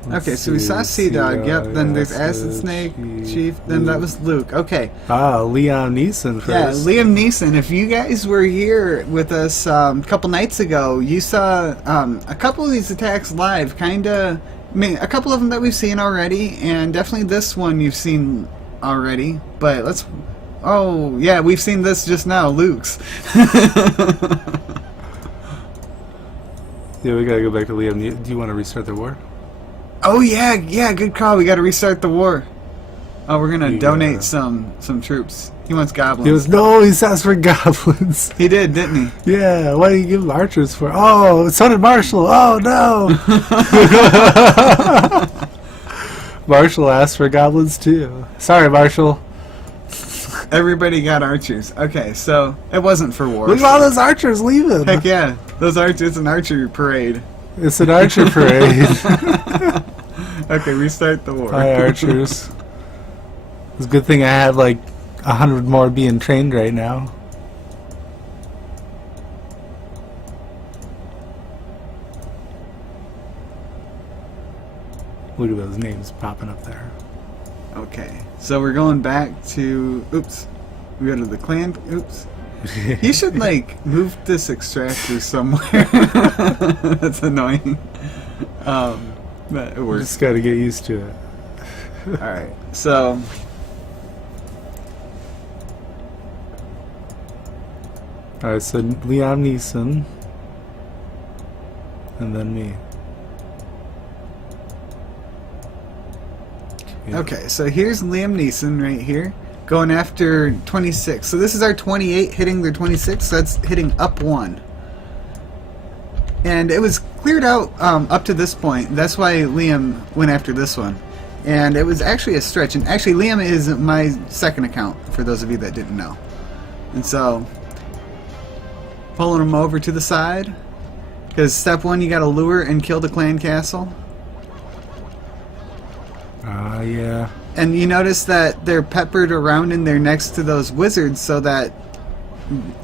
Let's okay, so we saw Sea Dog, yep, then there's Acid Acid Snake, Chief, Chief, then that was Luke. Okay. Liam Neeson first. Yeah, Liam Neeson, if you guys were here with us a couple nights ago, you saw a couple of these attacks live, kinda, I mean, a couple of them that we've seen already, and definitely this one you've seen already, but let's, oh, yeah, we've seen this just now, Luke's. Yeah, we gotta go back to Liam. Do you want to restart the war? Oh yeah, good call. We got to restart the war. Oh, we're gonna Yeah. donate some troops. He wants goblins. He was he asked for goblins. He did, didn't he? Yeah, why do you give him archers for? Oh, so did Marshall. Oh no. Marshall asked for goblins too. Sorry, Marshall. Everybody got archers. Okay, so it wasn't for war. Look at all those archers leaving. Heck yeah, those archers. It's an archery parade. It's an archer parade. Okay, restart the war. Hi, archers. It's a good thing I have like 100 more being trained right now. Look at those names popping up there. Okay, so we're going back to. Oops, we go to the clan. Oops, You should like move this extractor somewhere. That's annoying. But it works. Just got to get used to it. All right, so All right, so Liam Neeson, and then me. Yeah. okay, so here's Liam Neeson right here going after 26. So this is our 28 hitting their 26. So that's hitting up 1. And it was cleared out up to this point. That's why Liam went after this one. And it was actually a stretch. And actually, Liam is my second account, for those of you that didn't know. And so, pulling him over to the side. Because step 1, you gotta lure and kill the clan castle. Yeah. And you notice that they're peppered around in there next to those wizards so that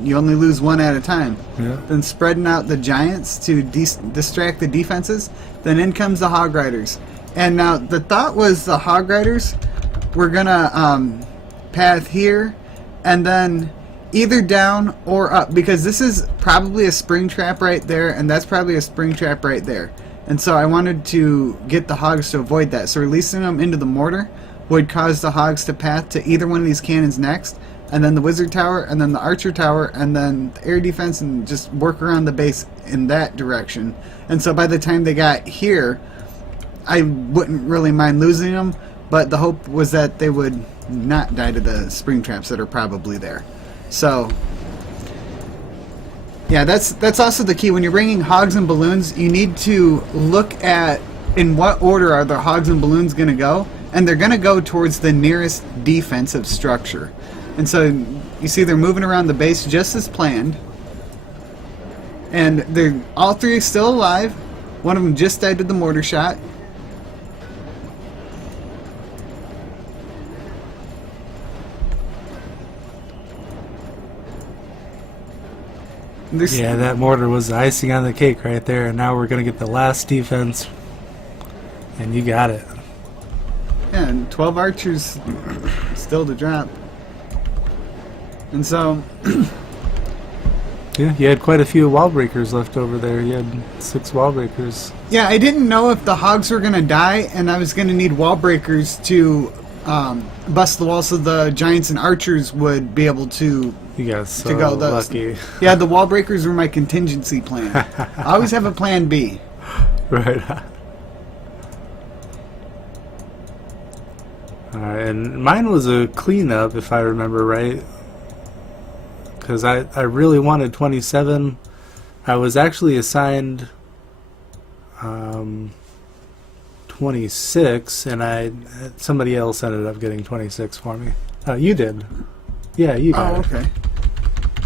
you only lose one at a time. Yeah. Then spreading out the giants to distract the defenses. Then in comes the hog riders. And now the thought was the hog riders were gonna path here and then either down or up, because this is probably a spring trap right there, and that's probably a spring trap right there. And so I wanted to get the hogs to avoid that. So releasing them into the mortar would cause the hogs to path to either one of these cannons next, and then the wizard tower, and then the archer tower, and then the air defense, and just work around the base in that direction. And so by the time they got here, I wouldn't really mind losing them, but the hope was that they would not die to the spring traps that are probably there. So yeah, that's also the key. When you're bringing hogs and balloons, you need to look at in what order are the hogs and balloons going to go, and they're going to go towards the nearest defensive structure. And so you see they're moving around the base just as planned, and they're all three still alive. One of them just died to the mortar shot. Yeah, that mortar was the icing on the cake right there, and now we're going to get the last defense, and you got it. Yeah, and 12 archers still to drop. And so... Yeah, you had quite a few wall breakers left over there. You had 6 wall breakers. Yeah, I didn't know if the hogs were going to die, and I was going to need wall breakers to bust the wall so the giants and archers would be able to... You got so to go. lucky. Yeah, the wall breakers were my contingency plan. I always have a plan B. Right. Alright, and mine was a cleanup, if I remember right. Because I really wanted 27. I was actually assigned 26, and somebody else ended up getting 26 for me. You did. Yeah, you got it. Okay.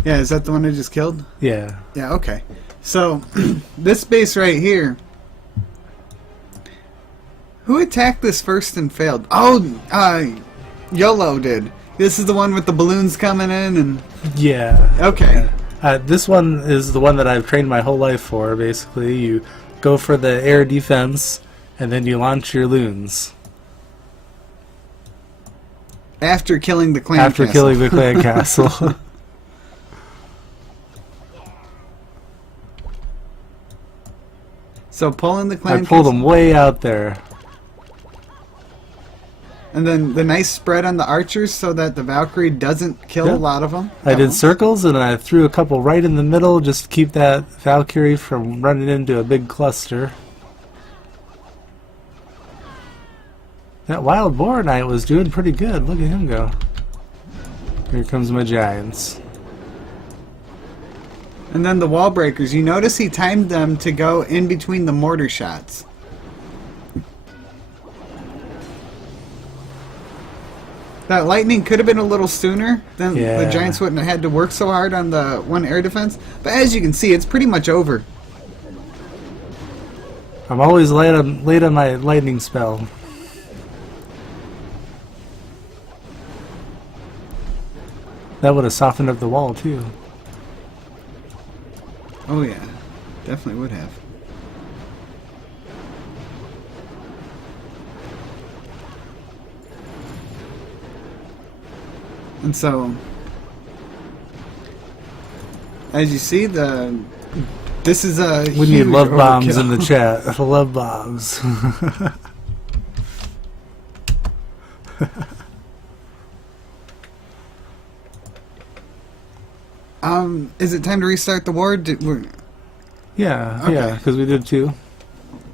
Yeah, is that the one I just killed? Yeah. Yeah, okay. So, this base right here... Who attacked this first and failed? Oh, YOLO did. This is the one with the balloons coming in and... Yeah. Okay. This one is the one that I've trained my whole life for, basically. You go for the air defense, and then you launch your loons. After killing the clan After castle. killing the clan castle. So pulling the clan I pulled castle. them way out there. And then the nice spread on the archers so that the Valkyrie doesn't kill Yep. a lot of them. I did circles, and I threw a couple right in the middle just to keep that Valkyrie from running into a big cluster. That Wild Boar Knight was doing pretty good. Look at him go. Here comes my giants. And then the wall breakers. You notice he timed them to go in between the mortar shots. That lightning could have been a little sooner. Then the Yeah. giants wouldn't have had to work so hard on the one air defense. But as you can see, it's pretty much over. I'm always late on my lightning spell. That would have softened up the wall too. Oh yeah, definitely would have. And so, As you see, this is a We need huge love bombs overkill. in the chat. Love bombs. Is it time to restart the war? Yeah, Okay. yeah, because we did 2.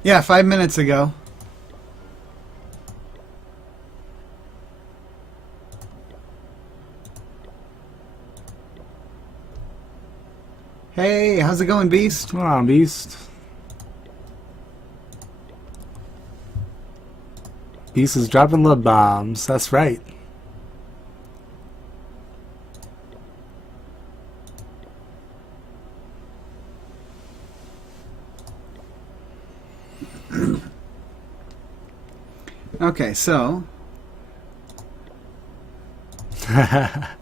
Yeah, 5 minutes ago. Hey, how's it going, Beast? Come on, Beast. Beast is dropping love bombs. That's right. Okay, so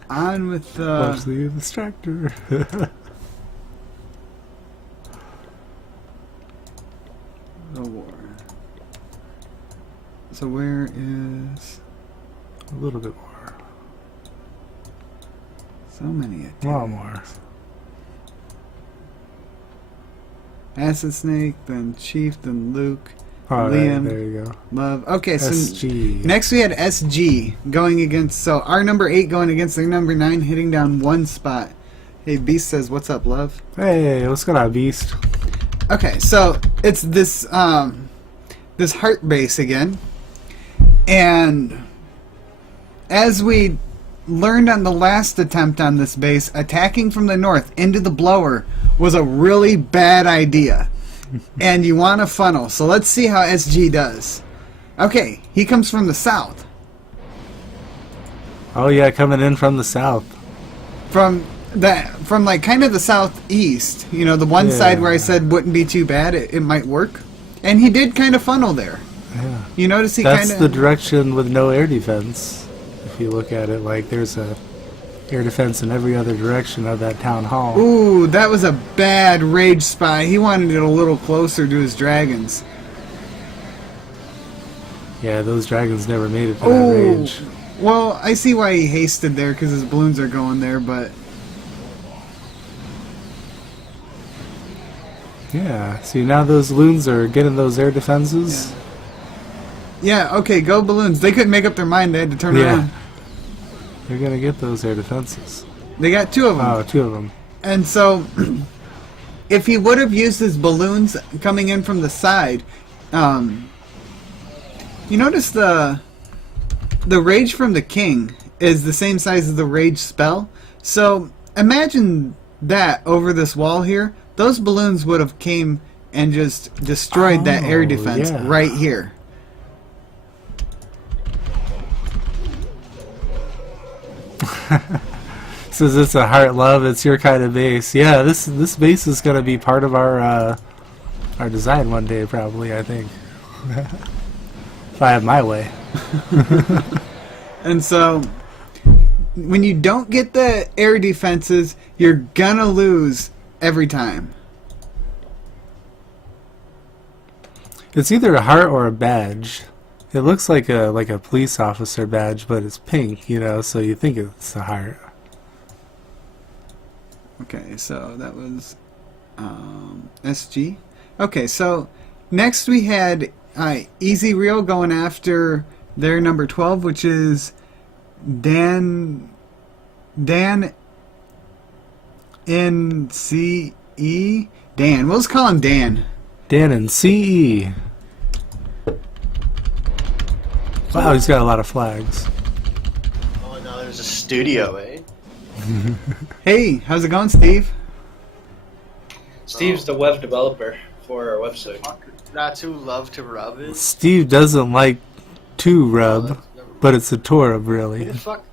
on with Watch the distractor. the war. So where is A little bit more. so many? A lot more. Acid Snake, then Chief, then Luke, All right, Liam. there you go. Love. Okay, so SG. next we had SG going against, so our number 8 going against their number 9, hitting down 1 spot. Hey, Beast says, what's up, love? Hey, what's going on, Beast? Okay, so it's this this heart base again, and as we learned on the last attempt on this base, attacking from the north into the blower was a really bad idea, and you want a funnel. So let's see how SG does. Okay, he comes from the south, Oh yeah, coming in from the south. from like kind of the southeast. You know, the one side where I said wouldn't be too bad. It might work, and he did kind of funnel there. Yeah. You notice he That's kind the of direction with no air defense. If you look at it, like there's a air defense in every other direction of that town hall. Ooh, that was a bad rage spy. He wanted it a little closer to his dragons. Yeah, those dragons never made it to that Oh, range. well, I see why he hasted there, because his balloons are going there, but Yeah, see now those loons are getting those air defenses. yeah, okay, go balloons. They couldn't make up their mind. They had to turn Yeah. around. They're gonna get those air defenses. They got 2 of them. Oh, 2 of them. And so, if he would have used his balloons coming in from the side, you notice the rage from the king is the same size as the rage spell. So imagine that over this wall here. Those balloons would have came and just destroyed that air Oh, defense yeah. right here. Says it's a heart love. It's your kind of base. Yeah, this base is gonna be part of our design one day, probably. I think, if I have my way. And so, when you don't get the air defenses, you're gonna lose every time. It's either a heart or a badge. It looks like a police officer badge, but it's pink, you know, so you think it's a heart. Okay, so that was SG. Okay, so next we had Easy Real going after their number 12, which is Dan NCE. Dan. We'll just call him Dan. Dan and CE. Wow, he's got a lot of flags. Oh no, there's a studio, eh? Hey, how's it going, Steve? Steve's the web developer for our website. That's who love to rub it. Steve doesn't like to rub, Never mind. but it's a Torub, Who really. the fuck?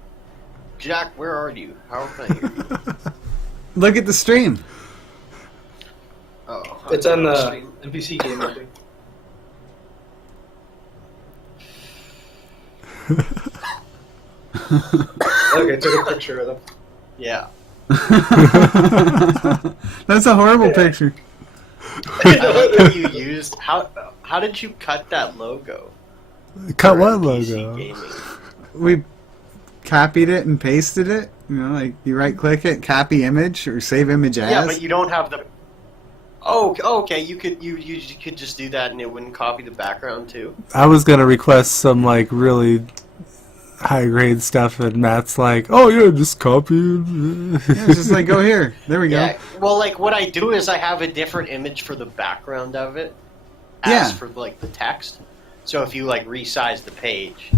Jack, where are you? How can I hear you? Look at the stream. Oh, It's on the stream. MPC game, I think. Okay, took a picture of them. Yeah. That's a horrible picture. I like that you used. How did you cut that logo? Cut for what MPC logo? Gaming? We copied it and pasted it. You know, like you right click it, copy image or save image as. Yeah, but you don't have the. Oh, okay. You could just do that, and it wouldn't copy the background too. I was gonna request some like really high grade stuff, and Matt's like, "Oh yeah, just copy." Yeah, it's just like go here. There we go. Yeah. Well, like what I do is I have a different image for the background of it, as Yeah. for like the text. So if you like resize the page,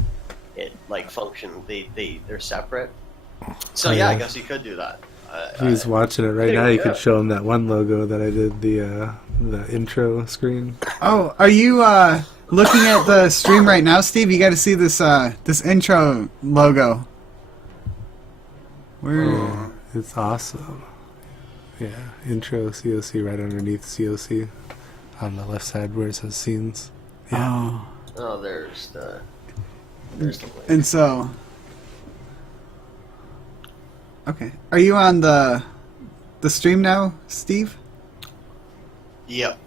it like function. They're separate. So Oh, yeah, I yeah. guess you could do that. If he's watching it right There now, you you go. could show him that one logo that I did the intro screen. Oh, are you looking at the stream right now, Steve? You got to see this this intro logo. Where? Oh, it's awesome. Yeah, intro COC right underneath COC on the left side where it says scenes. Yeah. Oh, Oh, there's the link. and so. Okay, are you on the stream now, Steve? Yep.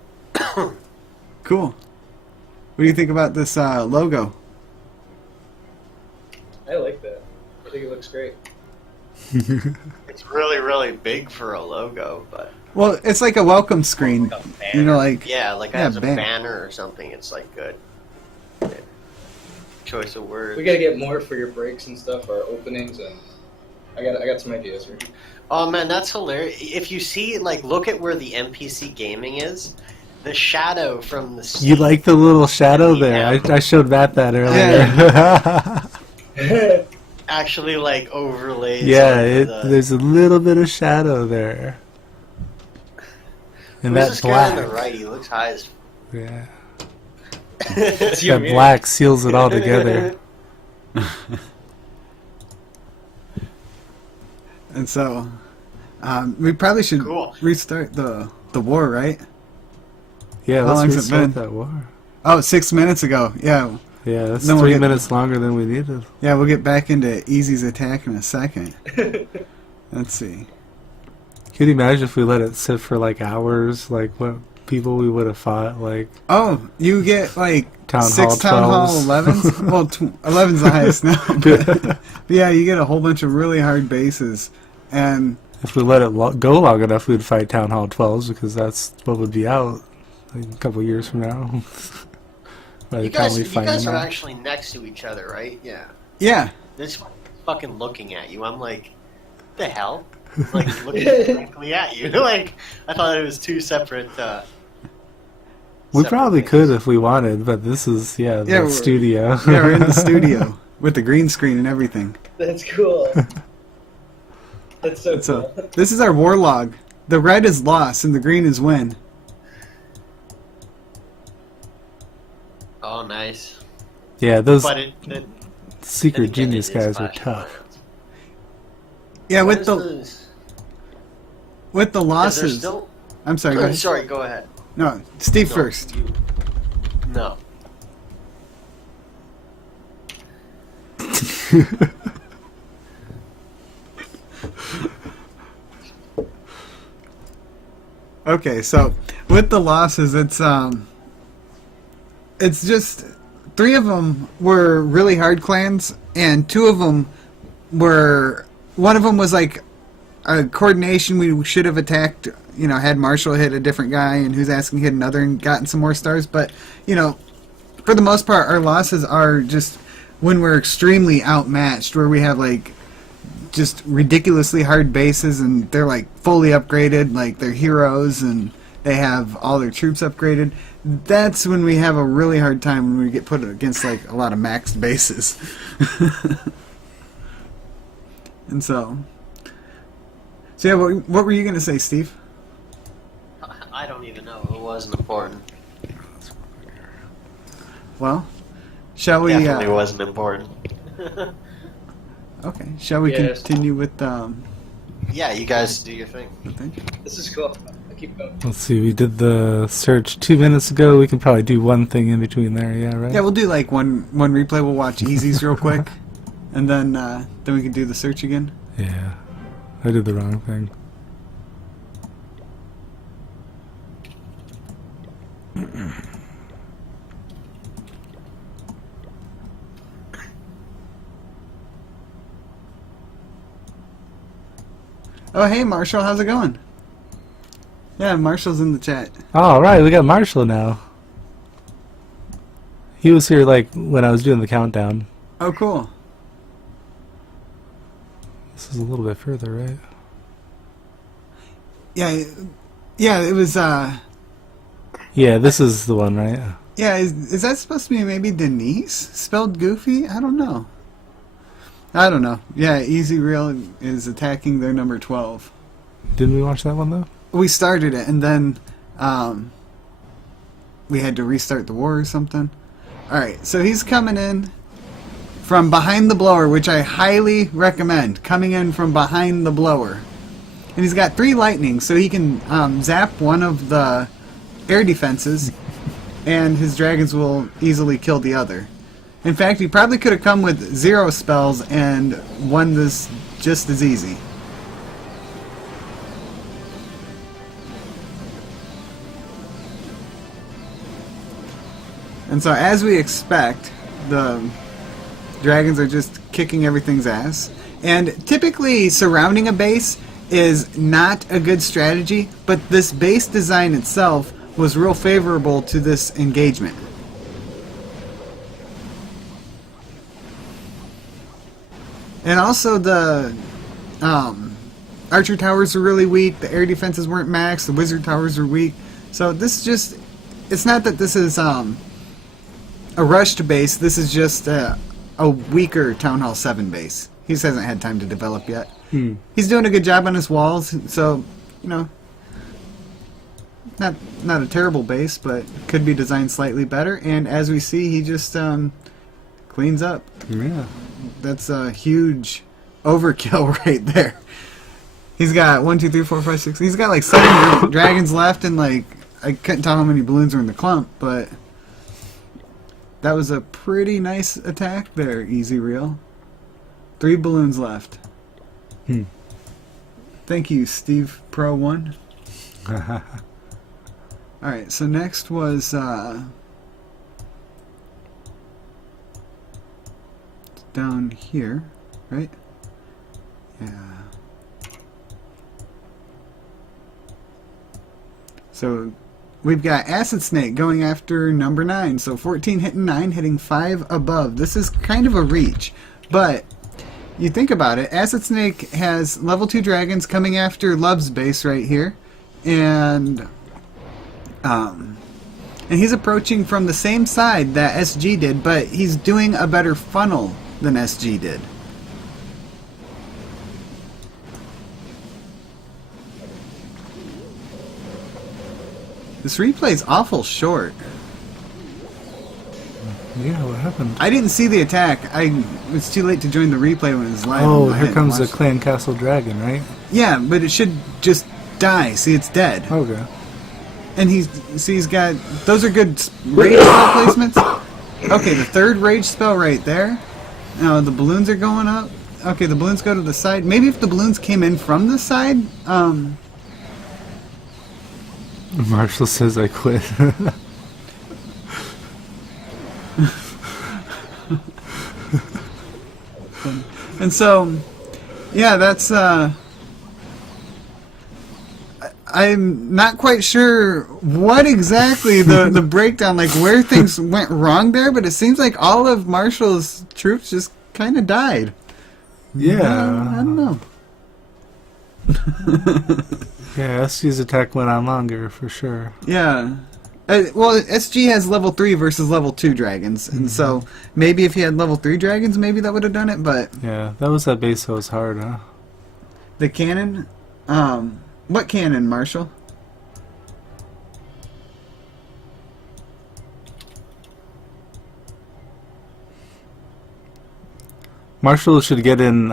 Cool. What do you think about this logo? I like that. I think it looks great. It's really, really big for a logo, but Well, it's like a welcome screen. Like a banner. You know, like yeah, like Yeah, as a banner. banner or something, it's like good. Choice of words. We gotta get more for your breaks and stuff, our openings, and I got some ideas here. Oh man, that's hilarious. If you see, like, look at where the MPC gaming is. The shadow from the sea. You like the little shadow there? Yeah. I showed Matt that earlier. actually like overlays. Yeah, over the... there's a little bit of shadow there. And Who's that this guy on the black, right? He looks high as. yeah, It's you, that man. black seals it all together. And so, we probably should Cool. restart the war, right? Yeah, How let's long's it restart been? that war. Oh, 6 minutes ago. Yeah, Yeah, that's Then we'll 3 get- minutes longer than we needed. yeah. We'll get back into Easy's attack in a second. Let's see. Could you imagine if we let it sit for like hours? Like what people we would have fought? Like Oh, you get like Town 6 Hall Town Hall 12s. 11s. Well, 11's the highest now. But yeah, you get a whole bunch of really hard bases, and if we let it go long enough, we'd fight Town Hall 12s because that's what would be out like, a couple years from now. By the You time guys, we you fight guys them are all. actually next to each other, right? Yeah. yeah, This fucking looking at you. I'm like, the hell? It's like looking directly at you. Like I thought it was two separate. We separate probably things. could if we wanted, but this is the Yeah, we're- studio. yeah, we're in the studio with the green screen and everything. That's cool. That's so So cool. this is our war log. The red is loss and the green is win. Oh, nice. Yeah, those But it secret then again, genius it is guys were Clash of tough. Clans. Yeah, What with is the is there losses. still? I'm sorry. Go ahead. Sorry, go ahead. No, Steve No, first. you- No. Okay, so with the losses, it's just 3 of them were really hard clans, and 2 of them were. One of them was like a coordination. We should have attacked. You know, had Marshall hit a different guy, and Who's Asking hit another, and gotten some more stars. But you know, for the most part, our losses are just when we're extremely outmatched, where we have like just ridiculously hard bases, and they're like fully upgraded, like they're heroes, and they have all their troops upgraded. That's when we have a really hard time when we get put against like a lot of maxed bases. And so yeah, what were you gonna say, Steve? I don't even know. It wasn't important. Well, shall we? Definitely wasn't important. Okay, shall we Yes. continue with Yeah, you guys do your thing. thing? This is cool. I'll keep going. Let's see, we did the search 2 minutes ago. We can probably do one thing in between there, yeah, right? Yeah, we'll do like one replay. We'll watch Easy's real quick, and then we can do the search again. Yeah. I did the wrong thing. Oh, hey, Marshall, how's it going? Yeah, Marshall's in the chat. All right, we got Marshall now. He was here like when I was doing the countdown. Oh, cool. This is a little bit further, right? Yeah, it was, Yeah, this is the one, right? yeah, is that supposed to be maybe Denise? Spelled goofy? I don't know. Yeah, Easy Real is attacking their number 12. Didn't we watch that one, though? We started it, and then we had to restart the war or something. Alright, so he's coming in from behind the blower, which I highly recommend. Coming in from behind the blower. And he's got 3 lightning, so he can zap one of the air defenses, and his dragons will easily kill the other. In fact, he probably could have come with 0 spells and won this just as easy. And so, as we expect, the dragons are just kicking everything's ass. And typically, surrounding a base is not a good strategy, but this base design itself was real favorable to this engagement. And also the archer towers are really weak, the air defenses weren't maxed, the wizard towers are weak. So this is just, it's not that this is a rushed base, this is just a weaker Town Hall 7 base. He just hasn't had time to develop yet. He's doing a good job on his walls, so, you know, not a terrible base, but could be designed slightly better. And as we see, he just cleans up. Yeah. That's a huge overkill right there. He's got 1, 2, 3, 4, 5, 6. He's got like 7 dragons left, and like I couldn't tell how many balloons are in the clump, but that was a pretty nice attack there, Easy Real. 3 balloons left. Thank you, Steve Pro 1. Alright, so next was down here, right? Yeah. So we've got Acid Snake going after number 9. So 14 hitting 9, hitting 5 above. This is kind of a reach, but you think about it, Acid Snake has level 2 dragons coming after Love's base right here, and he's approaching from the same side that SG did, but he's doing a better funnel than SG did. This replay's awful short. Yeah, what happened? I didn't see the attack. It's too late to join the replay when it was live. Oh, I here hadn't comes the watched it. Clan Castle Dragon, right? Yeah, but it should just die. See, it's dead. Okay. And he's got, those are good rage spell placements. Okay, the 3rd rage spell right there. Now the balloons are going up. Okay, the balloons go to the side. Maybe if the balloons came in from the side, Marshall says I quit. and so, yeah, that's, I'm not quite sure what exactly the breakdown, like where things went wrong there, but it seems like all of Marshall's troops just kind of died. Yeah. I don't know. Yeah, SG's attack went on longer, for sure. Yeah. Well, SG has level 3 versus level 2 dragons, and so maybe if he had level 3 dragons, maybe that would have done it, but... Yeah, that was that base that was hard, huh? The cannon? What cannon, Marshall? Marshall should get in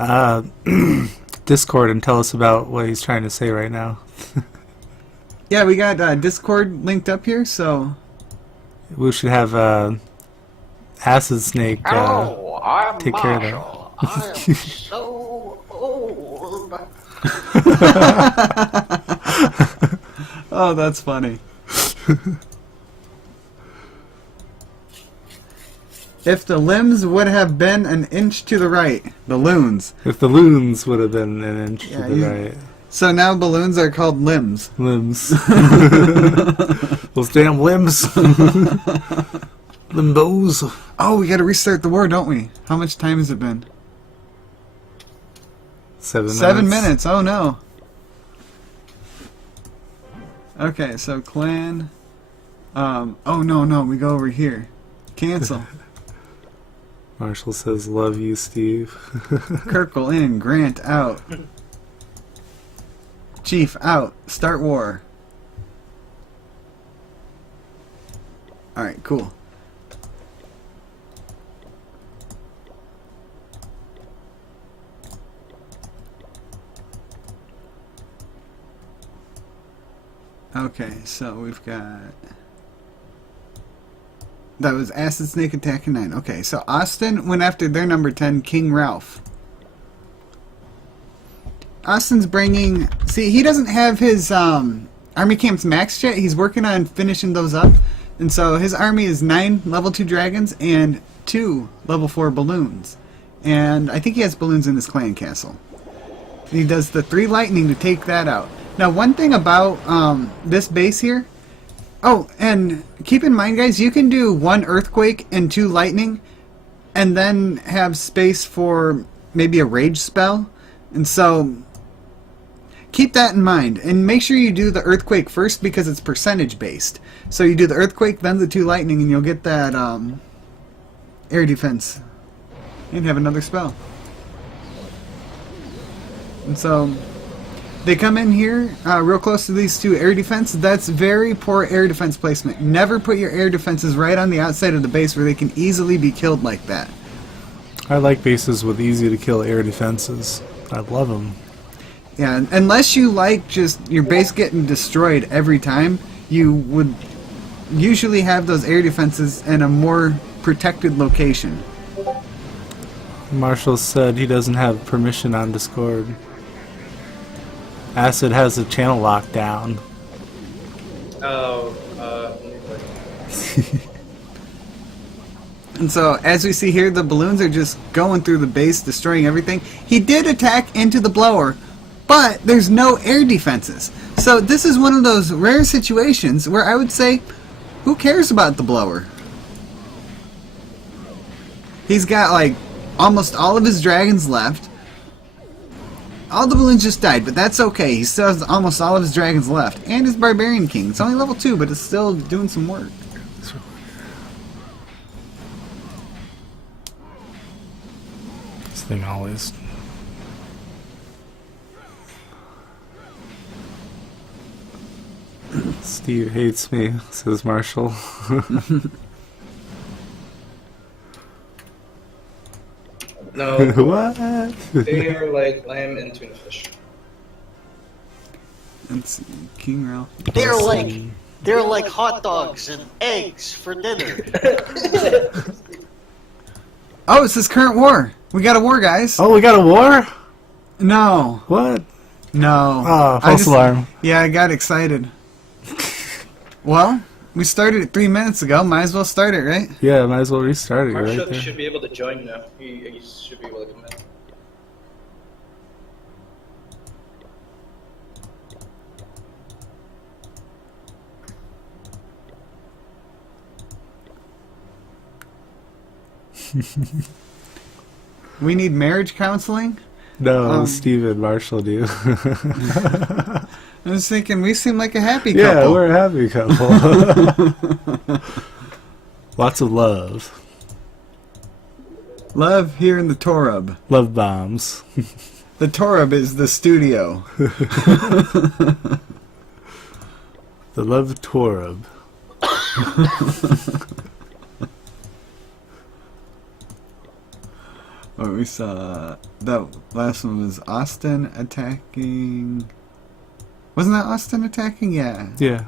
Discord and tell us about what he's trying to say right now. Yeah, we got Discord linked up here, so... We should have Acid Snake Oh, I'm take care of that. Marshall. I am so old. Oh, that's funny. If the limbs would have been an inch to the right, the loons. If the loons would have been an inch Yeah, to the right. So now balloons are called limbs. Limbs. Those damn limbs. Limbos. Oh, we gotta restart the war, don't we? How much time has it been? 7 minutes. Oh no. Okay, so clan. Oh no, we go over here. Cancel. Marshall says, "Love you, Steve." Kirkle in. Grant out. Chief out. Start war. Alright, cool. Okay, so we've got... That was Acid Snake attacking 9. Okay, so Austin went after their number 10, King Ralph. Austin's bringing... See, he doesn't have his army camps maxed yet. He's working on finishing those up. And so his army is 9 level 2 dragons and 2 level 4 balloons. And I think he has balloons in his clan castle. And he does the 3 lightning to take that out. Now, one thing about this base here... Oh, and keep in mind, guys, you can do 1 earthquake and 2 lightning, and then have space for maybe a rage spell. And so, keep that in mind. And make sure you do the earthquake first, because it's percentage based. So you do the earthquake, then the 2 lightning, and you'll get that air defense. And have another spell. And so... They come in here real close to these 2 air defense. That's very poor air defense placement. Never put your air defenses right on the outside of the base where they can easily be killed like that. I like bases with easy to kill air defenses. I love them. Yeah, unless you like just your base getting destroyed every time, you would usually have those air defenses in a more protected location. Marshall said he doesn't have permission on Discord. Acid has the channel locked down. Oh, let me look. And so, as we see here, the balloons are just going through the base, destroying everything. He did attack into the blower, but there's no air defenses. So this is one of those rare situations where I would say, who cares about the blower? He's got like almost all of his dragons left. All the balloons just died, but that's okay. He still has almost all of his dragons left. And his Barbarian King. It's only level 2, but it's still doing some work. This thing always... Steve hates me, says Marshall. No, What? they are like lamb and tuna fish. Let's see. King Ralph. They're like hot dogs and eggs for dinner. Oh, it's this current war. We got a war, guys. Oh, we got a war? No. What? No. Oh, false alarm. Yeah, I got excited. Well, we started it 3 minutes ago. Might as well start it, right? Yeah, might as well restart it Marshall right there. should be able to join now. He should be able to come in. We need marriage counseling? No, Steve and Marshall do. I was thinking, we seem like a happy couple. Yeah, we're a happy couple. Lots of love. Love here in the Torub. Love bombs. The Torub is the studio. The love Torub. Oh, we saw that last one was Austin attacking. Wasn't that Austin attacking? Yeah. Yeah.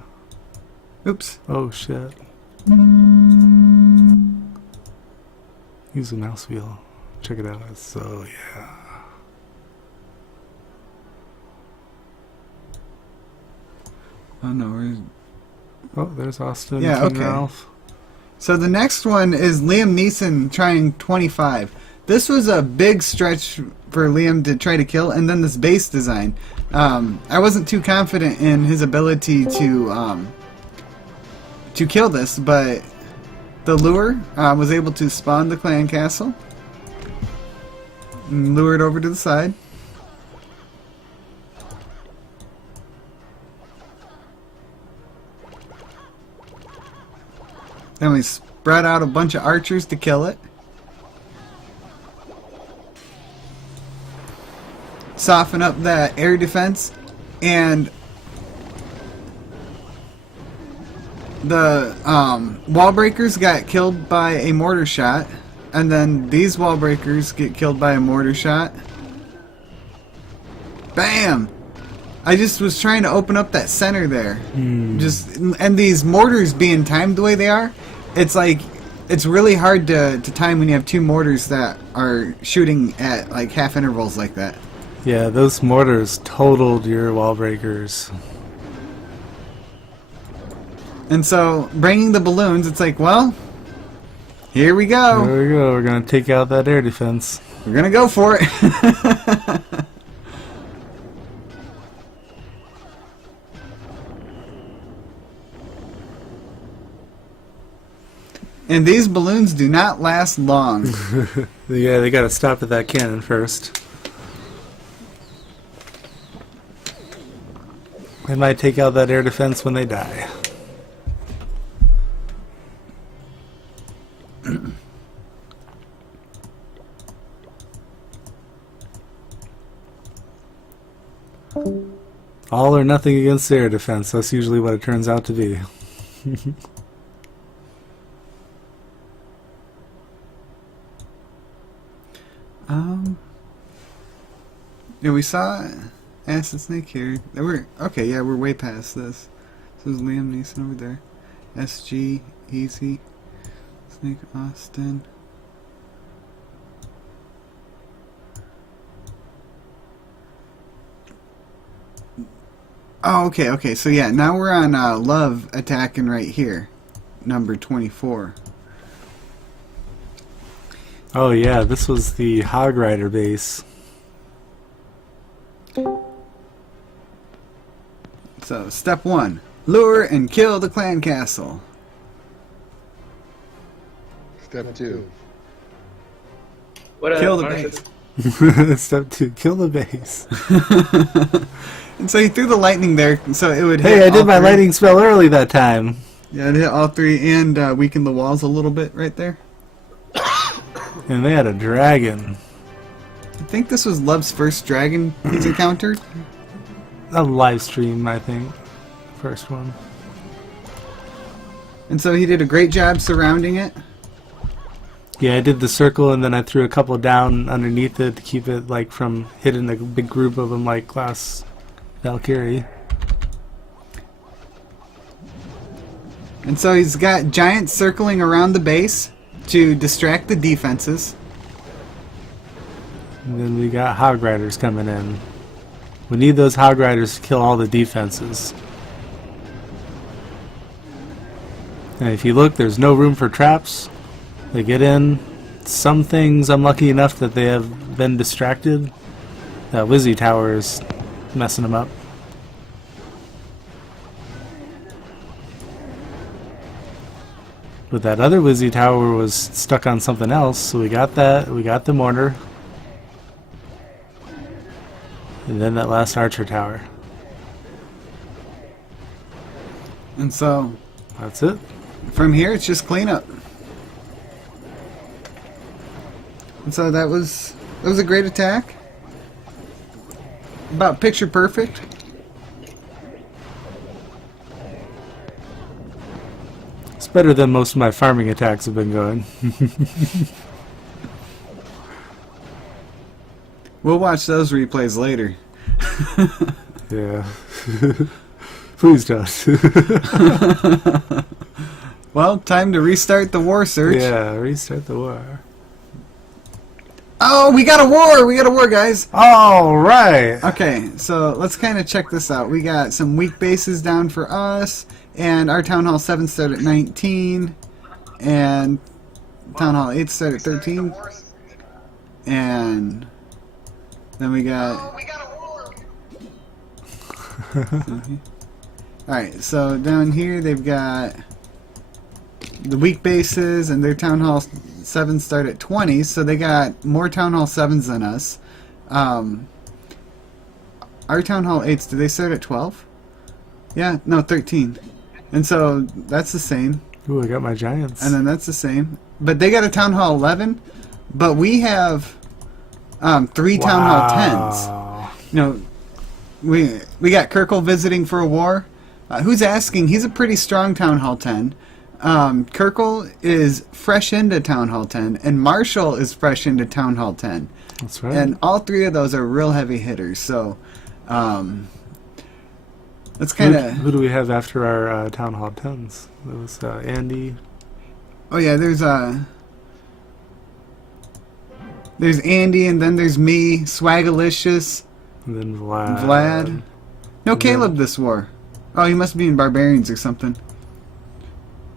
Oops. Oh shit. Use a mouse wheel. Check it out. So yeah. Oh no, where's... Oh, there's Austin. Yeah, King okay. Ralph. So the next one is Liam Neeson trying 25. This was a big stretch for Liam to try to kill, and then this base design. I wasn't too confident in his ability to kill this, but the lure was able to spawn the clan castle and lure it over to the side. Then we spread out a bunch of archers to kill it. Soften up that air defense, and the wall breakers got killed by a mortar shot, and then these wall breakers get killed by a mortar shot. Bam! I just was trying to open up that center there. And these mortars being timed the way they are, it's like it's really hard to time when you have two mortars that are shooting at like half intervals like that. Yeah, those mortars totaled your wall breakers. And so, bringing the balloons, it's like, well, here we go. There we go. We're going to take out that air defense. We're going to go for it. And these balloons do not last long. Yeah, they got to stop at that cannon first. They might take out that air defense when they die. All or nothing against air defense. That's usually what it turns out to be. Yeah, we saw Acid Snake here. Okay, yeah, we're way past this. This is Liam Neeson over there. SG, Easy, Snake Austin. Oh, okay. So yeah, now we're on Love attacking right here, number 24. Oh yeah, this was the Hog Rider base. So step 1, lure and kill the clan castle. Step 2. Kill the base. Step 2, kill the base. And so he threw the lightning there, so it would hit. Hey, I did all my three. lightning spell early that time. Yeah, it hit all three and weakened the walls a little bit right there. And they had a dragon. I think this was Love's first dragon he's encountered. A live stream, I think. First one. And so he did a great job surrounding it. Yeah, I did the circle and then I threw a couple down underneath it to keep it like from hitting a big group of them like last Valkyrie. And so he's got giants circling around the base to distract the defenses. And then we got Hog Riders coming in. We need those Hog Riders to kill all the defenses. And if you look, there's no room for traps. They get in. Some things I'm lucky enough that they have been distracted. That Wizzy Tower is messing them up. But that other Wizzy Tower was stuck on something else, so we got that. We got the mortar. And then that last Archer Tower. And so That's it. from here it's just cleanup. And so that was a great attack. About picture perfect. It's better than most of my farming attacks have been going. We'll watch those replays later. Yeah. Please don't. Well, time to restart the war search. Yeah, restart the war. Oh, we got a war! We got a war, guys! Alright! Okay, so let's kind of check this out. We got some weak bases down for us, and our Town Hall 7 start at 19, and Town Hall 8 start at 13, and Then we got. Alright, so down here they've got the weak bases, and their Town Hall 7s start at 20, so they got more Town Hall 7s than us. Our Town Hall 8s, do they start at 12? Yeah, no, 13. And so that's the same. Ooh, I got my Giants. And then that's the same. But they got a Town Hall 11, but we have 3 Town Hall 10s. You know, we got Kirkle visiting for a war. Who's asking? He's a pretty strong Town Hall 10. Kirkle is fresh into Town Hall 10, and Marshall is fresh into Town Hall 10. That's right. And all 3 of those are real heavy hitters. So that's kind of. Who do we have after our Town Hall 10s? It was Andy. Oh yeah, there's Andy, and then there's me, Swagalicious, And then Vlad. No, And Caleb this war. Oh, he must be in Barbarians or something.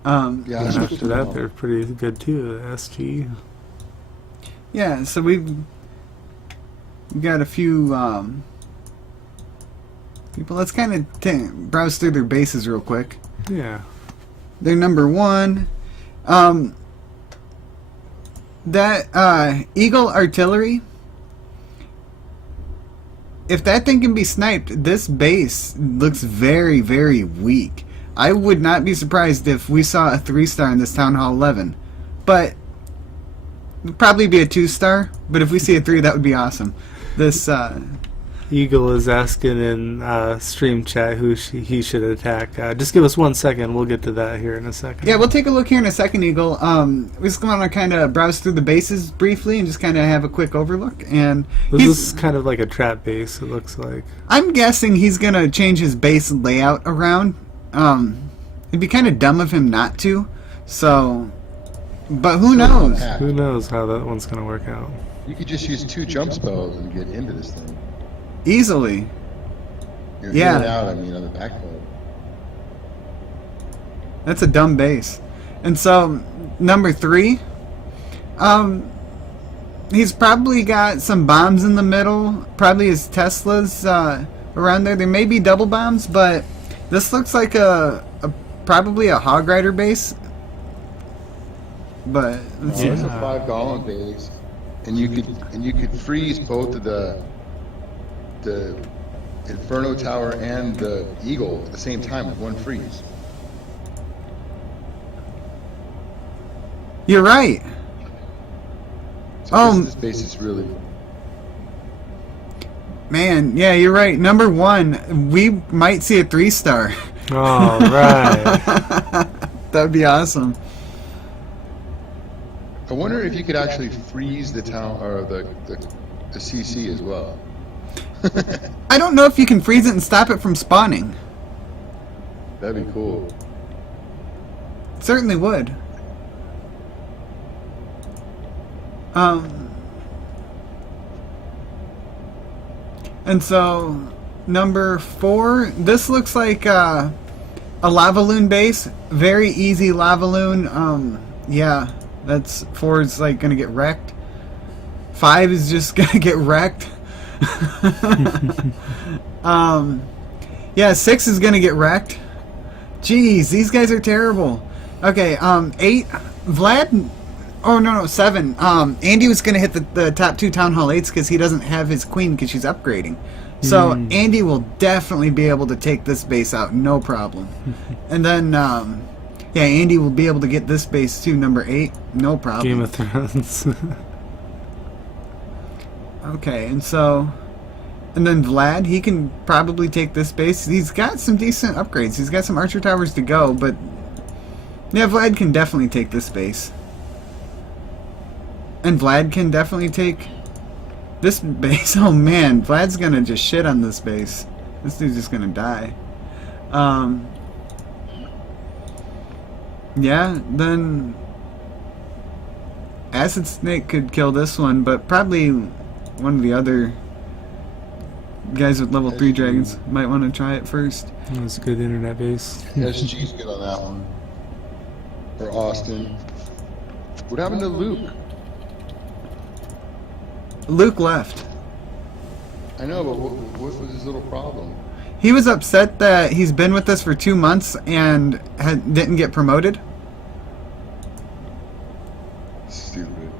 Yeah, And I after switched them that, all. they're pretty good too. SG. Yeah, so we've got a few people. Let's kind of browse through their bases real quick. Yeah. They're number 1. That Eagle Artillery, if that thing can be sniped, this base looks very, very weak. I would not be surprised if we saw a 3-star in this Town Hall 11. But it'd probably be a 2-star, but if we see a 3, that would be awesome. This Eagle is asking in stream chat who he should attack. Just give us 1 second. We'll get to that here in a second. yeah, we'll take a look here in a second, Eagle. We just want to kind of browse through the bases briefly and just kind of have a quick overlook. And This is kind of like a trap base, it looks like. I'm guessing he's going to change his base layout around. It'd be kind of dumb of him not to. So, but who knows? Yeah. Who knows how that one's going to work out. You could just use 2 jump spells and get into this thing. Easily. You're Yeah. in and out, I mean, on the backbone. That's a dumb base. And so, number 3, he's probably got some bombs in the middle. Probably his Teslas around there. There may be double bombs, but this looks like probably a Hog Rider base. But let's see. It's a 5 golem base, and you could freeze both of the Inferno Tower and the Eagle at the same time with 1 freeze. You're right. So this base is really. Man, yeah, you're right. Number 1, we might see a 3-star. All right. That'd be awesome. I wonder if you could actually freeze the town or the CC as well. I don't know if you can freeze it and stop it from spawning. That'd be cool. Certainly would. And so, number 4, this looks like a lava loon base. Very easy lava loon. Yeah, that's 4 is like gonna get wrecked. 5 is just gonna get wrecked. Yeah, 6 is gonna get wrecked. Jeez, these guys are terrible. Okay, 8, Vlad. Oh no, 7. Andy was gonna hit the top 2 Town Hall 8s because he doesn't have his queen because she's upgrading. So Andy will definitely be able to take this base out, no problem. And then, yeah, Andy will be able to get this base too, number 8, no problem. Game of Thrones. Okay, and so, and then Vlad, he can probably take this base. He's got some decent upgrades. He's got some archer towers to go, but yeah, Vlad can definitely take this base. And Vlad can definitely take this base. Oh man, Vlad's gonna just shit on this base. This dude's just gonna die. Yeah, then Acid Snake could kill this one, but probably one of the other guys with level 3 dragons might want to try it first. That's a good internet base. SG's good on that one. Or Austin. What happened to Luke? Luke left. I know, but what was his little problem? He was upset that he's been with us for 2 months and didn't get promoted. Stupid.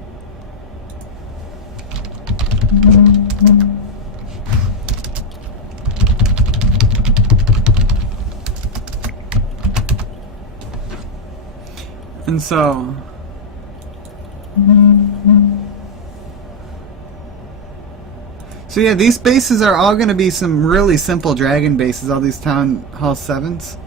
And so... So yeah, these bases are all going to be some really simple dragon bases, all these Town Hall 7s.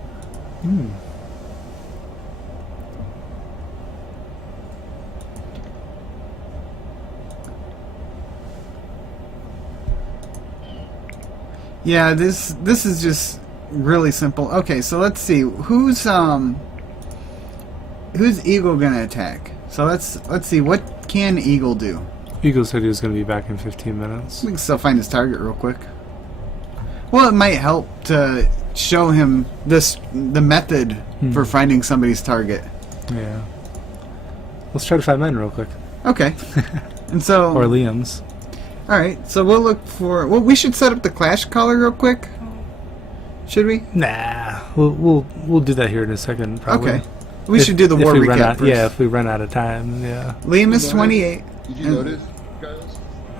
Yeah, this is just really simple. Okay, so let's see. Who's Eagle going to attack? So let's see, what can Eagle do? Eagle said he was going to be back in 15 minutes. We can still find his target real quick. Well, it might help to show him the method for finding somebody's target. Yeah. Let's try to find mine real quick. Okay. And so... Or Liam's. Alright, so we'll look for... Well, we should set up the clash caller real quick. Should we? Nah. We'll do that here in a second, probably. Okay. We should do the war we run recap out, first. Yeah, if we run out of time, yeah. Liam is 28. Did you notice, guys?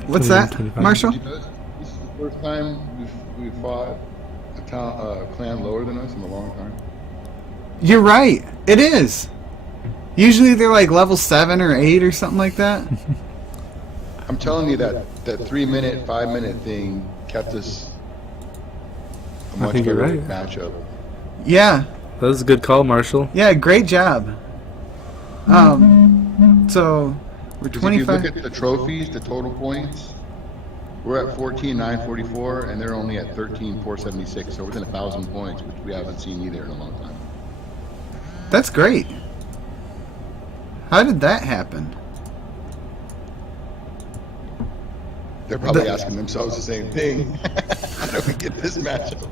What's that, 25. Marshall? Did you notice this is the first time we fought a clan lower than us in a long time? You're right. It is. Usually they're like level 7 or 8 or something like that. I'm telling you that 3-minute, 5-minute thing kept us a I much think you're better right. matchup. Yeah. That was a good call, Marshall. Yeah, great job. So we're 'Cause if you 25. look at the trophies, the total points, we're at 14,944, and they're only at 13,476, so within 1,000 points, which we haven't seen either in a long time. That's great. How did that happen? They're probably asking themselves the same thing. How do we get this matchup?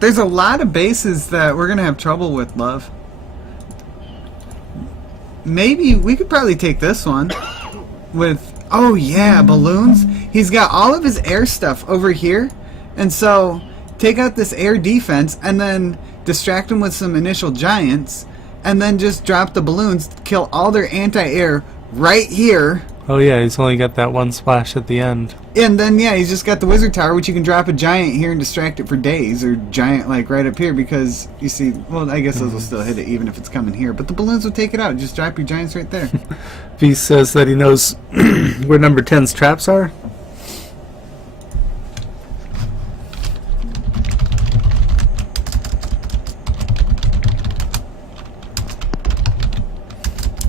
There's a lot of bases that we're gonna have trouble with, love. Maybe we could probably take this one with, oh yeah, balloons. He's got all of his air stuff over here, and so take out this air defense and then distract him with some initial giants, and then just drop the balloons, kill all their anti-air right here. Oh yeah, he's only got that one splash at the end. And then, yeah, he's just got the wizard tower, which you can drop a giant here and distract it for days, or giant, like, right up here, because, you see, well, I guess those will still hit it, even if it's coming here, but the balloons will take it out. Just drop your giants right there. He says that he knows where number 10's traps are.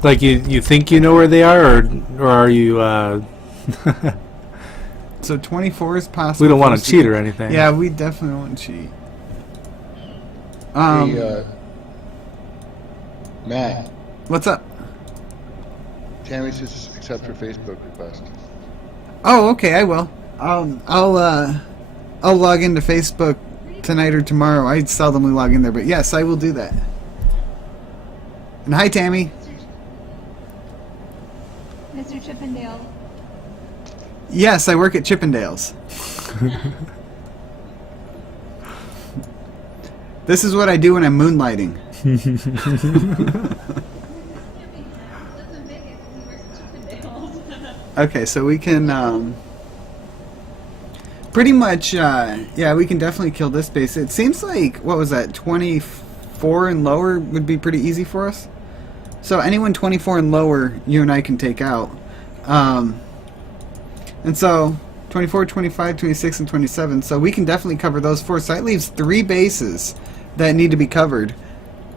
Like, you think you know where they are, or are you, So 24 is possible. We don't want to cheat or anything. Yeah, we definitely won't cheat. Hey, Matt, What's up? Tammy says accept her Facebook request. Oh, okay, I will. I'll log into Facebook tonight or tomorrow. I seldomly log in there, but yes, I will do that. And hi, Tammy. Mr. Chippendale. Yes, I work at Chippendales. This is what I do when I'm moonlighting. Okay, so we can pretty much yeah, we can definitely kill this base. It seems like, what was that, 24 and lower would be pretty easy for us. So anyone 24 and lower, you and I can take out. And so 24, 25, 26, and 27. So we can definitely cover those four. So that leaves 3 bases that need to be covered.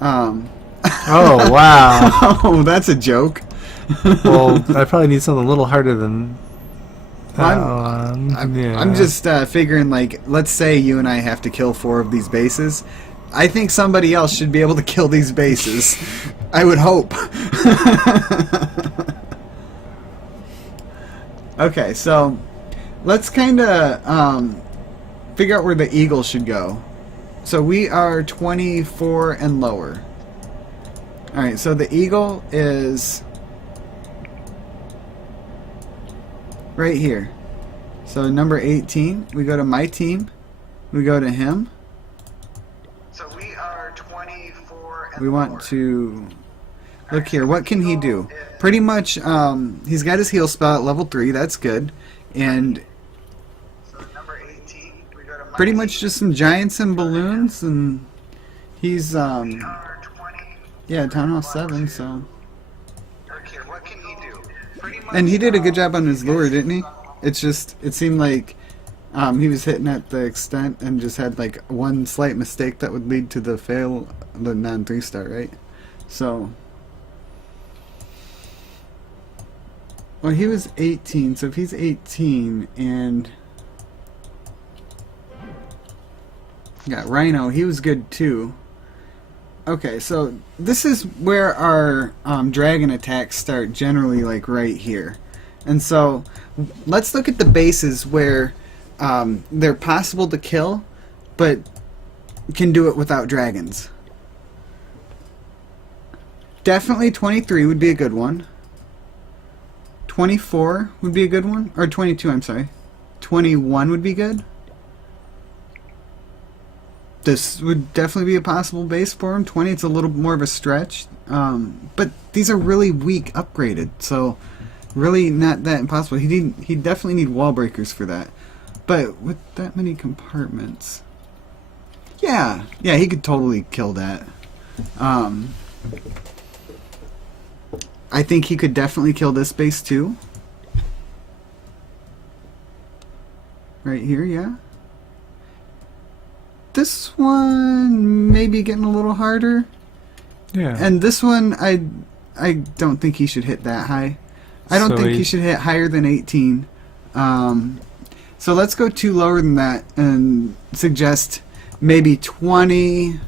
Oh, wow. Oh, that's a joke. Well, I probably need something a little harder than that one. I'm just figuring, like, let's say you and I have to kill 4 of these bases. I think somebody else should be able to kill these bases. I would hope. Okay, so let's kind of figure out where the eagle should go. So we are 24 and lower. Alright, so the eagle is right here. So number 18, we go to my team, we go to him. So we are 24 and We want to look here. What can he do? Pretty much, he's got his heal spell at level 3. That's good. And so number 18, we go to my pretty team. much just some giants and balloons, and he's We are 20. yeah, Town Hall 7. So, Okay, what can he do? Pretty much, and he did a good job on his lure, didn't he? It's just it seemed like he was hitting at the extent and just had like one slight mistake that would lead to the fail, the non 3-star, right? So. Well, he was 18, so if he's 18 and got Rhino, he was good too. Okay, so this is where our dragon attacks start, generally like right here. And so let's look at the bases where they're possible to kill, but can do it without dragons. Definitely 23 would be a good one. 24 would be a good one. Or 22, I'm sorry. 21 would be good. This would definitely be a possible base for him. 20, it's a little more of a stretch. But these are really weak upgraded, so really not that impossible. He definitely need wall breakers for that. But with that many compartments... Yeah, he could totally kill that. I think he could definitely kill this base too. Right here, yeah. This one maybe getting a little harder. Yeah. And this one, I don't think he should hit that high. I don't So think he should hit higher than 18. So let's go 2 lower than that and suggest maybe 20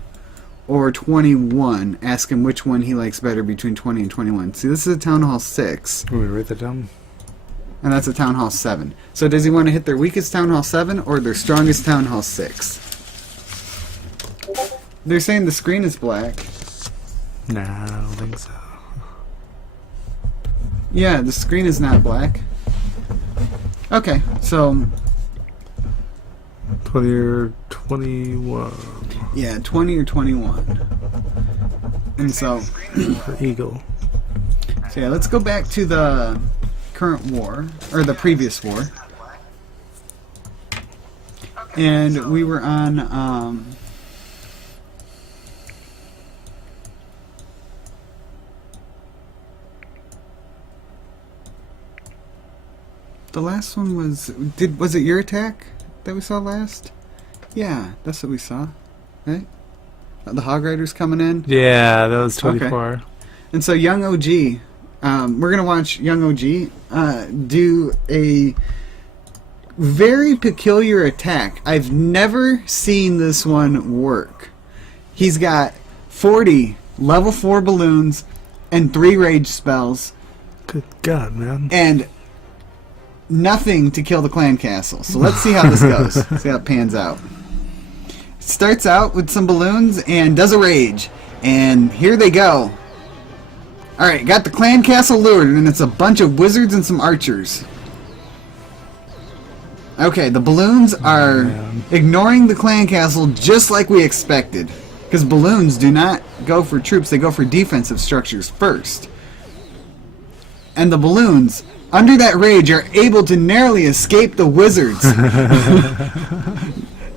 or 21. Ask him which one he likes better between 20 and 21. See, this is a Town Hall 6. Let me write that down. And that's a Town Hall 7. So does he want to hit their weakest Town Hall 7 or their strongest Town Hall 6? They're saying the screen is black. Nah, I don't think so. Yeah, the screen is not black. Okay, so 20 or 21 yeah, 20 or 21. And so for Eagle. So yeah, let's go back to the current war, or the previous war. And we were on, the last one was, was it your attack that we saw last? Yeah, that's what we saw, right? The Hog Riders coming in. Yeah, that was 24. Okay. And so Young OG, we're going to watch Young OG do a very peculiar attack. I've never seen this one work. He's got 40 level 4 balloons and 3 rage spells. Good God, man. And nothing to kill the clan castle. So let's see how this goes. See how it pans out. Starts out with some balloons and does a rage. And here they go. Alright, got the clan castle lured, and it's a bunch of wizards and some archers. Okay, the balloons are ignoring the clan castle just like we expected. Because balloons do not go for troops, they go for defensive structures first. And the balloons, under that rage, are able to narrowly escape the wizards.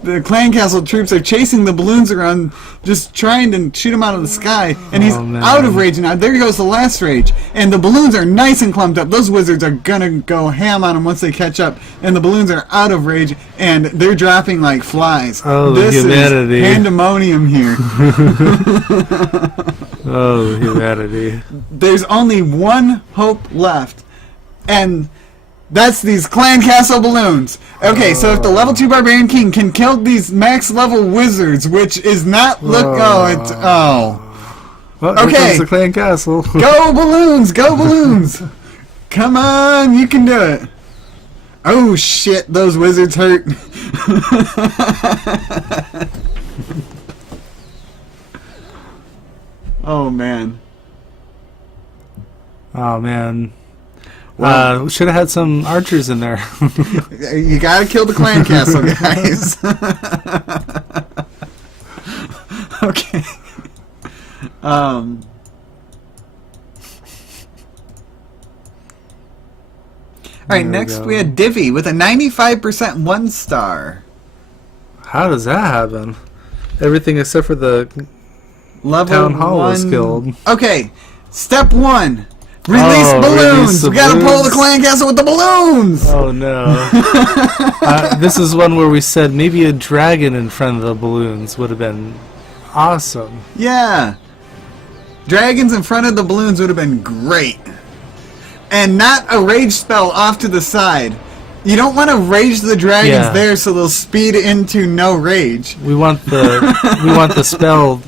The clan castle troops are chasing the balloons around, just trying to shoot him out of the sky, and he's out of rage now. There goes the last rage, and the balloons are nice and clumped up. Those wizards are gonna go ham on him once they catch up, and the balloons are out of rage, and they're dropping like flies. Oh, this humanity. is pandemonium here. Oh, humanity. There's only one hope left, and that's these clan castle balloons. Okay, so if the level 2 barbarian king can kill these max level wizards, which is not Well, here Okay. comes the clan castle. Go balloons, go balloons. Come on, you can do it. Oh shit, those wizards hurt. Oh man. Oh man. Should have had some archers in there. You gotta kill the clan castle, guys. Okay. Alright, next we had Divi with a 95% 1 star. How does that happen? Everything except for the Level town hall 1. was killed. Okay, step 1. Release balloons! Release the We gotta pull the balloons. clan castle with the balloons! Oh no. This is one where we said maybe a dragon in front of the balloons would have been awesome. Yeah. Dragons in front of the balloons would have been great. And not a rage spell off to the side. You don't want to rage the dragons there so they'll speed into no rage. We want the spell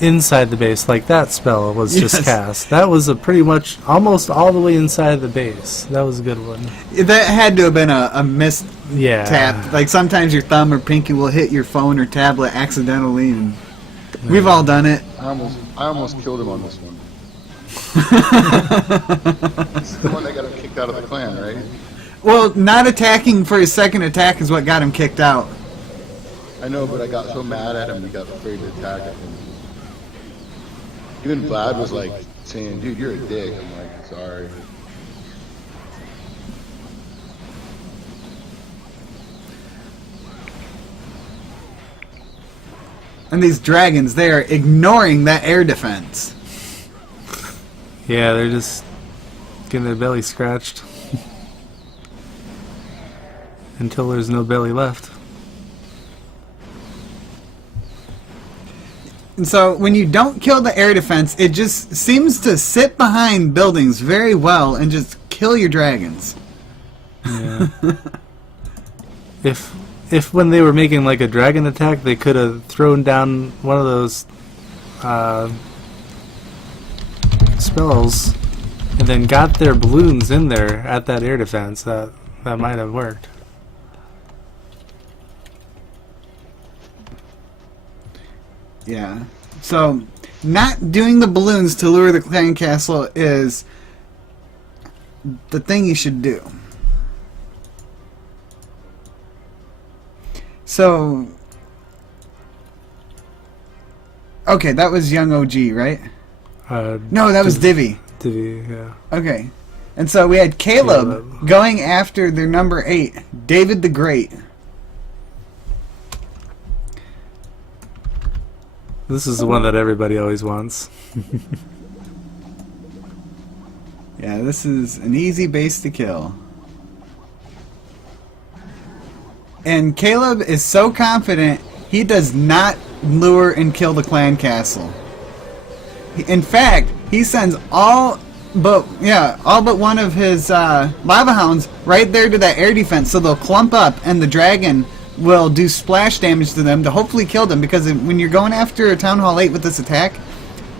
inside the base, like that spell was just cast. That was a pretty much almost all the way inside the base. That was a good one. That had to have been a missed Yeah. tap. Like sometimes your thumb or pinky will hit your phone or tablet accidentally, and we've all done it. I almost killed him on this one. This is the one that got him kicked out of the clan, right? Well, not attacking for his second attack is what got him kicked out. I know, but I got so mad at him, he got afraid to attack him. Even Vlad was like saying, dude, you're a dick. I'm like, sorry. And these dragons, they're ignoring that air defense. Yeah, they're just getting their belly scratched. Until there's no belly left. And so when you don't kill the air defense, it just seems to sit behind buildings very well and just kill your dragons. Yeah. If when they were making like a dragon attack, they could have thrown down one of those spells and then got their balloons in there at that air defense, that might have worked. Yeah. So, not doing the balloons to lure the clan castle is the thing you should do. So, okay, that was young OG, right? No, that was Divi. Divi, yeah. Okay. And so we had Caleb going after their number 8, David the Great. This is the one that everybody always wants. Yeah, this is an easy base to kill. And Caleb is so confident he does not lure and kill the clan castle. In fact, he sends all but one of his lava hounds right there to that air defense, so they'll clump up and the dragon will do splash damage to them to hopefully kill them, because when you're going after a Town Hall 8 with this attack,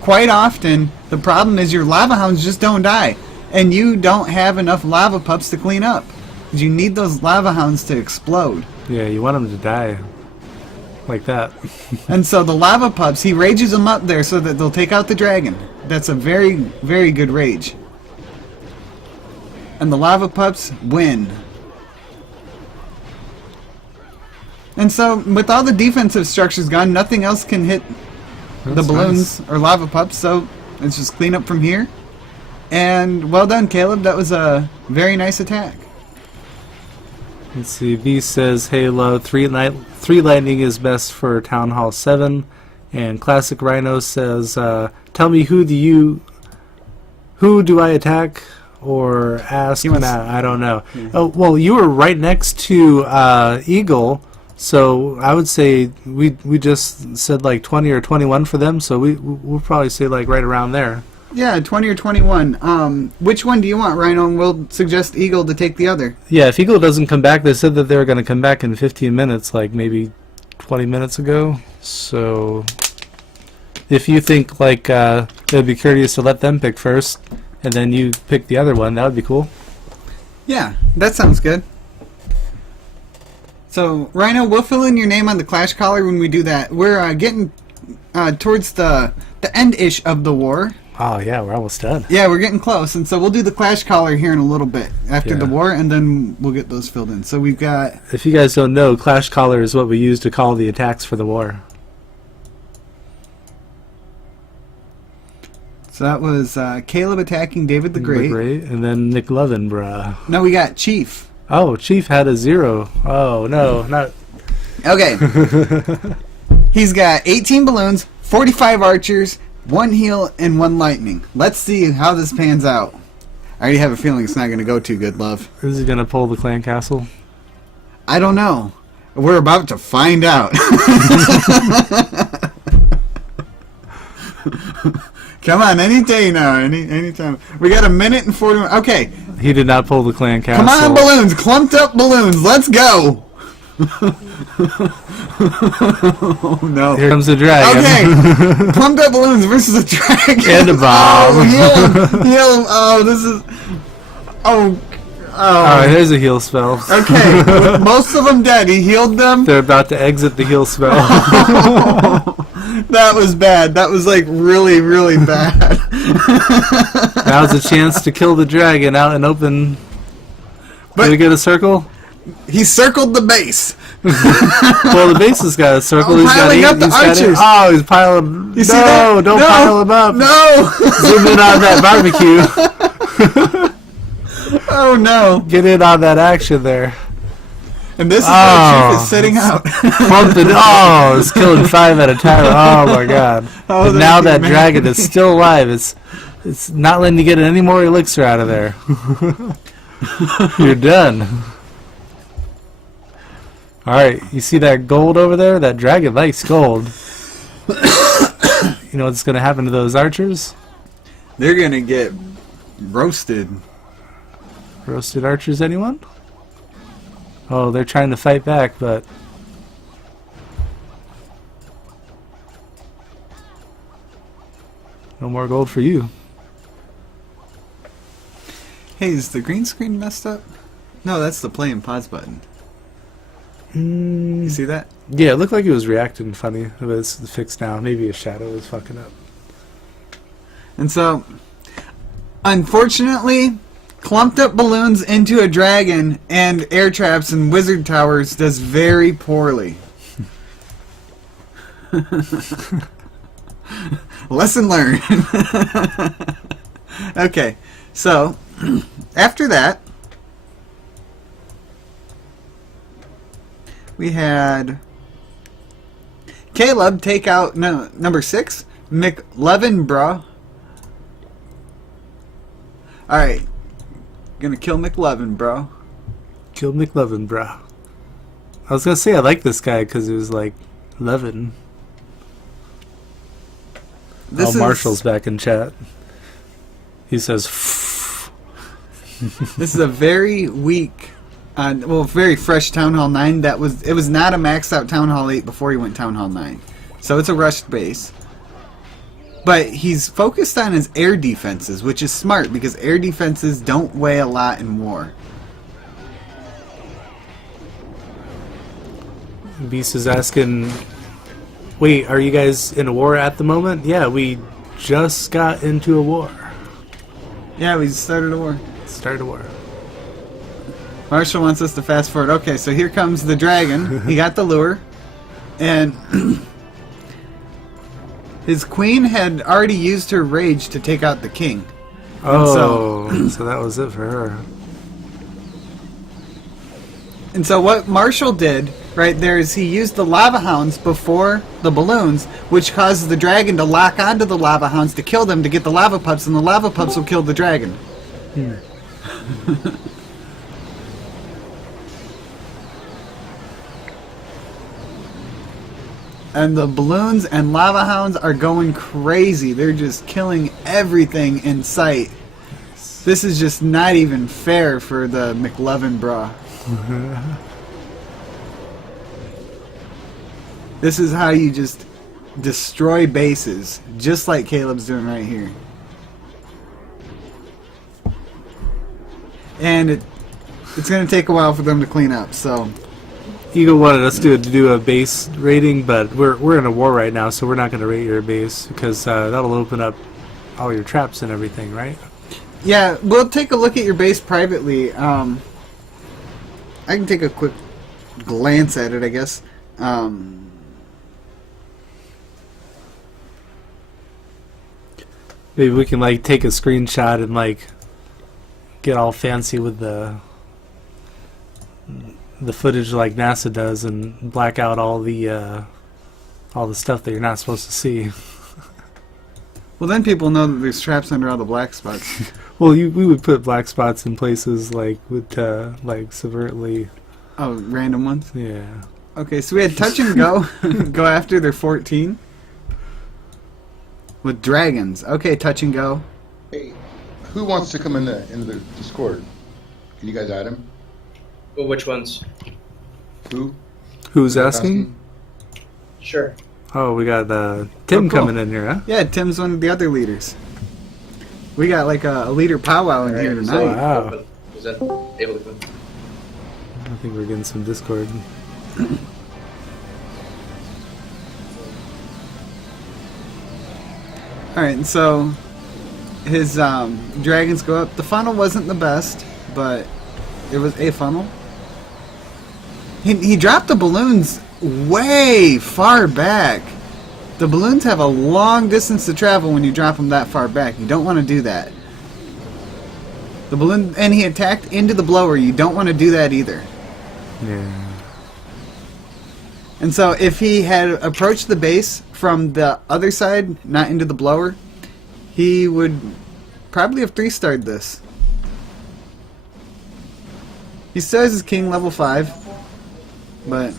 quite often the problem is your lava hounds just don't die, and you don't have enough lava pups to clean up. You need those lava hounds to explode. Yeah, you want them to die. Like that. And so the lava pups, he rages them up there so that they'll take out the dragon. That's a very, very good rage. And the lava pups win. And so, with all the defensive structures gone, nothing else can hit the balloons or lava pups, so let's just clean up from here. And well done, Caleb. That was a very nice attack. Let's see, V says Halo 3 lightning is best for Town Hall 7, and Classic Rhino says tell me who do I attack or ask Matt. I don't know. Yeah. Oh, well, you were right next to Eagle, so I would say we just said like 20 or 21 for them, so we'll probably say like right around there. Yeah, 20 or 21. Which one do you want, Rhino? And we'll suggest Eagle to take the other. Yeah, if Eagle doesn't come back, they said that they were going to come back in 15 minutes, like maybe 20 minutes ago. So if you think like it would be courteous to let them pick first, and then you pick the other one, that would be cool. Yeah, that sounds good. So, Rhino, we'll fill in your name on the Clash Collar when we do that. We're getting towards the end-ish of the war. Oh yeah, we're almost done. Yeah, we're getting close, and so we'll do the Clash Caller here in a little bit after the war, and then we'll get those filled in. So we've got... If you guys don't know, Clash Caller is what we use to call the attacks for the war. So that was Caleb attacking David the Great. And then McLovin, bruh. No, we got Chief. Oh, Chief had a 0. Oh, no, not... Okay. He's got 18 balloons, 45 archers, 1 heal, and 1 lightning. Let's see how this pans out. I already have a feeling it's not going to go too good, love. Is he going to pull the clan castle? I don't know. We're about to find out. Come on, any day now, any time. We got a minute and 40 minutes. Okay. He did not pull the clan castle. Come on, balloons, clumped up balloons. Let's go. Oh no! Here comes the dragon. Okay, clumped up balloons versus a dragon and a bomb. Oh, heal him! Heal him! Oh, this is. Oh. Alright, there's a heal spell. Okay, with most of them dead. He healed them. They're about to exit the heal spell. That was bad. That was like really, really bad. Now's a chance to kill the dragon out in open. Did we get a circle? He circled the base. Well, the base has got a circle. He's got 8. Up the archers. Oh, he's piling. You see that? Don't pile him up. No. Zoom in on that barbecue. Oh no! Get in on that action there. And this is where Chief is sitting out. It's killing 5 at a time. Oh my god! Oh, and now that dragon is still alive. It's not letting you get any more elixir out of there. You're done. Alright, you see that gold over there? That dragon likes gold. You know what's going to happen to those archers? They're going to get roasted. Roasted archers, anyone? Oh, they're trying to fight back, but... no more gold for you. Hey, is the green screen messed up? No, that's the play and pause button. You see that? Yeah, it looked like it was reacting funny, but it's fixed now. Maybe a shadow was fucking up. And so, unfortunately, clumped up balloons into a dragon and air traps and wizard towers does very poorly. Lesson learned. Okay, so after that, we had Caleb take out number 6, McLevin, bro. Alright. Gonna kill McLevin, bro. Kill McLovin, bro. I was gonna say I like this guy because it was like 11. Marshall's back in chat. He says, this is a very weak, very fresh Town Hall 9. It was not a maxed out Town Hall 8 before he went Town Hall 9. So it's a rushed base. But he's focused on his air defenses, which is smart because air defenses don't weigh a lot in war. Beast is asking, wait, are you guys in a war at the moment? Yeah, we just got into a war. Yeah, we started a war. Started a war. Marshall wants us to fast forward. Okay, so here comes the dragon. He got the lure. And his queen had already used her rage to take out the king. Oh, so that was it for her. And so what Marshall did right there is he used the lava hounds before the balloons, which causes the dragon to lock onto the lava hounds to kill them to get the lava pups, and the lava pups will kill the dragon. And the balloons and lava hounds are going crazy. They're just killing everything in sight. This is just not even fair for the McLovin bra. This is how you just destroy bases, just like Caleb's doing right here. And it's going to take a while for them to clean up, so... Eagle wanted us to do a base rating, but we're in a war right now, so we're not going to rate your base because that'll open up all your traps and everything, right? Yeah, we'll take a look at your base privately. I can take a quick glance at it, I guess. Maybe we can like take a screenshot and like get all fancy with the footage like NASA does and black out all the stuff that you're not supposed to see. Well, then people know that there's traps under all the black spots. Well, we would put black spots in places like with like severely. Oh, random ones? Yeah. Okay, so we had touch and go. Go after their 14. With dragons. Okay, touch and go. Hey, who wants to come in into the Discord? Can you guys add him? Well, which ones? Who? Who's asking? Sure. Oh, we got Tim cool. coming in here, huh? Yeah, Tim's one of the other leaders. We got like a leader powwow in here tonight. Wow. Is that able to come? I think we're getting some Discord. Alright, and so his dragons go up. The funnel wasn't the best, but it was a funnel. He dropped the balloons way far back. The balloons have a long distance to travel when you drop them that far back. You don't want to do that. The balloon, and he attacked into the blower. You don't want to do that either. Yeah. And so if he had approached the base from the other side, not into the blower, he would probably have 3-starred this. He still has his king level 5, but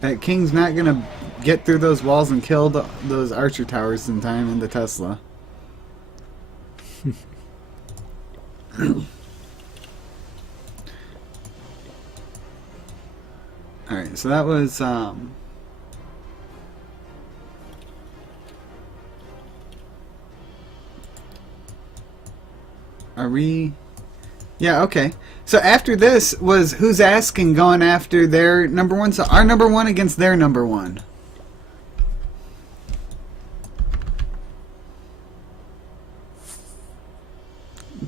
that king's not going to get through those walls and kill those archer towers in time in the Tesla. Alright, so that was are we? Yeah, okay. So after this was who's asking going after their number one, so our number one against their number one.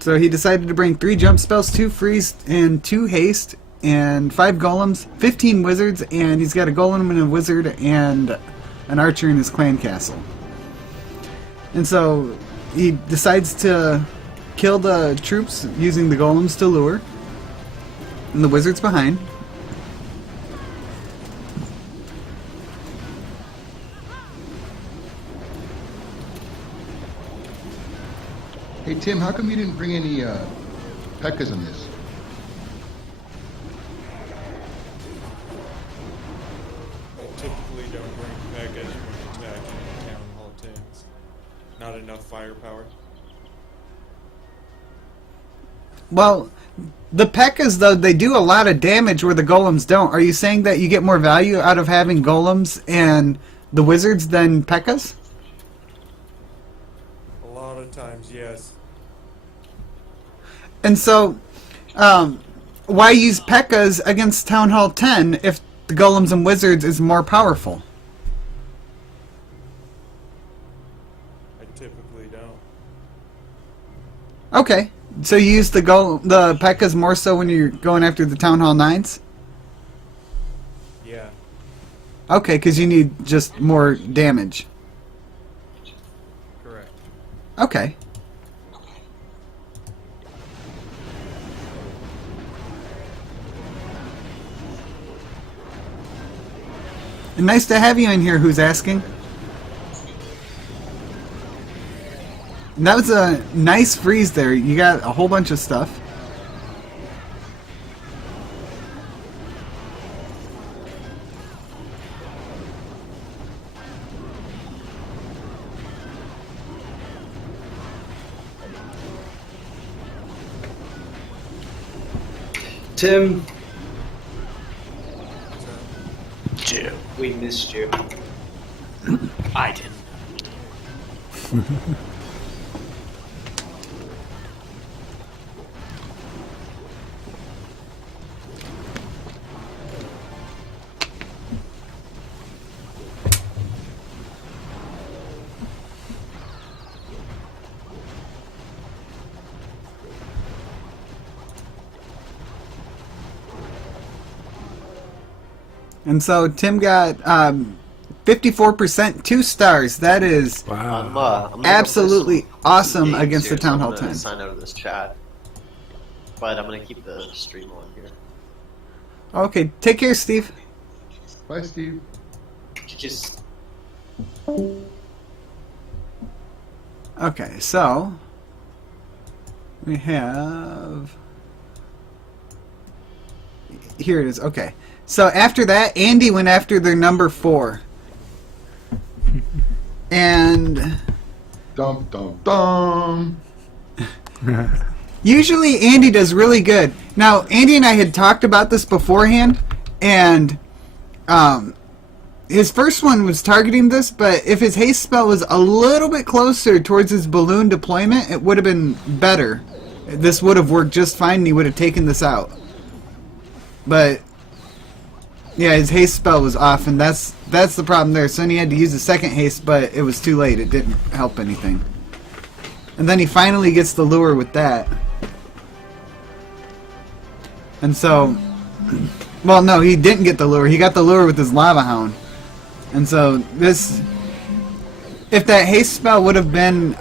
So he decided to bring 3 jump spells, 2 freeze, and 2 haste, and 5 golems, 15 wizards, and he's got a golem and a wizard and an archer in his clan castle. And so he decides to kill the troops using the golems to lure, and the wizards behind. Hey Tim, how come you didn't bring any P.E.K.K.A.s in this? I typically don't bring P.E.K.K.A.s when attacking Town Hall 10s. Not enough firepower. Well, the P.E.K.K.A.s, though, they do a lot of damage where the golems don't. Are you saying that you get more value out of having golems and the wizards than P.E.K.K.A.s? A lot of times, yes. And so, why use P.E.K.K.A.s against Town Hall 10 if the golems and wizards is more powerful? I typically don't. Okay, so you use the P.E.K.K.A.s more so when you're going after the Town Hall 9s? Yeah. Okay, because you need just more damage. Correct. Okay. Nice to have you in here, who's asking. That was a nice freeze there. You got a whole bunch of stuff. Tim, Jim. we missed you. I didn't. And so Tim got 54%, 2 stars. That is I'm gonna absolutely go play some awesome games against here, the Town so Hall I'm gonna 10. sign out of this chat, but I'm gonna keep the stream on here. Okay, take care, Steve. Bye, Steve. Just Okay, so we have. Here it is. Okay. So after that, Andy went after their number 4. And Dum, dum, dum. usually Andy does really good. Now, Andy and I had talked about this beforehand, and his first one was targeting this, but if his haste spell was a little bit closer towards his balloon deployment, it would have been better. This would have worked just fine, and he would have taken this out. But yeah, his haste spell was off, and that's the problem there. So then he had to use the second haste, but it was too late. It didn't help anything. And then he finally gets the lure with that. And so, well, no, he didn't get the lure. He got the lure with his lava hound. And so this, if that haste spell would have been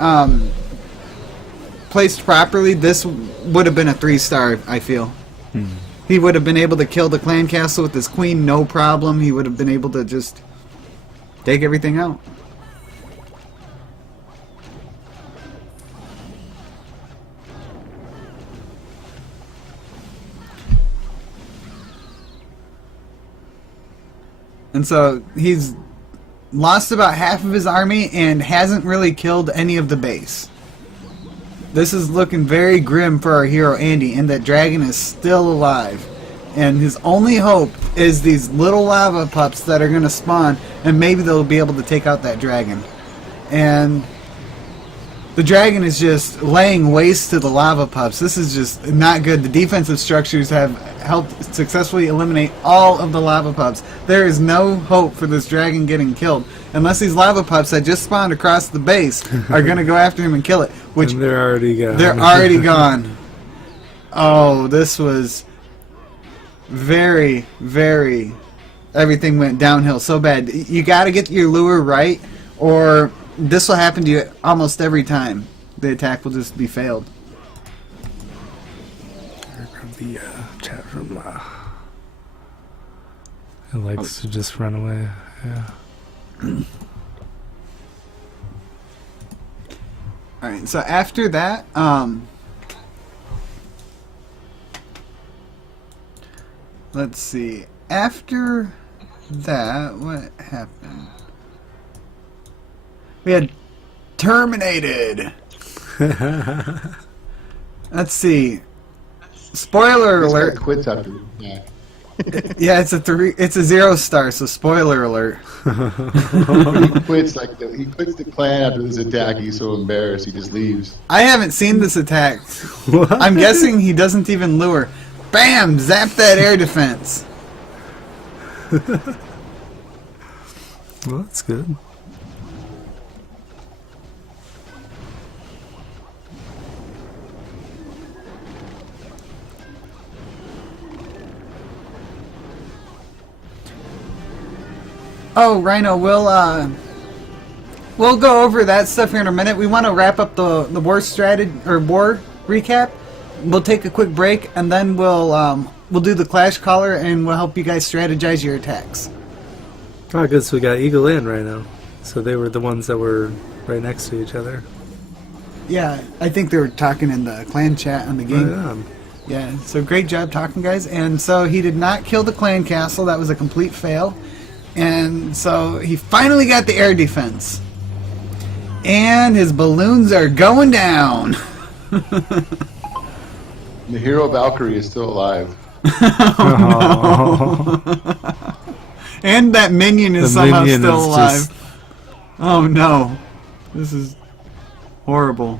placed properly, this would have been a 3-star, I feel. He would have been able to kill the clan castle with his queen, no problem. He would have been able to just take everything out. And so he's lost about half of his army and hasn't really killed any of the base. This is looking very grim for our hero Andy, and that dragon is still alive. And his only hope is these little lava pups that are going to spawn, and maybe they'll be able to take out that dragon. And the dragon is just laying waste to the lava pups. This is just not good. The defensive structures have helped successfully eliminate all of the lava pups. There is no hope for this dragon getting killed unless these lava pups that just spawned across the base are going to go after him and kill it. Which and they're already gone. They're already gone. Oh, this was very, very... Everything went downhill so bad. You got to get your lure right, or this will happen to you almost every time. The attack will just be failed. The chat room. It likes to just run away. Yeah. Alright, so after that, let's see. After that, what happened? We had terminated. Let's see. Spoiler This guy alert. quits after. Yeah. Yeah, it's a 0-star, so spoiler alert. He quits the clan after this attack. He's so embarrassed he just leaves. I haven't seen this attack. I'm guessing he doesn't even lure. Bam! Zap that air defense. Well, that's good. Oh, Rhino, we'll go over that stuff here in a minute. We want to wrap up the war strategy or war recap. We'll take a quick break, and then we'll do the Clash Caller, and we'll help you guys strategize your attacks. Oh, good. So we got Eagle and Rhino. So they were the ones that were right next to each other. Yeah, I think they were talking in the clan chat on the game. Oh, yeah. Yeah, so great job talking, guys. And so he did not kill the clan castle. That was a complete fail. And so he finally got the air defense. And his balloons are going down. The hero Valkyrie is still alive. Oh, no. And that minion is somehow still alive. Oh no. This is horrible.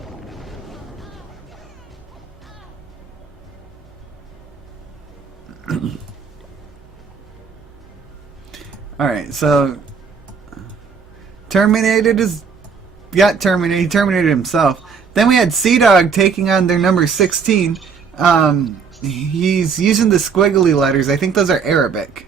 Alright, so Terminated got terminated. He terminated himself. Then we had Sea Dog taking on their number 16. He's using the squiggly letters. I think those are Arabic.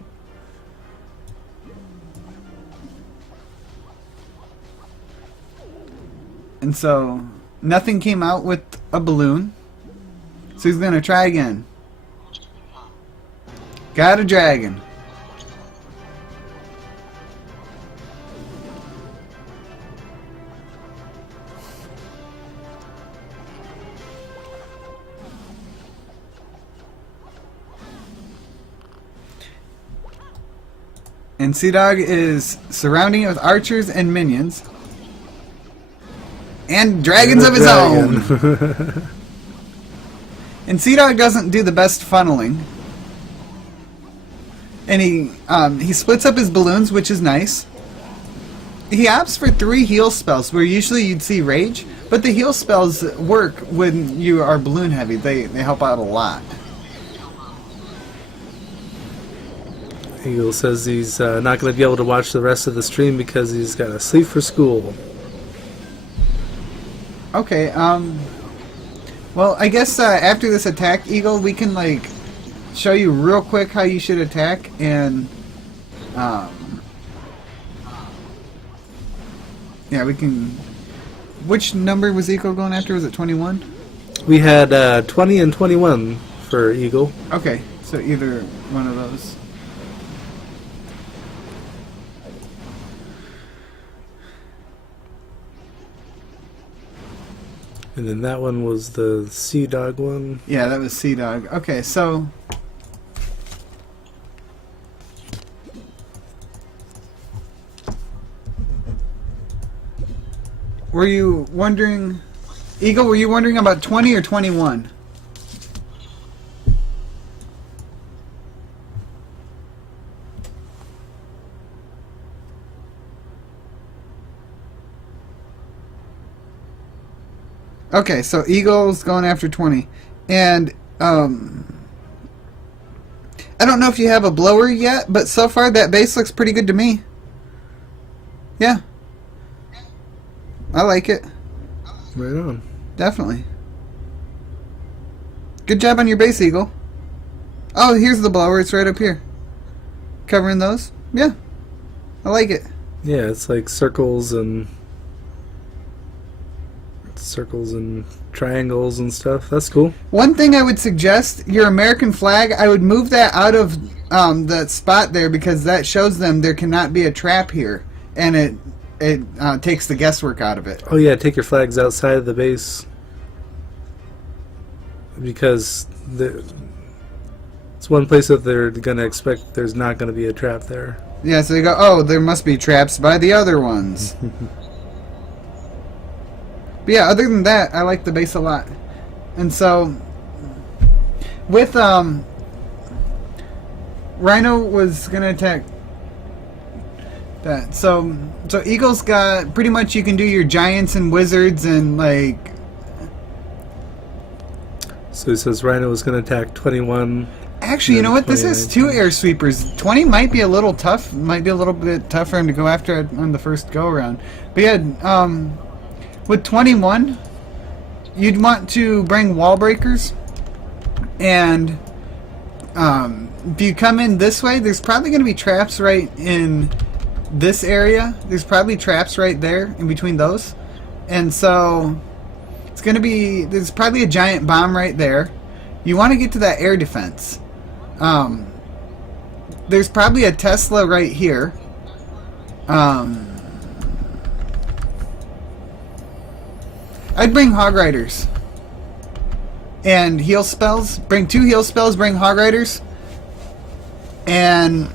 And so nothing came out with a balloon. So he's going to try again. Got a dragon. And Sea Dog is surrounding it with archers and minions. And dragons of his own. And Sea Dog doesn't do the best funneling. And he splits up his balloons, which is nice. He opts for 3 heal spells, where usually you'd see rage. But the heal spells work when you are balloon heavy. They help out a lot. Eagle says he's not going to be able to watch the rest of the stream because he's got to sleep for school. Okay, well, I guess after this attack, Eagle, we can, like, show you real quick how you should attack, and, yeah, we can... Which number was Eagle going after? Was it 21? We had 20 and 21 for Eagle. Okay, so either one of those. And then that one was the Sea Dog one. Yeah, that was Sea Dog. Okay, so... Were you wondering... Eagle, were you wondering about 20 or 21? Okay, so Eagle's going after 20. And, I don't know if you have a blower yet, but so far that base looks pretty good to me. Yeah. I like it. Right on. Definitely. Good job on your base, Eagle. Oh, here's the blower. It's right up here. Covering those? Yeah. I like it. Yeah, it's like circles and triangles and stuff. That's cool. One thing I would suggest, your American flag, I would move that out of that spot there because that shows them there cannot be a trap here. And it takes the guesswork out of it. Oh yeah, take your flags outside of the base. Because it's one place that they're going to expect there's not going to be a trap there. Yeah, so they go, oh, there must be traps by the other ones. But yeah, other than that, I like the base a lot. And so, with, Rhino was going to attack that. So Eagle's got, pretty much you can do your giants and wizards and, like... So he says Rhino was going to attack 21. Actually, you know what? This is 2 air sweepers. 20 might be a little tough. Might be a little bit tough for him to go after it on the first go-around. But yeah, with 21, you'd want to bring wall breakers. And if you come in this way, there's probably going to be traps right in this area. There's probably traps right there in between those. And so it's going to be, there's probably a giant bomb right there. You want to get to that air defense. There's probably a Tesla right here. I'd bring Hog Riders. And heal spells. Bring 2 heal spells, bring Hog Riders. And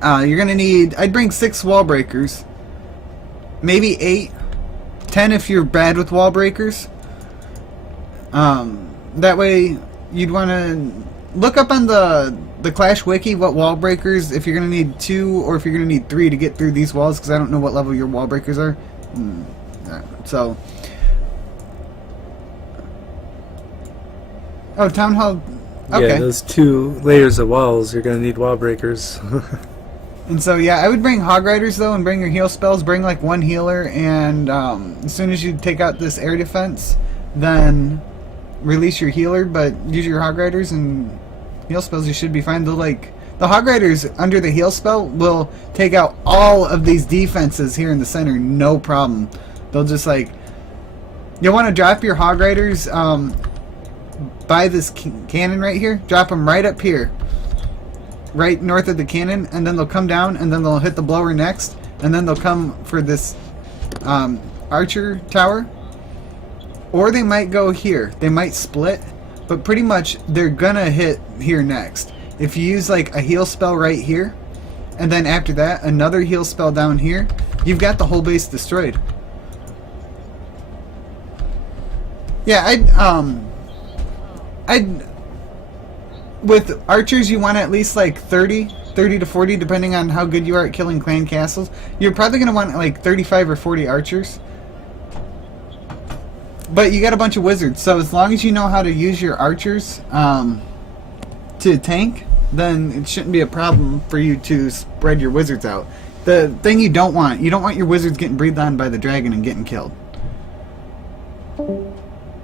you're going to need, I'd bring 6 wall breakers. Maybe 8. 10 if you're bad with wall breakers. That way you'd want to look up on the Clash Wiki what wall breakers, if you're going to need 2 or if you're going to need 3 to get through these walls, because I don't know what level your wall breakers are. So, oh, Town Hall. Okay. Yeah, those 2 layers of walls, you're going to need wall breakers. And so, yeah, I would bring Hog Riders, though, and bring your heal spells. Bring, like, 1 healer, and as soon as you take out this air defense, then release your healer, but use your Hog Riders and heal spells. You should be fine. They'll, like, the Hog Riders, under the heal spell, will take out all of these defenses here in the center, no problem. They'll just like, you'll want to drop your hog riders by this cannon right here. Drop them right up here, right north of the cannon, and then they'll come down, and then they'll hit the blower next, and then they'll come for this archer tower. Or they might go here. They might split, but pretty much they're gonna hit here next. If you use like a heal spell right here, and then after that another heal spell down here, you've got the whole base destroyed. Yeah, I'd with archers you want at least like 30 to 40, depending on how good you are at killing clan castles. You're probably gonna want like 35 or 40 archers. But you got a bunch of wizards, so as long as you know how to use your archers to tank, then it shouldn't be a problem for you to spread your wizards out. The thing you don't want your wizards getting breathed on by the dragon and getting killed.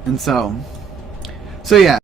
And so yeah.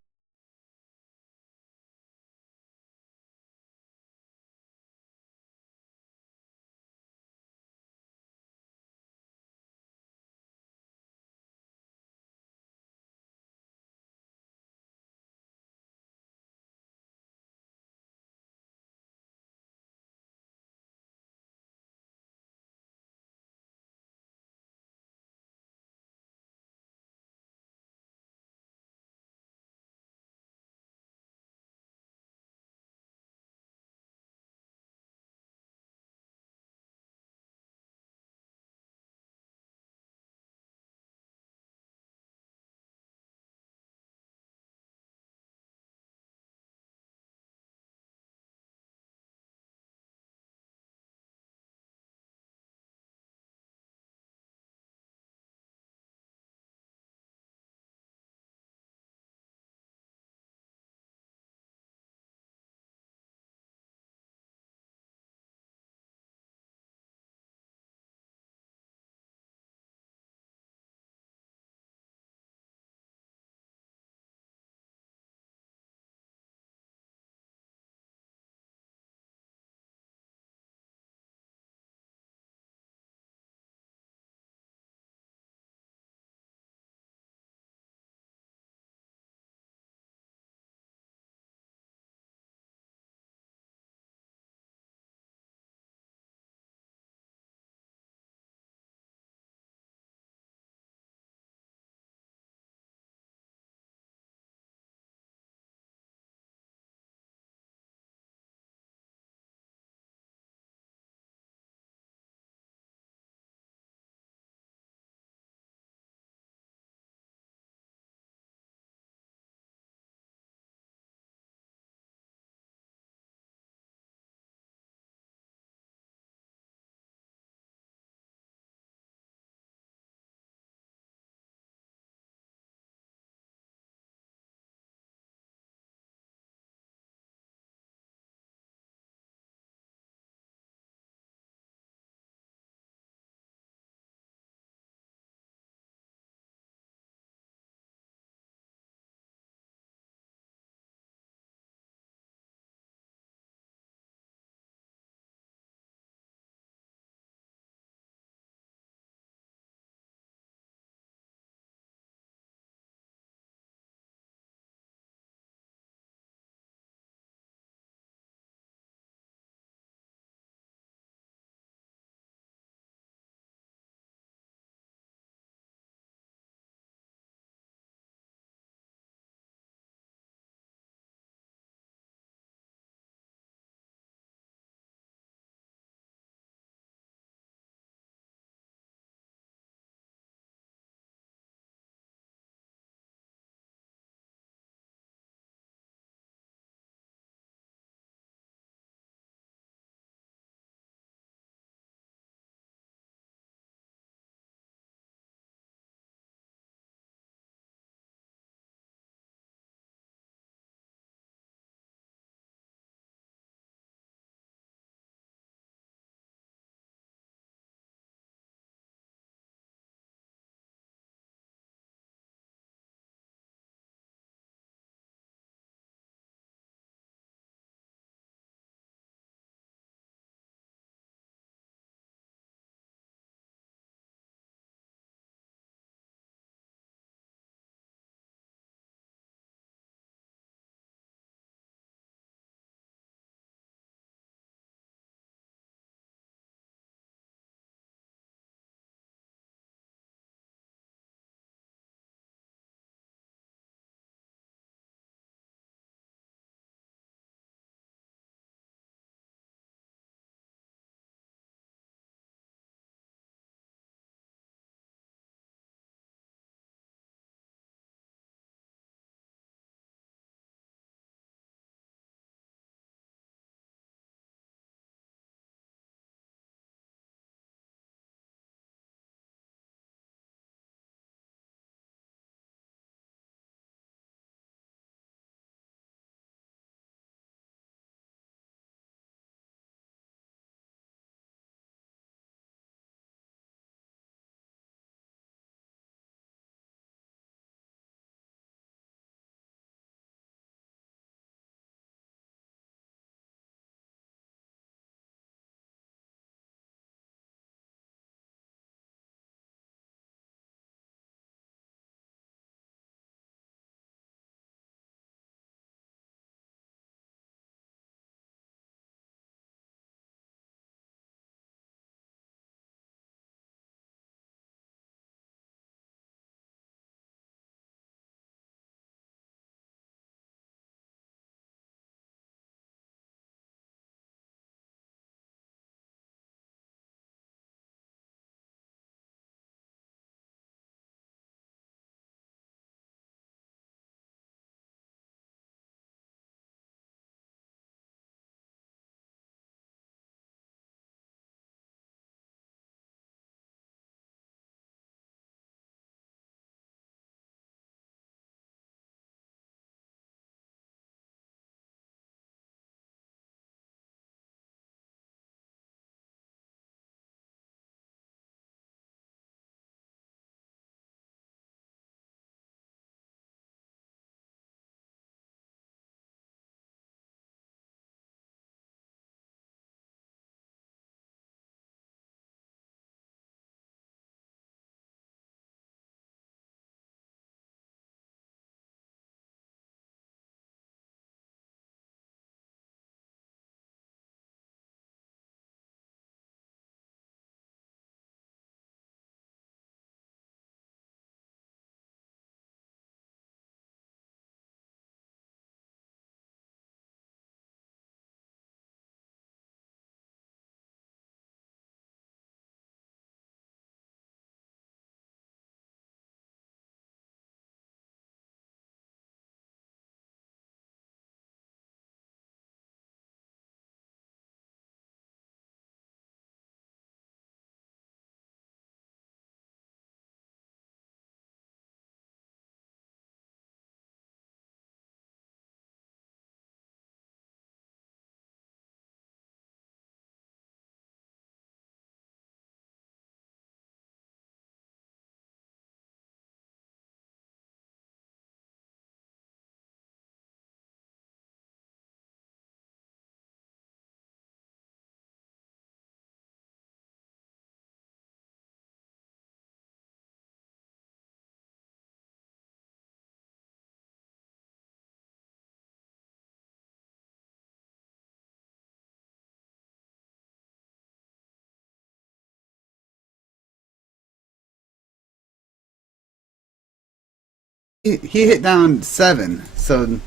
he hit down 7, so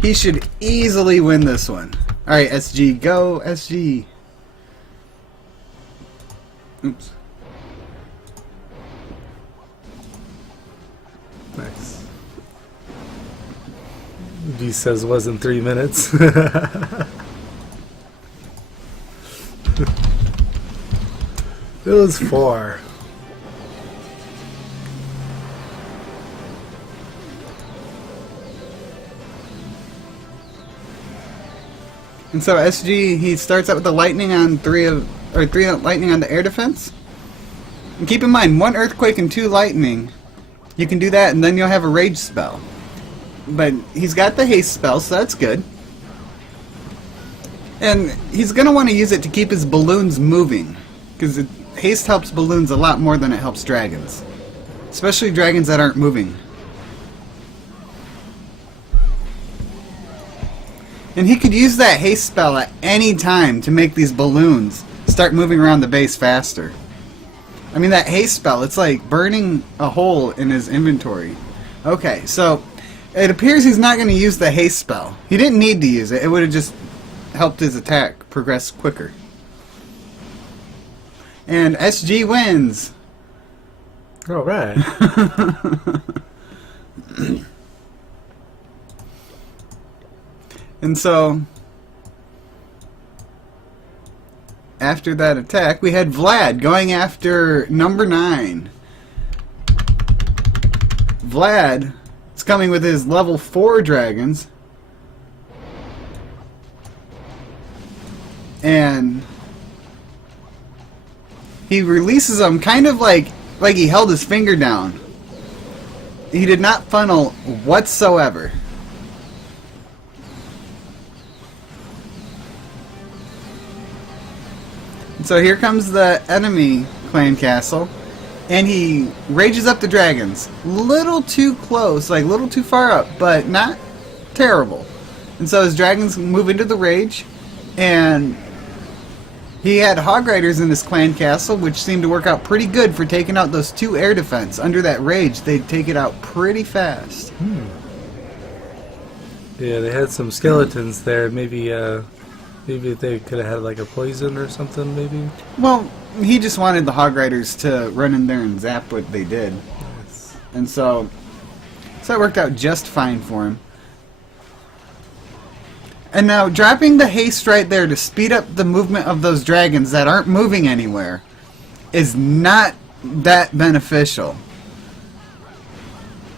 he should easily win this one. Alright, SG, go, SG. Oops. Nice. D says wasn't 3 minutes. It was 4. And so SG, he starts out with the lightning on 3 lightning on the air defense. And keep in mind, 1 earthquake and 2 lightning. You can do that, and then you'll have a rage spell. But he's got the haste spell, so that's good. And he's going to want to use it to keep his balloons moving, because haste helps balloons a lot more than it helps dragons. Especially dragons that aren't moving. And he could use that haste spell at any time to make these balloons start moving around the base faster. I mean, that haste spell, it's like burning a hole in his inventory. Okay, so it appears he's not going to use the haste spell. He didn't need to use it. It would have just helped his attack progress quicker. And SG wins. All right. And so, after that attack, we had Vlad going after number 9. Vlad is coming with his level 4 dragons. And he releases them kind of like he held his finger down. He did not funnel whatsoever. So here comes the enemy clan castle, and he rages up the dragons. Little too close, like little too far up, but not terrible. And so his dragons move into the rage, and he had hog riders in his clan castle, which seemed to work out pretty good for taking out those 2 air defense. Under that rage, they'd take it out pretty fast. Yeah, they had some skeletons there. Maybe they could have had like a poison or something, maybe? Well, he just wanted the hog riders to run in there and zap what they did. Yes. And so it worked out just fine for him. And now, dropping the haste right there to speed up the movement of those dragons that aren't moving anywhere is not that beneficial.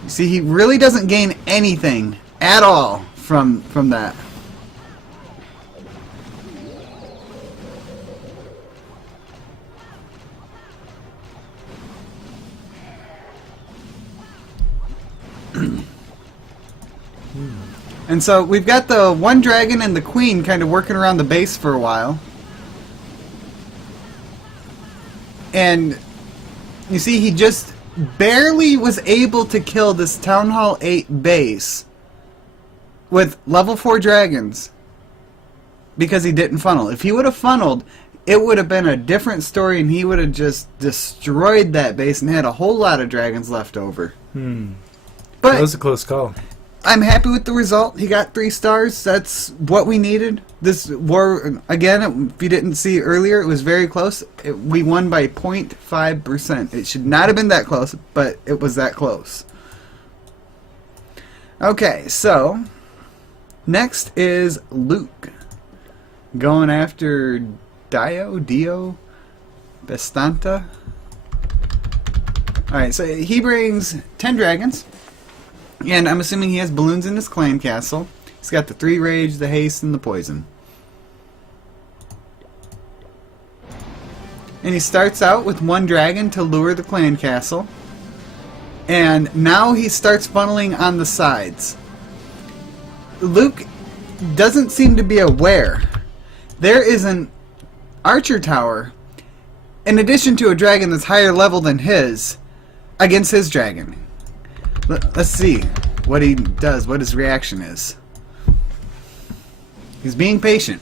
You see, he really doesn't gain anything at all from that. And so we've got the 1 dragon and the queen kind of working around the base for a while. And you see, he just barely was able to kill this Town Hall 8 base with level 4 dragons because he didn't funnel. If he would have funneled, it would have been a different story, and he would have just destroyed that base and had a whole lot of dragons left over. But That was a close call. I'm happy with the result. He got 3 stars. That's what we needed. This war, again, if you didn't see earlier, it was very close. We won by 0.5%. It should not have been that close, but it was that close. Okay, so next is Luke going after Dio, Bestanta. Alright, so he brings 10 dragons. And I'm assuming he has balloons in his clan castle. He's got the 3 rage, the haste, and the poison. And he starts out with 1 dragon to lure the clan castle. And now he starts funneling on the sides. Luke doesn't seem to be aware. There is an archer tower, in addition to a dragon that's higher level than his, against his dragon. Let's see what he does, what his reaction is. He's being patient.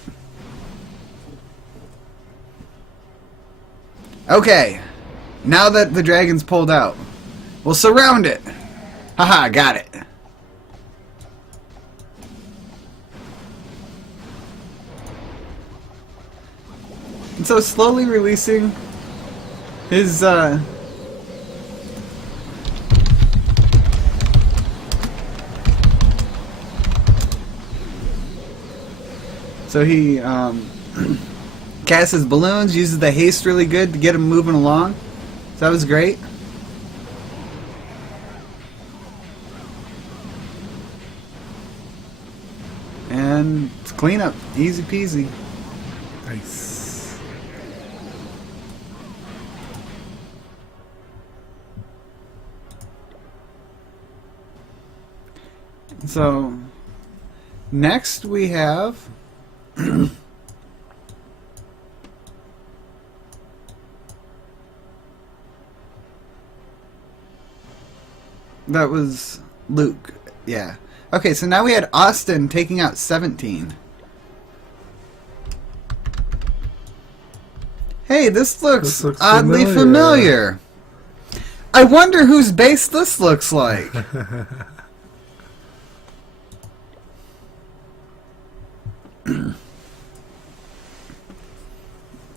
Okay, now that the dragon's pulled out, we'll surround it. Haha, got it. And so slowly releasing his so he casts his balloons, uses the haste really good to get him moving along. So that was great. And it's cleanup, easy peasy. Nice. So next we have that was Luke. Yeah. Okay, so now we had Austin taking out 17. Hey, this looks oddly familiar. I wonder whose base this looks like.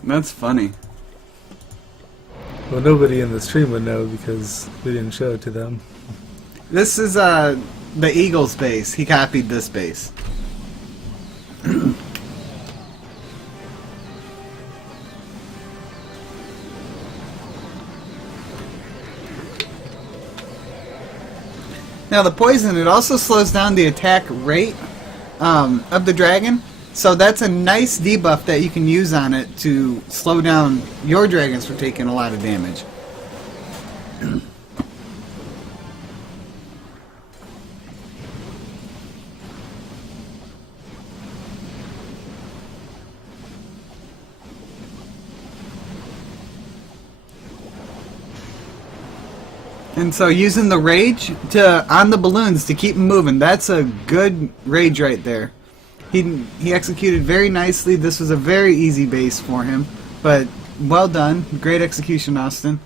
That's funny. Well, nobody in the stream would know because we didn't show it to them. This is the Eagles base. He copied this base. Now the poison, it also slows down the attack rate of the dragon. So that's a nice debuff that you can use on it to slow down your dragons from taking a lot of damage. And so using the rage on the balloons to keep them moving, that's a good rage right there. He executed very nicely. This was a very easy base for him, but well done. Great execution, Austin.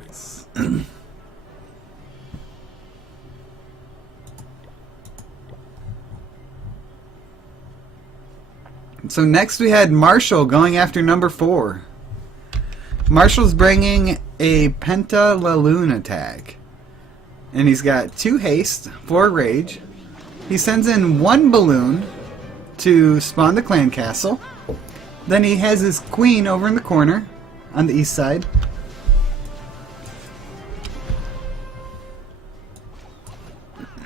Nice. So next we had Marshall going after number 4. Marshall's bringing a Pentalaloon attack. And he's got 2 haste, 4 rage. He sends in 1 balloon to spawn the clan castle. Then he has his queen over in the corner on the east side.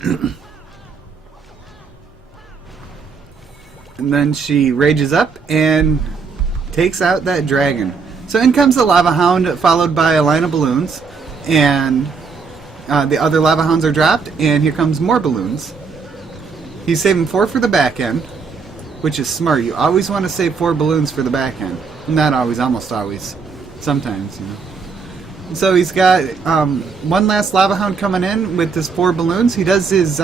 And then she rages up and takes out that dragon. So in comes the Lava Hound, followed by a line of balloons. And the other Lava Hounds are dropped, and here comes more balloons. He's saving 4 for the back end, which is smart. You always want to save 4 balloons for the back end. Not always, almost always. Sometimes, you know. So he's got one last Lava Hound coming in with his 4 balloons. He does his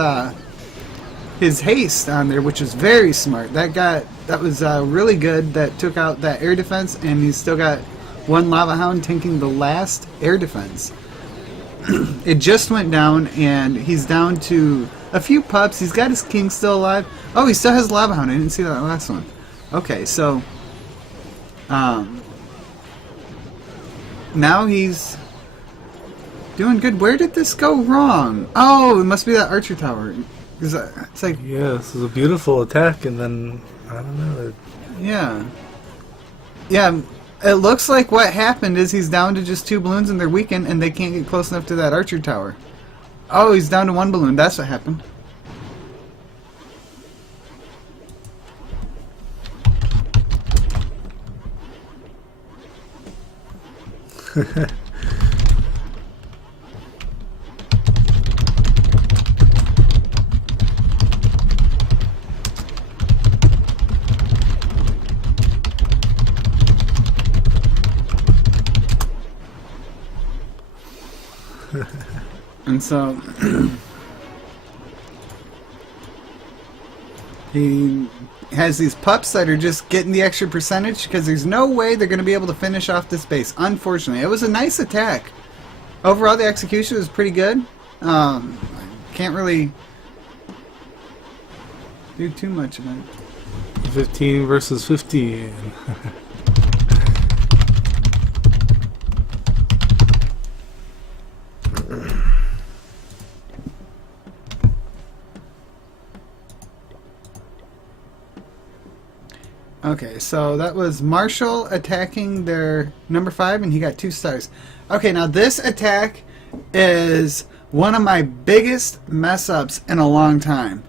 haste on there, which is very smart. That was really good. That took out that air defense, and he's still got 1 Lava Hound tanking the last air defense. It just went down, and he's down to a few pups. He's got his king still alive. Oh, he still has Lava Hound. I didn't see that last one. Okay, so now he's doing good. Where did this go wrong? Oh, it must be that archer tower. It's like, yeah, this is a beautiful attack, and then I don't know. Yeah. It looks like what happened is he's down to just 2 balloons and they're weakened, and they can't get close enough to that archer tower. Oh, he's down to 1 balloon. That's what happened. And so he has these pups that are just getting the extra percentage because there's no way they're going to be able to finish off this base. Unfortunately, it was a nice attack. overall, the execution was pretty good. Can't really do too much of it. 15 versus 15. Okay, so that was Marshall attacking their number 5, and he got 2 stars. Okay, now this attack is one of my biggest mess-ups in a long time.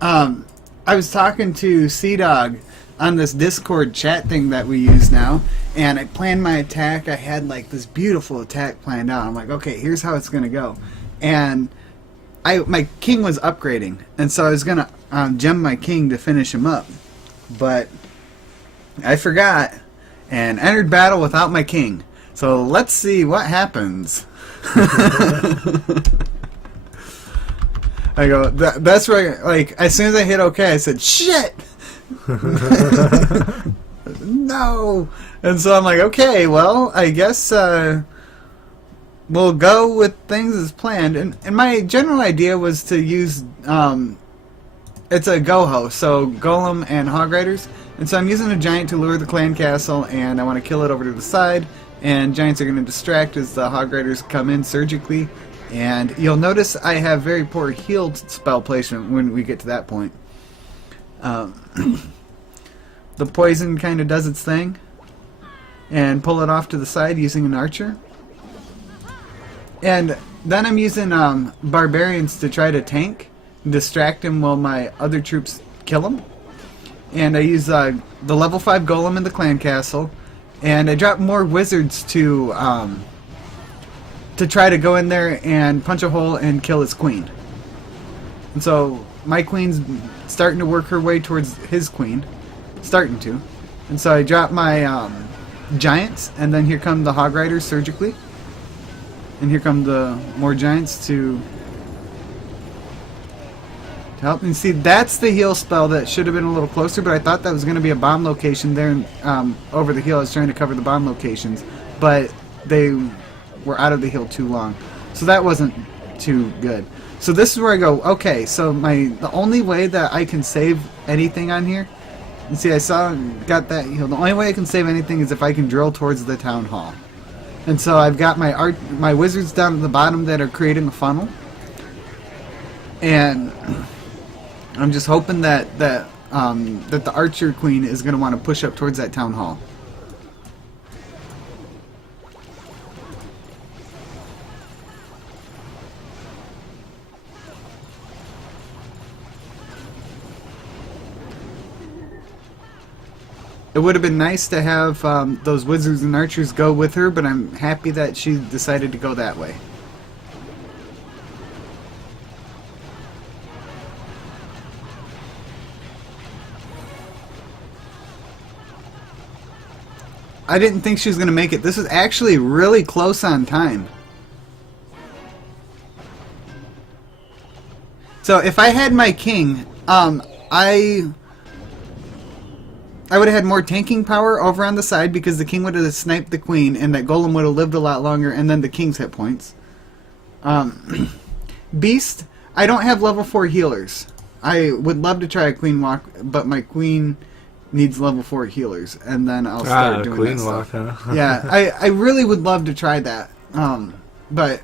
I was talking to Sea-Dog on this Discord chat thing that we use now, and I planned my attack. I had like this beautiful attack planned out. I'm like, okay, here's how it's going to go. And my king was upgrading, and so I was going to gem my king to finish him up. But I forgot and entered battle without my king. So let's see what happens. I go, that's right. Like, as soon as I hit OK, I said, shit! No! And so I'm like, okay, well, I guess we'll go with things as planned. And my general idea was to use, it's a Goho, so Golem and Hog Riders. And so I'm using a giant to lure the clan castle, and I want to kill it over to the side. And giants are going to distract as the Hog Riders come in surgically. And you'll notice I have very poor healed spell placement when we get to that point. The poison kind of does its thing. And pull it off to the side using an archer. And then I'm using barbarians to try to tank, distract him while my other troops kill him. And I use the level 5 golem in the clan castle, and I drop more wizards to try to go in there and punch a hole and kill his queen. And so my queen's starting to work her way towards his queen, starting to. And so I drop my giants, and then here come the Hog Riders surgically, and here come the more giants to help. And see, that's the heal spell that should have been a little closer, but I thought that was going to be a bomb location there over the hill. I was trying to cover the bomb locations, but they were out of the hill too long, so that wasn't too good. So this is where I go, okay, so the only way that I can save anything on here, and see, I got that heal. The only way I can save anything is if I can drill towards the town hall. And so I've got my wizards down at the bottom that are creating a funnel, and I'm just hoping that the archer queen is going to want to push up towards that town hall. It would have been nice to have those wizards and archers go with her, but I'm happy that she decided to go that way. I didn't think she was going to make it. This was actually really close on time. So if I had my king, I would have had more tanking power over on the side because the king would have sniped the queen and that golem would have lived a lot longer, and then the king's hit points. Beast, I don't have level 4 healers. I would love to try a queen walk, but my queen needs level 4 healers, and then I'll start doing queen that walk, stuff. huh? Yeah, I really would love to try that, but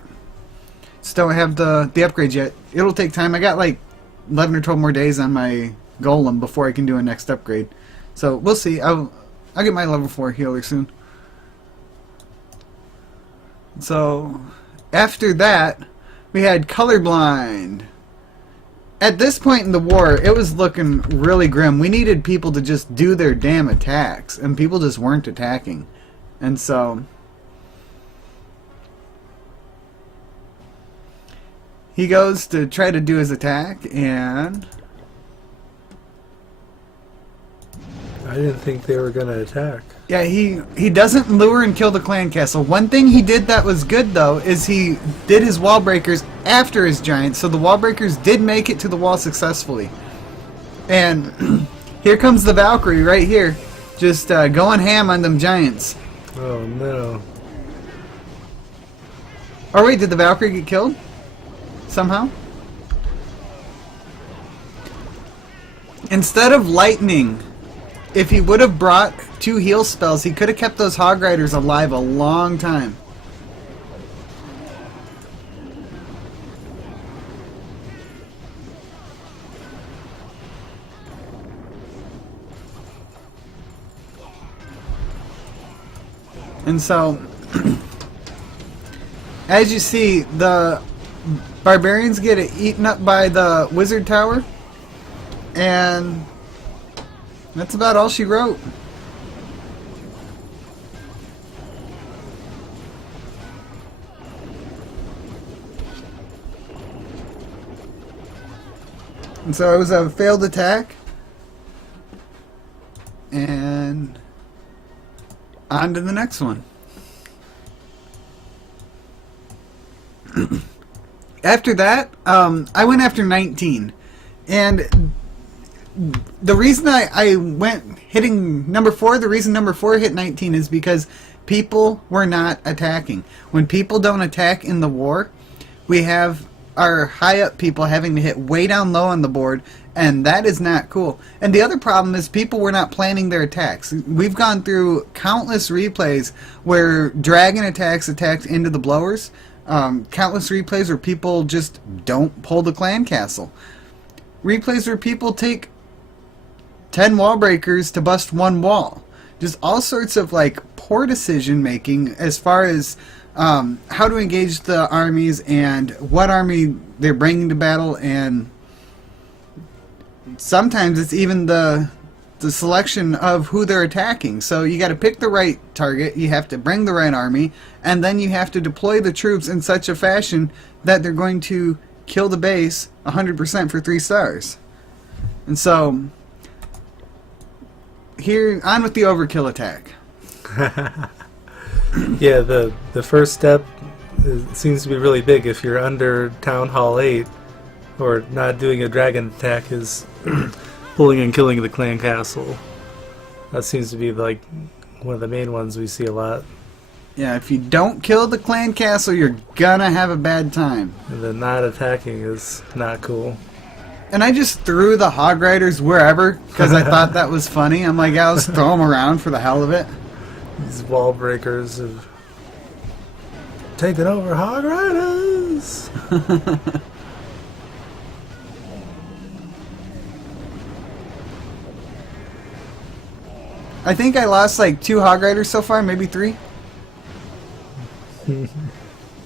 just don't have the upgrades yet. It'll take time. I got like 11 or 12 more days on my golem before I can do a next upgrade. So we'll see. I'll get my level 4 healer soon. So after that, we had colorblind. At this point in the war, it was looking really grim. We needed people to just do their damn attacks, and people just weren't attacking. And so he goes to try to do his attack, and I didn't think they were going to attack. yeah, he doesn't lure and kill the clan castle. One thing he did that was good, though, is he did his wall breakers after his giants, so the wall breakers did make it to the wall successfully. And here comes the Valkyrie right here, just going ham on them giants. Oh no. Or wait, did the Valkyrie get killed? Somehow? Instead of lightning, if he would have brought 2 heal spells, he could have kept those Hog Riders alive a long time. And so, as you see, the barbarians get eaten up by the wizard tower, and that's about all she wrote. And so it was a failed attack, and on to the next one. After that, I went after 19. And the reason I went hitting number 4, the reason number 4 hit 19 is because people were not attacking. When people don't attack in the war, we have our high-up people having to hit way down low on the board, and that is not cool. And the other problem is people were not planning their attacks. We've gone through countless replays where dragon attacks attacked into the blowers, countless replays where people just don't pull the clan castle, replays where people take 10 wall breakers to bust 1 wall. Just all sorts of like poor decision making as far as how to engage the armies and what army they're bringing to battle, and sometimes it's even the selection of who they're attacking. So you got to pick the right target, you have to bring the right army, and then you have to deploy the troops in such a fashion that they're going to kill the base 100% for 3 stars. And so here, on with the overkill attack. Yeah, the first step seems to be really big. If you're under Town Hall 8 or not doing a dragon attack, is pulling and killing the clan castle. That seems to be like one of the main ones we see a lot. Yeah, if you don't kill the clan castle, you're gonna have a bad time. And then not attacking is not cool. And I just threw the Hog Riders wherever because I thought that was funny. I'm like, I'll just throw them around for the hell of it. These wall breakers have taken over Hog Riders. I think I lost like 2 Hog Riders so far, maybe 3.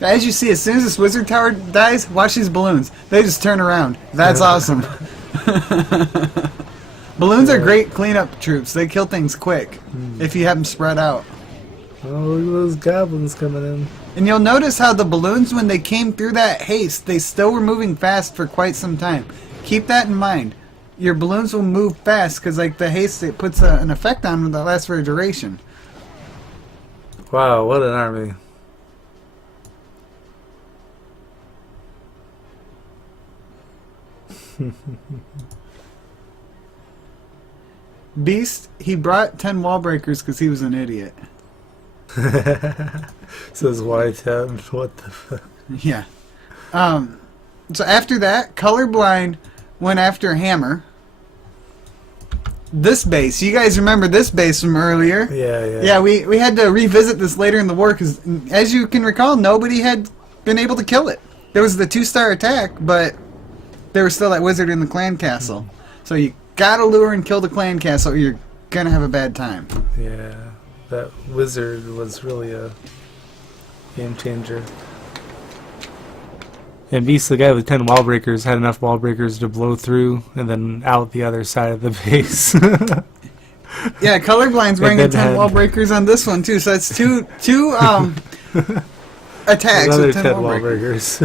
As you see, as soon as this wizard tower dies, watch these balloons. They just turn around. That's awesome. Balloons are great cleanup troops. They kill things quick if you have them spread out. Oh, look at those goblins coming in. And you'll notice how the balloons, when they came through that haste, they still were moving fast for quite some time. Keep that in mind. Your balloons will move fast because like the haste, it puts an effect on them that lasts for a duration. Wow, what an army. Beast, he brought 10 wall breakers because he was an idiot. Says Y10. What the fuck? Yeah. So after that, Colorblind went after Hammer. This base, you guys remember this base from earlier? Yeah. Yeah, we had to revisit this later in the war because, as you can recall, nobody had been able to kill it. There was the 2-star attack, but there was still that wizard in the clan castle. So you gotta lure and kill the clan castle or you're gonna have a bad time. Yeah, that wizard was really a game changer. And Beast, the guy with 10 wall breakers, had enough wall breakers to blow through and then out the other side of the base. Yeah, Colorblind's wearing 10 wall breakers on this one too, so that's two attacks Another with 10 wall breakers.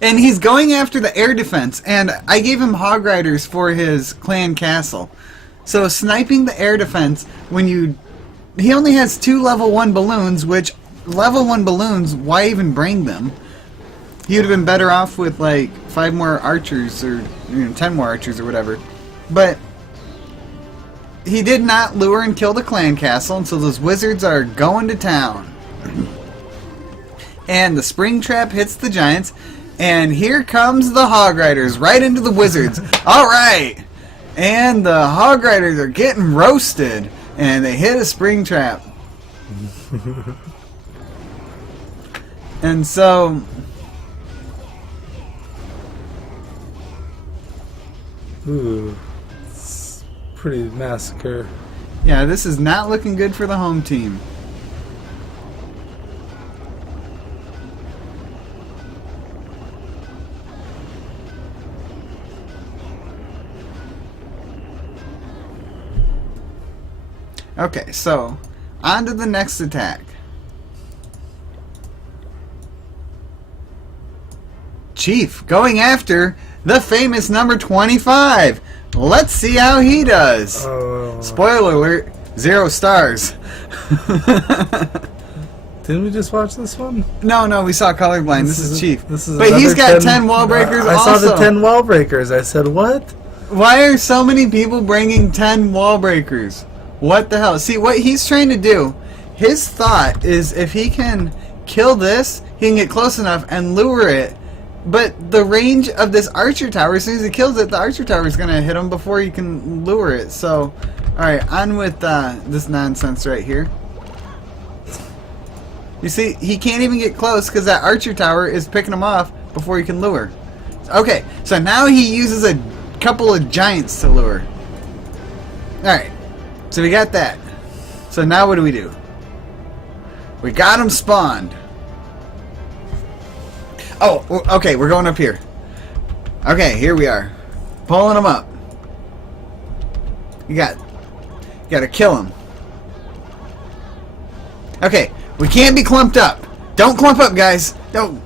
And he's going after the air defense, and I gave him Hog Riders for his clan castle. So sniping the air defense, he only has 2 level 1 balloons, which level 1 balloons, why even bring them? He would have been better off with like 5 more archers or 10 more archers or whatever. But he did not lure and kill the clan castle, and so those wizards are going to town. And the spring trap hits the giants. And here comes the Hog Riders right into the wizards. Alright! And the Hog Riders are getting roasted. And they hit a spring trap. And so... Ooh. It's pretty massacre. Yeah, this is not looking good for the home team. Okay, so on to the next attack. Chief going after the famous number 25. Let's see how he does. Spoiler alert, 0 stars. Didn't we just watch this one? No, we saw Colorblind. This is Chief. This is but he's got 10 10 wall breakers I also. saw the 10 wall breakers. I said, what? Why are so many people bringing 10 wall breakers? What the hell? See, what he's trying to do, his thought is if he can kill this, he can get close enough and lure it. But the range of this archer tower, as soon as he kills it, the archer tower is going to hit him before you can lure it. So, alright, on with this nonsense right here. You see, he can't even get close because that archer tower is picking him off before he can lure. Okay, so now he uses a couple of giants to lure. Alright, so we got that. So now what do? We got him spawned. Oh, okay, we're going up here. Okay, here we are. Pulling him up. You gotta kill him. Okay, we can't be clumped up. Don't clump up, guys. Don't.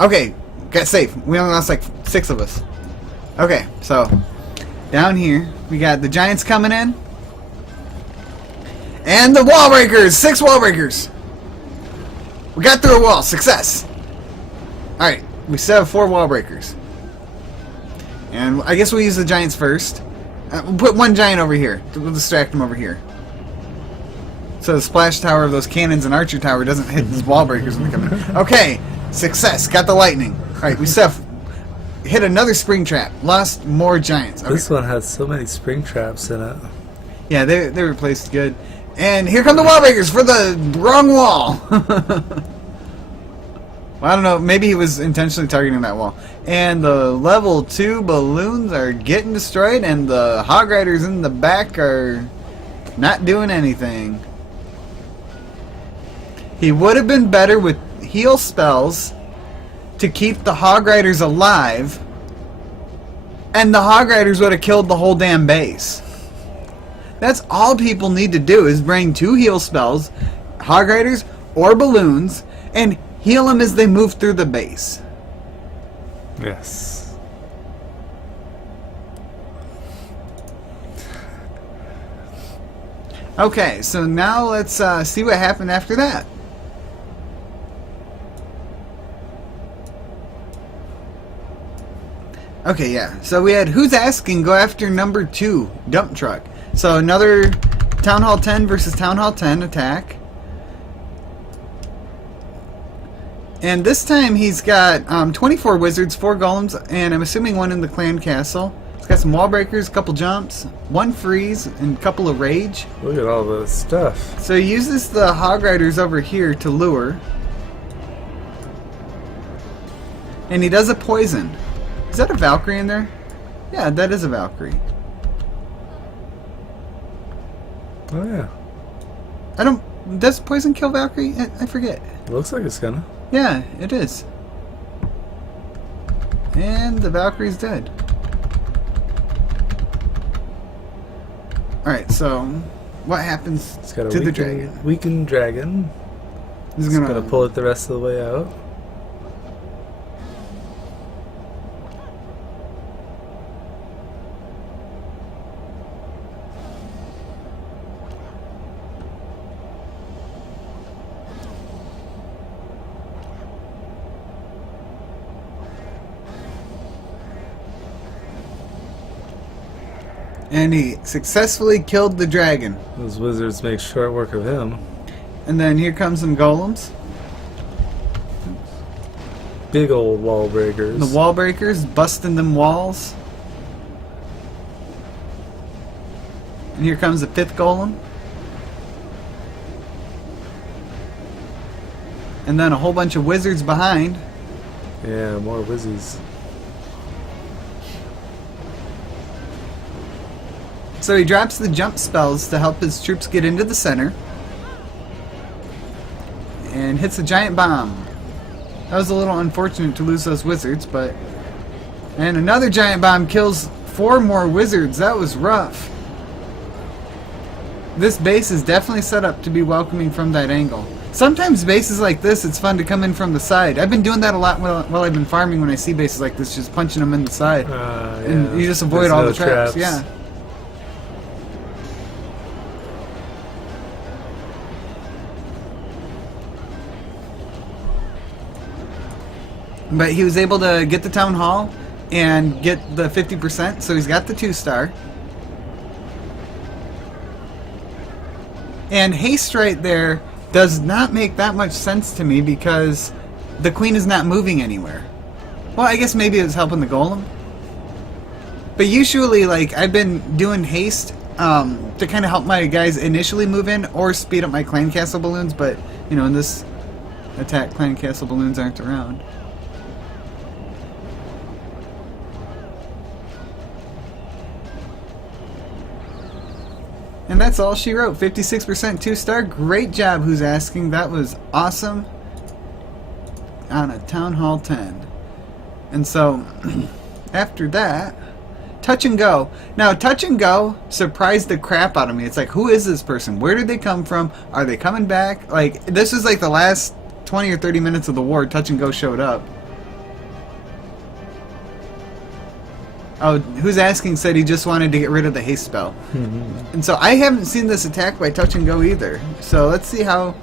Okay, get safe. We only lost like 6 of us. Okay, so down here we got the giants coming in. And the wall breakers! 6 wall breakers! We got through a wall. Success! Alright, we still have 4 wall breakers. And I guess we'll use the giants first. We'll put 1 giant over here. We'll distract him over here. So the splash tower of those cannons and archer tower doesn't hit these wall breakers when they come in. Okay, success. Got the lightning. Alright, we still have hit another spring trap. Lost more giants. Okay. This one has so many spring traps in it. Yeah, they were placed good. And here come the wall breakers for the wrong wall. Well, I don't know. Maybe he was intentionally targeting that wall. And the level 2 balloons are getting destroyed, and the Hog Riders in the back are not doing anything. He would have been better with heal spells to keep the Hog Riders alive, and the Hog Riders would have killed the whole damn base. That's all people need to do is bring 2 heal spells, Hog Riders or balloons, and heal them as they move through the base. Yes. Okay, so now let's see what happened after that. Okay, yeah. So we had Who's Asking go after number 2, Dump Truck. So another Town Hall 10 versus Town Hall 10 attack. And this time he's got 24 wizards, 4 golems, and I'm assuming 1 in the clan castle. He's got some wall breakers, a couple jumps, 1 freeze, and a couple of rage. Look at all the stuff. So he uses the Hog Riders over here to lure. And he does a poison. Is that a Valkyrie in there? Yeah, that is a Valkyrie. Oh yeah. I don't... Does poison kill Valkyrie? I forget. Looks like it's gonna. Yeah, it is. And the Valkyrie's dead. Alright, so what happens It's got a to the dragon? weakened dragon. He's It's gonna pull it the rest of the way out. And he successfully killed the dragon. Those wizards make short work of him. And then here comes some golems. big old wall breakers. The wall breakers busting them walls. And here comes the 5th golem. And then a whole bunch of wizards behind. Yeah, more wizards. So he drops the jump spells to help his troops get into the center. And hits a giant bomb. That was a little unfortunate to lose those wizards, but... And another giant bomb kills 4 more wizards. That was rough. This base is definitely set up to be welcoming from that angle. Sometimes bases like this, it's fun to come in from the side. I've been doing that a lot while I've been farming when I see bases like this, just punching them in the side. And you just avoid There's all no the traps. traps. Yeah. But he was able to get the town hall and get the 50%, so he's got the 2-star. And haste right there does not make that much sense to me because the queen is not moving anywhere. Well, I guess maybe it was helping the golem. But usually, like, I've been doing haste to kind of help my guys initially move in or speed up my clan castle balloons, but, you know, in this attack, clan castle balloons aren't around. And that's all she wrote. 56% 2-star. Great job, who's asking. That was awesome. On a Town Hall 10. And so, after that, Touch and Go. Now, Touch and Go surprised the crap out of me. It's like, who is this person? Where did they come from? Are they coming back? Like, this is like the last 20 or 30 minutes of the war. Touch and Go showed up. Oh, who's asking said he just wanted to get rid of the haste spell. And so I haven't seen this attack by Touch and Go either. So let's see how...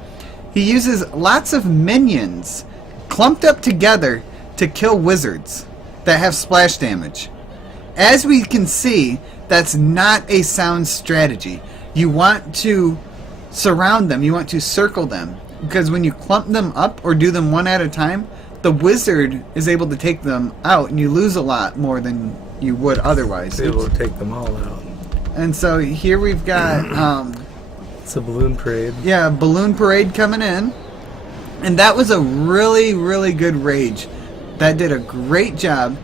He uses lots of minions clumped up together to kill wizards that have splash damage. As we can see, that's not a sound strategy. You want to surround them. You want to circle them. Because when you clump them up or do them one at a time, the wizard is able to take them out and you lose a lot more than you would otherwise. It's able to take them all out. And so here we've got... it's a balloon parade. Yeah, a balloon parade coming in. And that was a really, really good rage. That did a great job.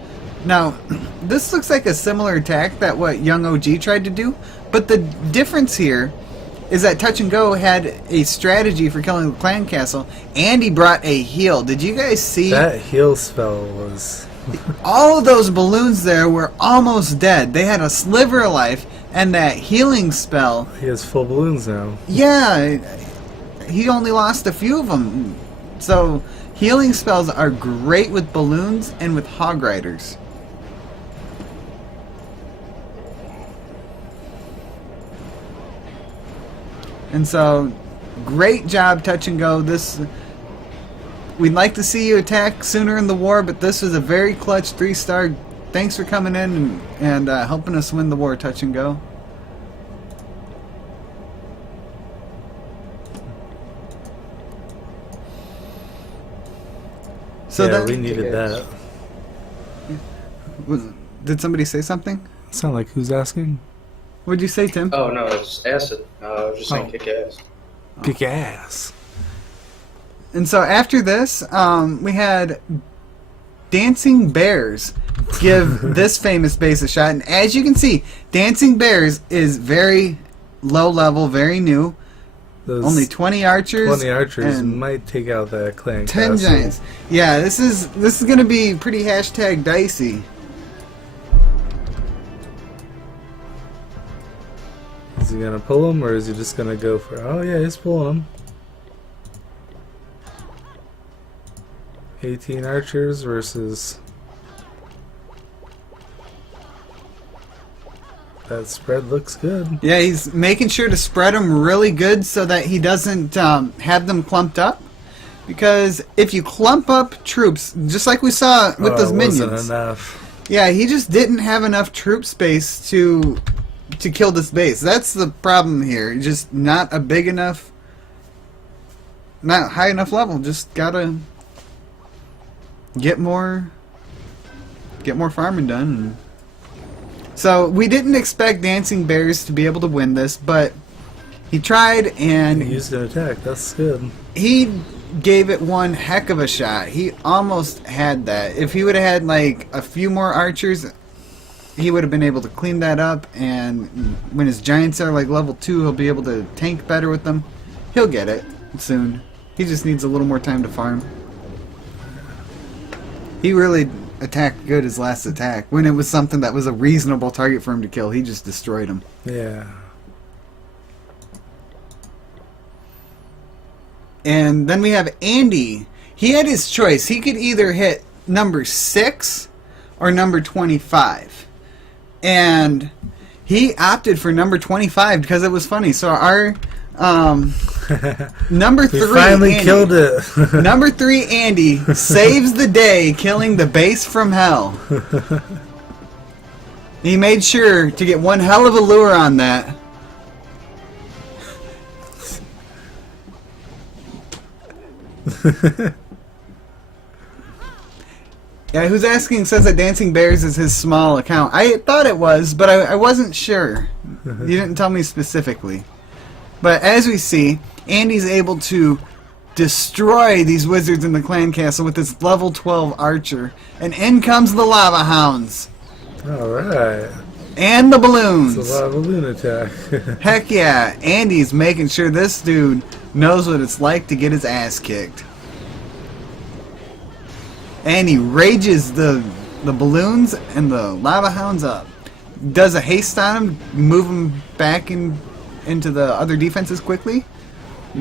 Now, this looks like a similar attack that what Young OG tried to do. But the difference here is that Touch and Go had a strategy for killing the clan castle. And he brought a heal. Did you guys see? That heal spell was... All of those balloons there were almost dead. They had a sliver of life, and that healing spell... He has full balloons now. Yeah, he only lost a few of them. So, healing spells are great with balloons and with hog riders. And so, great job, Touch and Go. This... We'd like to see you attack sooner in the war, but this was a very clutch 3-star. Thanks for coming in and helping us win the war, Touch and Go. So yeah, that, we needed that. Did somebody say something? Sound like who's asking? What'd you say, Tim? Oh, no, it's acid. I was just saying kick ass. Kick ass. And so after this, we had Dancing Bears give this famous base a shot. And as you can see, Dancing Bears is very low level, very new. Those only 20 archers. 20 archers and might take out that clan 10 castle. giants. Yeah, this is going to be pretty hashtag dicey. Is he going to pull him or is he just going to go for... Oh yeah, he's pulling him. 18 archers versus... That spread looks good. Yeah, he's making sure to spread them really good so that he doesn't have them clumped up. Because if you clump up troops, just like we saw with those minions... Wasn't enough. Yeah, he just didn't have enough troop space to kill this base. That's the problem here. Just not a big enough... Not high enough level. Just gotta... get more farming done. So we didn't expect Dancing Bears to be able to win this, but he tried and He used an attack. That's good. he gave it one heck of a shot. He almost had that. If he would have had like a few more archers, he would have been able to clean that up, and when his giants are like level 2, he'll be able to tank better with them. He'll get it soon. He just needs a little more time to farm. He really attacked good his last attack. When it was something that was a reasonable target for him to kill, he just destroyed him. Yeah. And then we have Andy. He had his choice. He could either hit number 6 or number 25. And he opted for number 25 because it was funny. So our number 3 We finally Andy, killed it. number 3 Andy saves the day, killing the base from hell. He made sure to get one hell of a lure on that. Yeah, who's asking says that Dancing Bears is his small account. I thought it was, but I wasn't sure. You didn't tell me specifically. But as we see, Andy's able to destroy these wizards in the clan castle with his level 12 archer. And in comes the lava hounds. Alright. And the balloons. It's a lava balloon attack. Heck yeah, Andy's making sure this dude knows what it's like to get his ass kicked. And he rages the balloons and the lava hounds up. Does a haste on him, move him back into the other defenses quickly.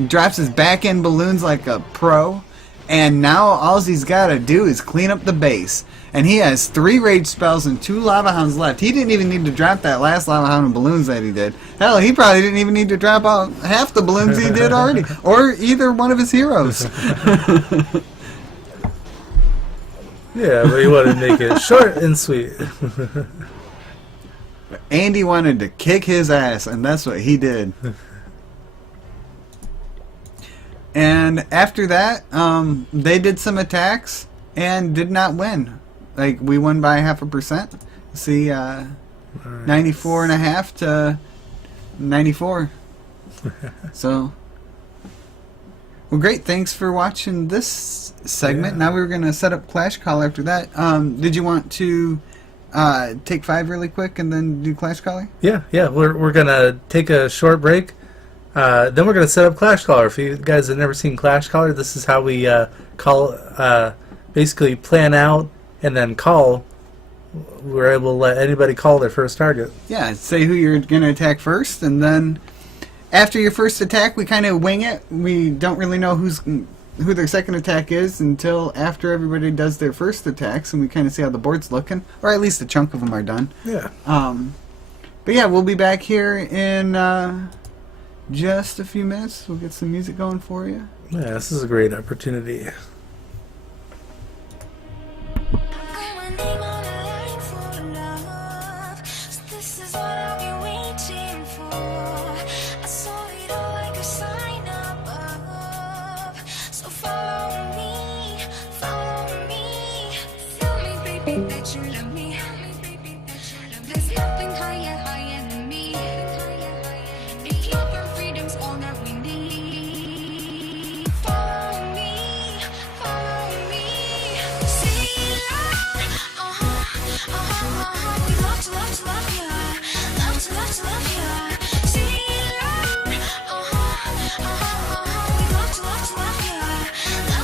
Drops his back end balloons like a pro. And now all he's got to do is clean up the base. And he has 3 rage spells and 2 lava hounds left. He didn't even need to drop that last lava hound and balloons that he did. Hell, he probably didn't even need to drop out half the balloons he did already. Or either one of his heroes. Yeah, but he wanted to make it short and sweet. Andy wanted to kick his ass, and that's what he did. And after that, they did some attacks and did not win. Like, we won by 0.5%. See, 94.5 to 94. So, well, great. Thanks for watching this segment. Yeah. Now we're going to set up Clash Caller after that. Did you want to take 5 really quick and then do Clash Caller? Yeah. We're gonna take a short break. Then we're gonna set up Clash Caller. If you guys have never seen Clash Caller, this is how we call. Basically, plan out and then call. We're able to let anybody call their first target. Yeah, say who you're going to attack first, and then after your first attack, we kind of wing it. We don't really know who their second attack is until after everybody does their first attacks, and we kind of see how the board's looking, or at least a chunk of them are done. Yeah. But yeah, we'll be back here in just a few minutes. We'll get some music going for you. Yeah, this is a great opportunity. That you love me. There's nothing higher than me. If love and freedom's all that we need. Follow me. See love. We love to love you. Love to love you. See love. We love to love you.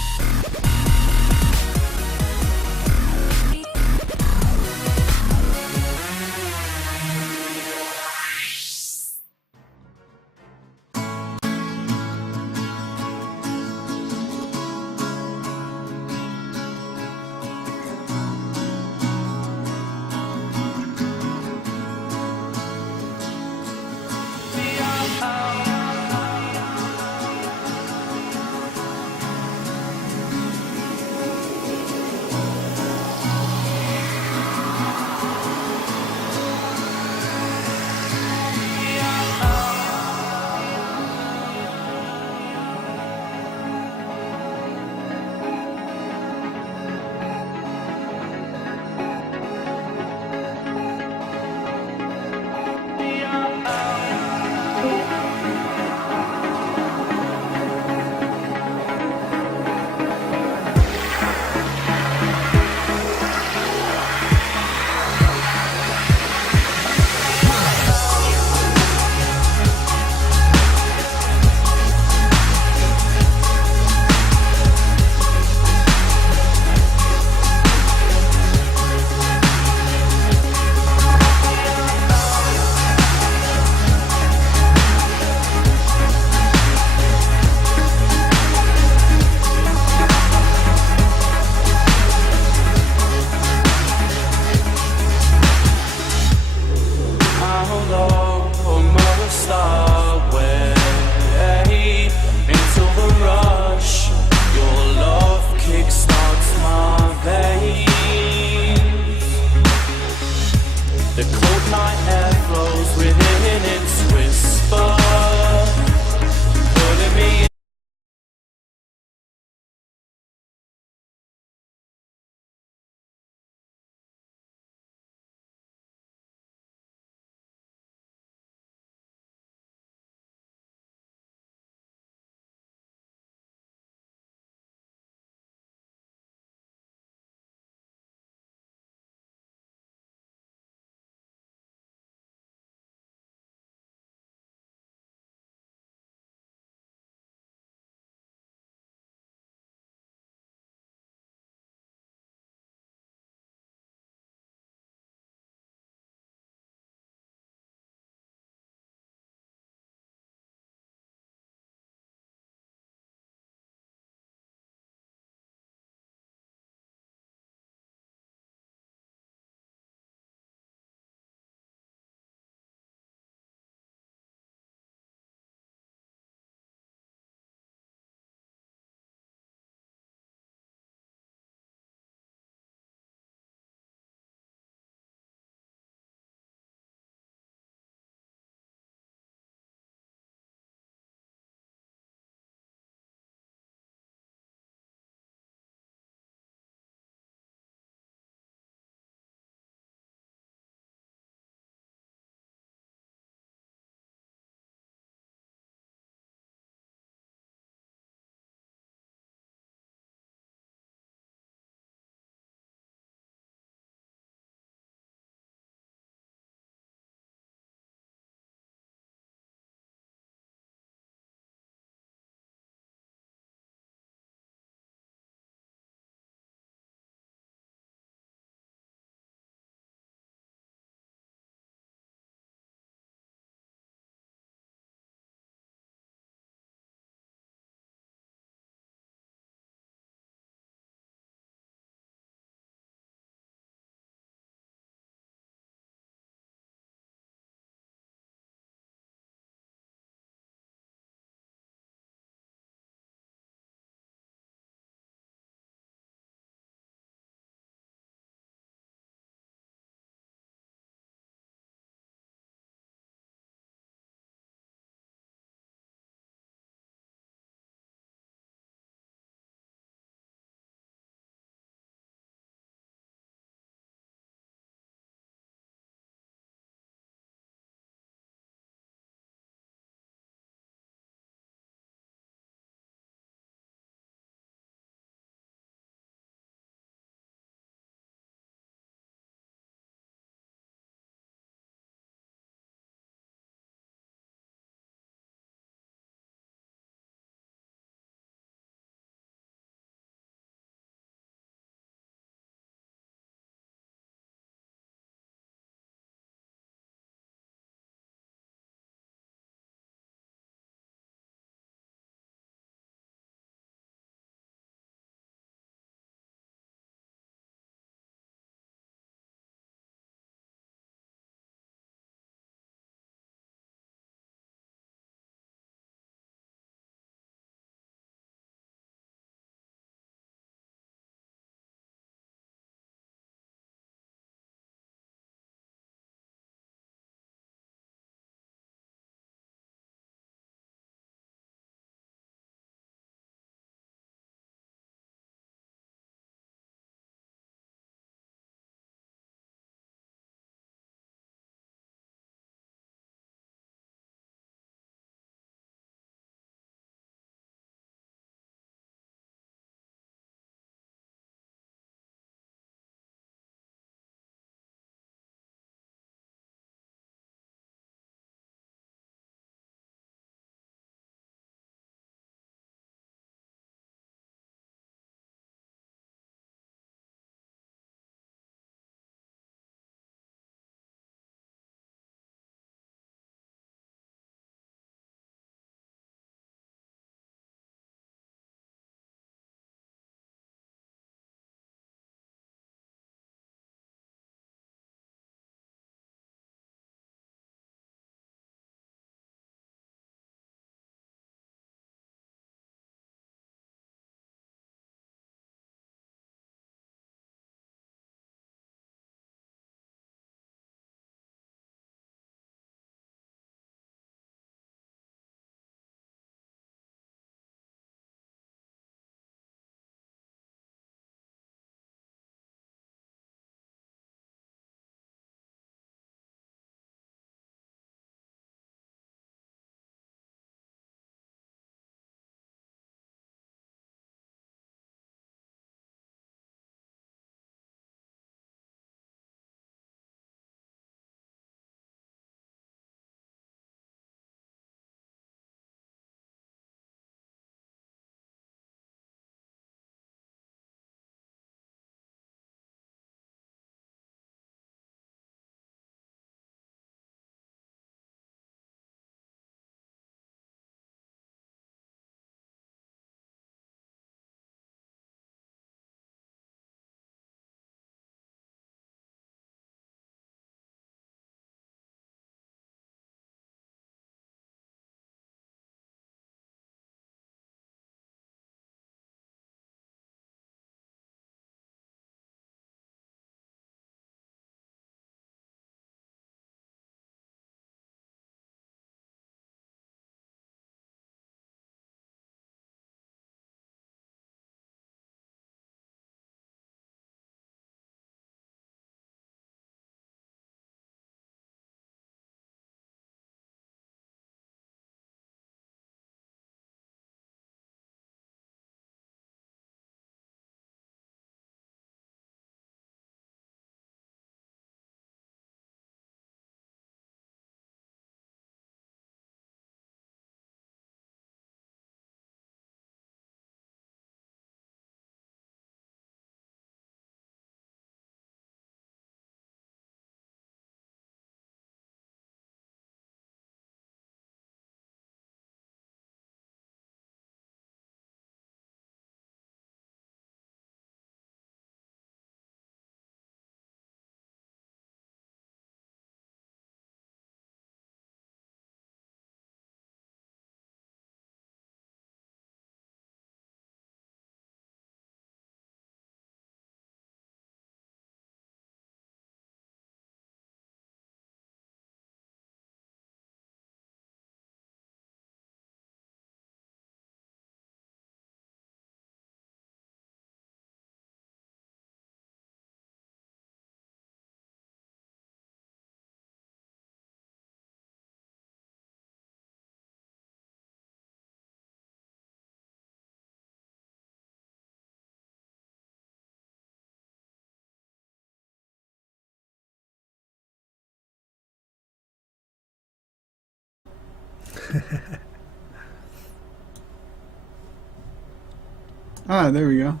Ah, there we go.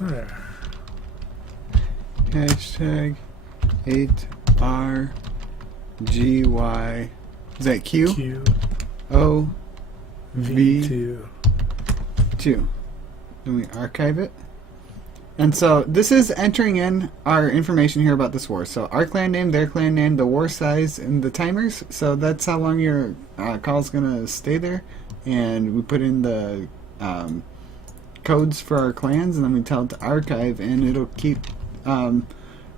There. Hashtag 8RGY. Is that Q? Q O V V2. 2. Then we archive it. And so this is entering in our information here about this war. So our clan name, their clan name, the war size, and the timers. So that's how long your call is going to stay there. And we put in the codes for our clans, and then we tell it to archive, and it'll keep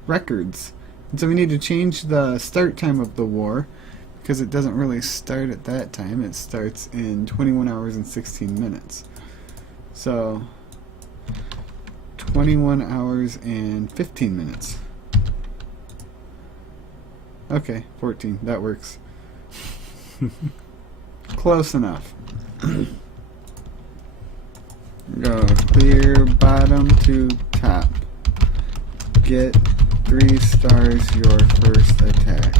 records. And so we need to change the start time of the war, because it doesn't really start at that time. It starts in 21 hours and 16 minutes. So 21 hours and 15 minutes. Okay, 14. That works. Close enough. Go clear bottom to top. Get 3 stars your first attack.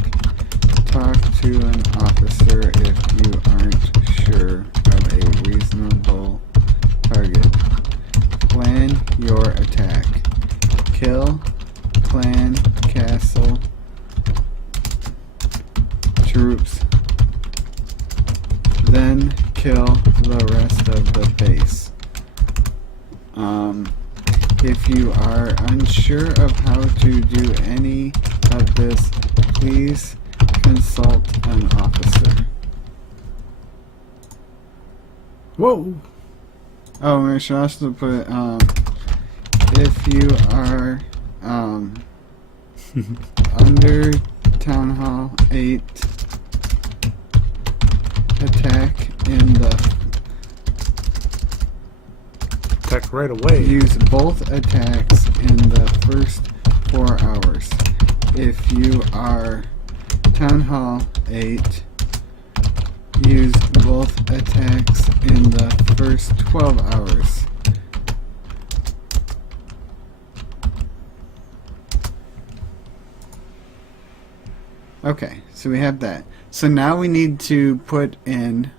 Talk to an officer if you aren't sure of a reasonable target. Plan your attack. Kill clan castle troops. Then kill the rest of the base. If you are unsure of how to do any of this, please consult an officer. Whoa! Oh, I should also put, if you are, under Town Hall 8, attack in the... Attack right away. Use both attacks in the first 4 hours. If you are Town Hall 8, use both attacks in the first 12 hours. Okay, so we have that. So now we need to put in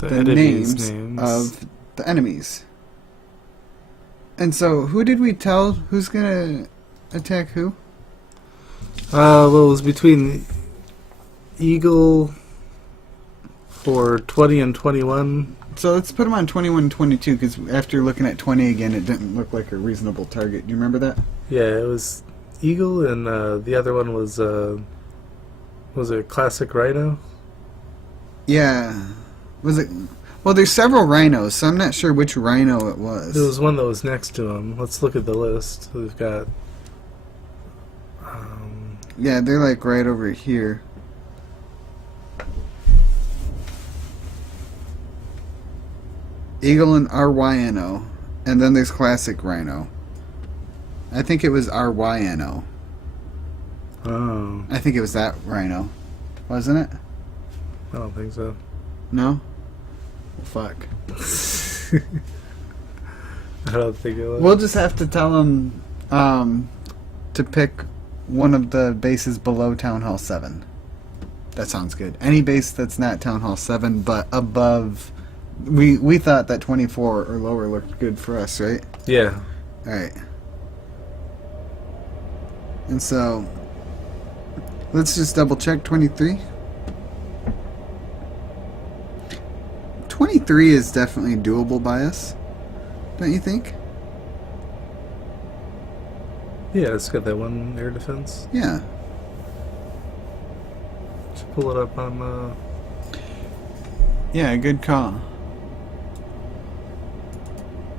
the names of the enemies. And so, who did we tell who's gonna attack who? Well, it was between Eagle for 20 and 21. So let's put them on 21 and 22, because after looking at 20 again, it didn't look like a reasonable target. Do you remember that? Yeah, it was Eagle, and the other one was it Classic Rhino? Yeah. Was it? Well, there's several rhinos, so I'm not sure which rhino it was. There was one that was next to him. Let's look at the list. We've got... yeah, they're like right over here. Eagle and RYNO. And then there's Classic Rhino. I think it was RYNO. Oh. I think it was that rhino. Wasn't it? I don't think so. No? Well, fuck. I don't think it was. We'll just have to tell them to pick one of the bases below Town Hall 7. That sounds good. Any base that's not Town Hall 7, but above... We thought that 24 or lower looked good for us, right? Yeah. Alright. And so... let's just double check 23. 23 is definitely doable by us. Don't you think? Yeah, it's got that one air defense. Yeah. Just pull it up on... Yeah, good call.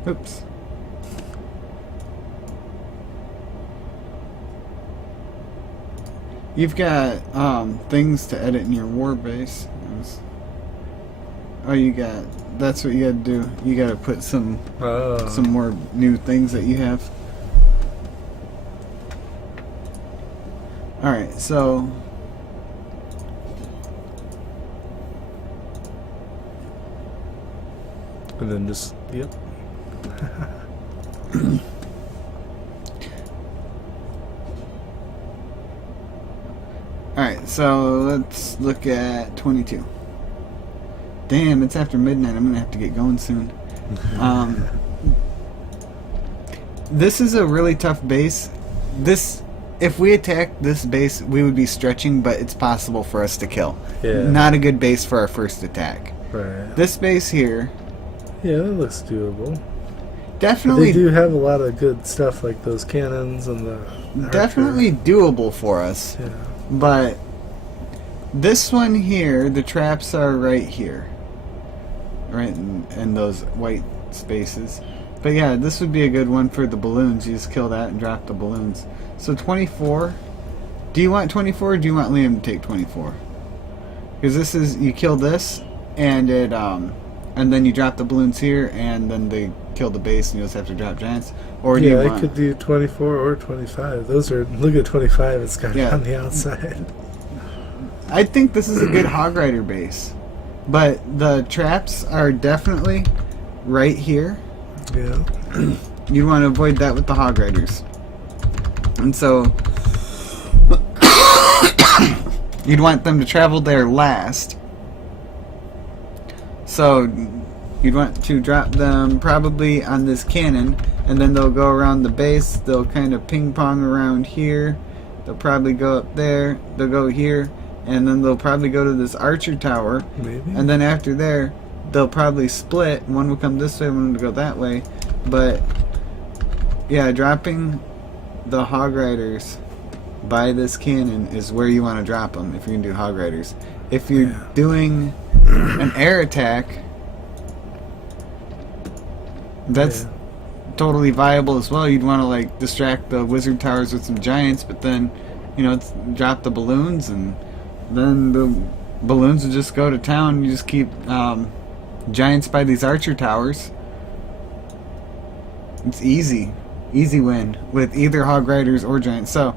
Oops. You've got things to edit in your war base. Oh, you got... that's what you gotta do. You gotta put some more new things that you have. Alright, so... and then just... yep. Alright, So let's look at 22. Damn, it's after midnight. I'm gonna have to get going soon. This is a really tough base. If we attack this base, we would be stretching, but it's possible for us to kill. Yeah. Not a good base for our first attack. Right. This base here, Yeah, that looks doable. But definitely, they do have a lot of good stuff like those cannons and the archer. definitely doable for us. Yeah. But this one here, the traps are right here, right in those white spaces. But yeah, this would be a good one for the balloons. You just kill that and drop the balloons. So 24. Do you want 24 or do you want Liam to take 24? Because this is, you kill this and it and then you drop the balloons here and then they kill the base and you just have to drop giants. Or do you Yeah, want, I could do 24 or 25. Those are, look at 25, it's kind of Yeah. on the outside. I think this is a good Hog Rider base. But the traps are definitely right here. Yeah. You'd want to avoid that with the Hog Riders. And so you'd want them to travel there last. So you'd want to drop them probably on this cannon, and then they'll go around the base. They'll kind of ping pong around here. They'll probably go up there. They'll go here, and then they'll probably go to this archer tower. Maybe. And then after there, they'll probably split. One will come this way, one will go that way. But yeah, dropping the Hog Riders by this cannon is where you want to drop them if you're gonna do Hog Riders. If you're doing an air attack, that's totally viable as well. You'd want to like distract the wizard towers with some giants, but then drop the balloons, and then the balloons will just go to town. You just keep giants by these archer towers. It's easy win with either Hog Riders or giants. So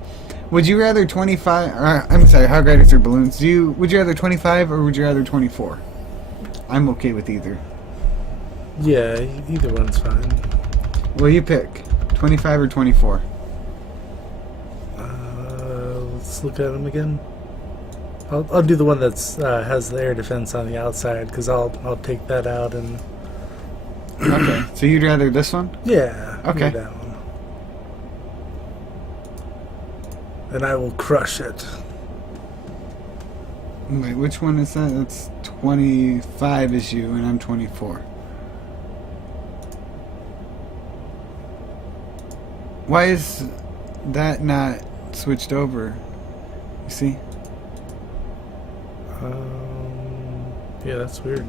would you rather 25 I'm sorry, Hog Riders or balloons? Would you rather 25 or would you rather 24? I'm okay with either. Yeah, either one's fine. Well, you pick 25 or 24. Let's look at them again. I'll do the one that's has the air defense on the outside, because I'll take that out and. Okay, so you'd rather this one? Yeah. Okay. do that one. And I will crush it. Wait, which one is that? That's 25 is you, and I'm 24. Why is that not switched over? You see? Yeah, that's weird.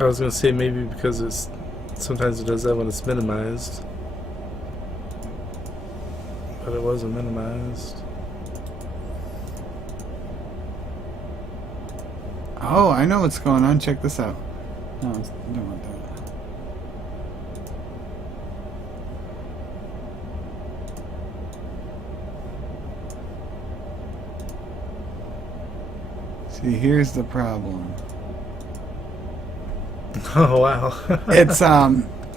I was gonna say maybe because it's sometimes it does that when it's minimized, but it wasn't minimized. Oh, I know what's going on. Check this out. No, I don't want that. See, here's the problem. Oh wow!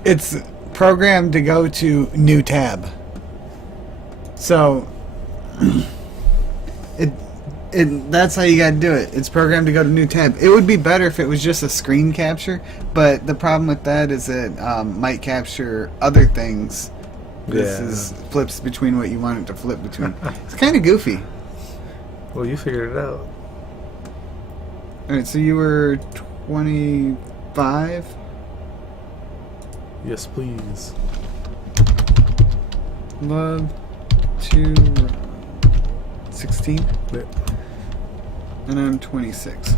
It's programmed to go to new tab. So that's how you gotta do it. It's programmed to go to new tab. It would be better if it was just a screen capture, but the problem with that is it might capture other things. This is flips between what you want it to flip between. It's kind of goofy. Well, you figured it out. Alright, so you were 25? Yes, please. Love to 16? Yeah. And I'm 26.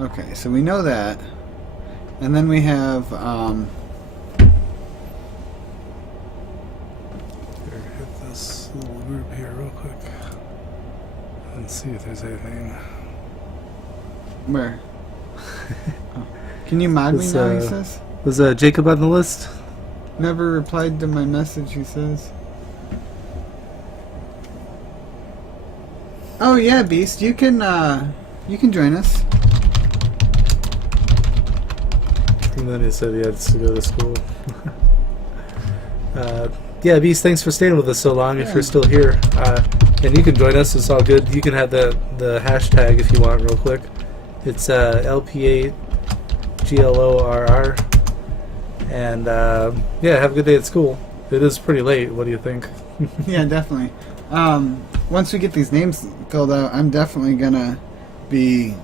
Okay, so we know that. And then we have, Here, hit this little group here real quick. And see if there's anything. where? Oh. Can you mod me now, he says? Was Jacob on the list? Never replied to my message, he says. Oh yeah, Beast, you can join us. And then he said he had to go to school. Yeah, Beast, thanks for staying with us so long. If you're still here, and you can join us, it's all good. You can have the hashtag if you want, real quick. It's LP8GLORR. And yeah, have a good day at school. It is pretty late. What do you think? Yeah, definitely. Once we get these names filled out, I'm definitely gonna be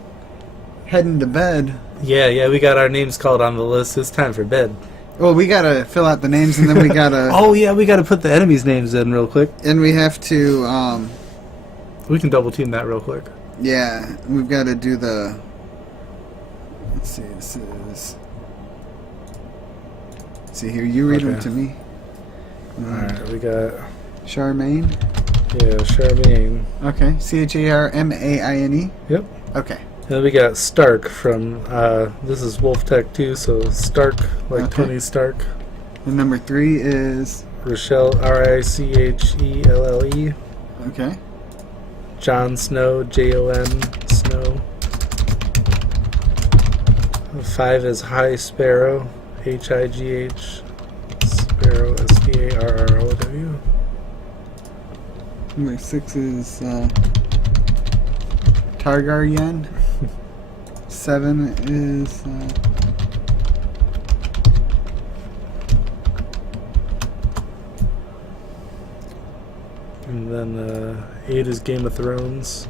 heading to bed. Yeah, we got our names called on the list. It's time for bed. Well, we gotta fill out the names, and then we gotta. Oh yeah, we gotta put the enemies' names in real quick. And we have to. We can double team that real quick. Yeah, we've got to do the. Let's see. This is. Let's see here, you read them to me. All right, we got Charmaine. Yeah, Charmaine. Okay, CHARMAINE. Yep. Okay. And we got Stark from, this is Wolf Tech 2, so Stark, like Tony Stark. And number 3 is? Rochelle, RICHELLE. Okay. Jon Snow, JON Snow. 5 is High Sparrow, HIGH. Sparrow, SPARROW. Number 6 is Targaryen. 7 is and then 8 is Game of Thrones.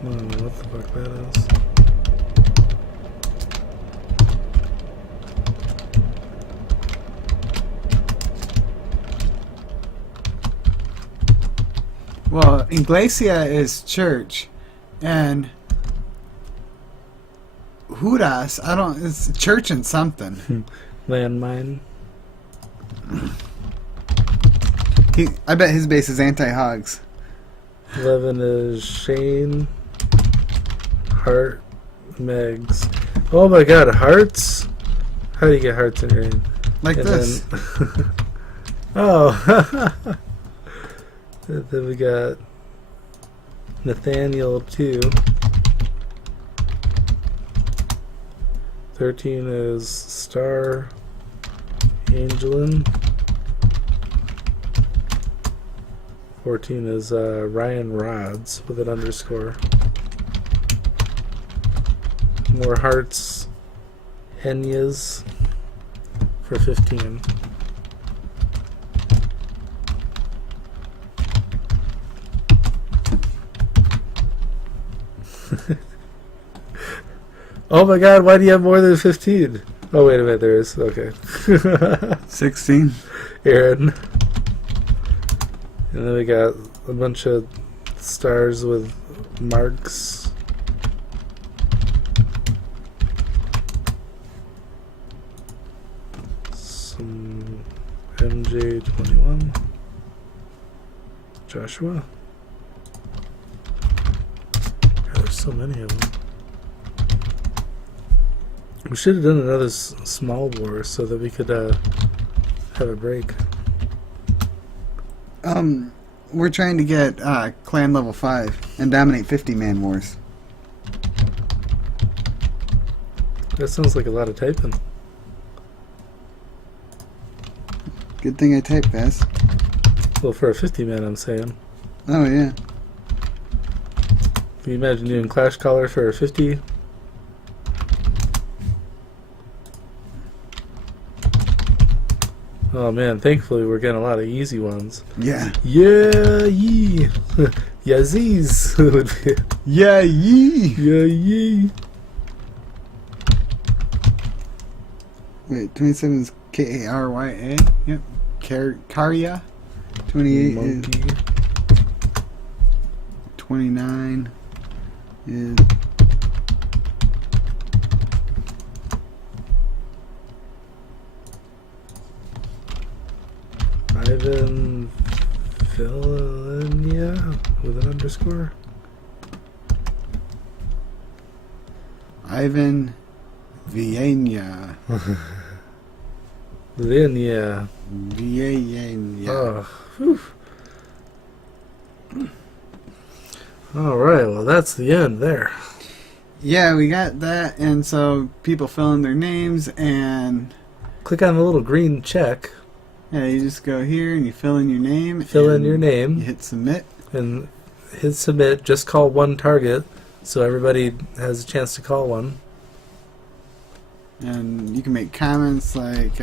I don't know what the fuck that is. Well, Iglesia is church, and Judas, it's church and something. Landmine. I bet his base is anti-hogs. 11 is Shane. Heart. Megs. Oh my god, hearts? How do you get hearts in your name? Like and this. Then oh. Then we got Nathaniel 2. 13 is Star Angelin. 14 is Ryan Rods with an underscore. More hearts. Enyas for 15. Oh my god, why do you have more than 15? Oh, wait a minute, there is. Okay. 16. Aaron. And then we got a bunch of stars with marks. Some MJ21. Joshua. God, there's so many of them. We should have done another small war so that we could have a break. We're trying to get clan level 5 and dominate 50-man wars. That sounds like a lot of typing. Good thing I type fast. Well, for a 50-man, I'm saying. Oh, yeah. Can you imagine doing Clash Caller for a 50? Oh man, thankfully we're getting a lot of easy ones. Yeah. Yeah, yee. Yaziz. Yeah, yee. Yeah, yee. Wait, 27 is Karya. Yep. Karya. 28 Monkey. is 29 is Ivan Villania with an underscore. Ivan Vienna. Villania. Vienna. Oh, whew. All right, well that's the end there. Yeah, we got that, and so people fill in their names, and Click on the little green check. yeah, you just go here and you fill in your name. Fill in and your name. You hit submit. And hit submit. Just call one target, so everybody has a chance to call one. And you can make comments like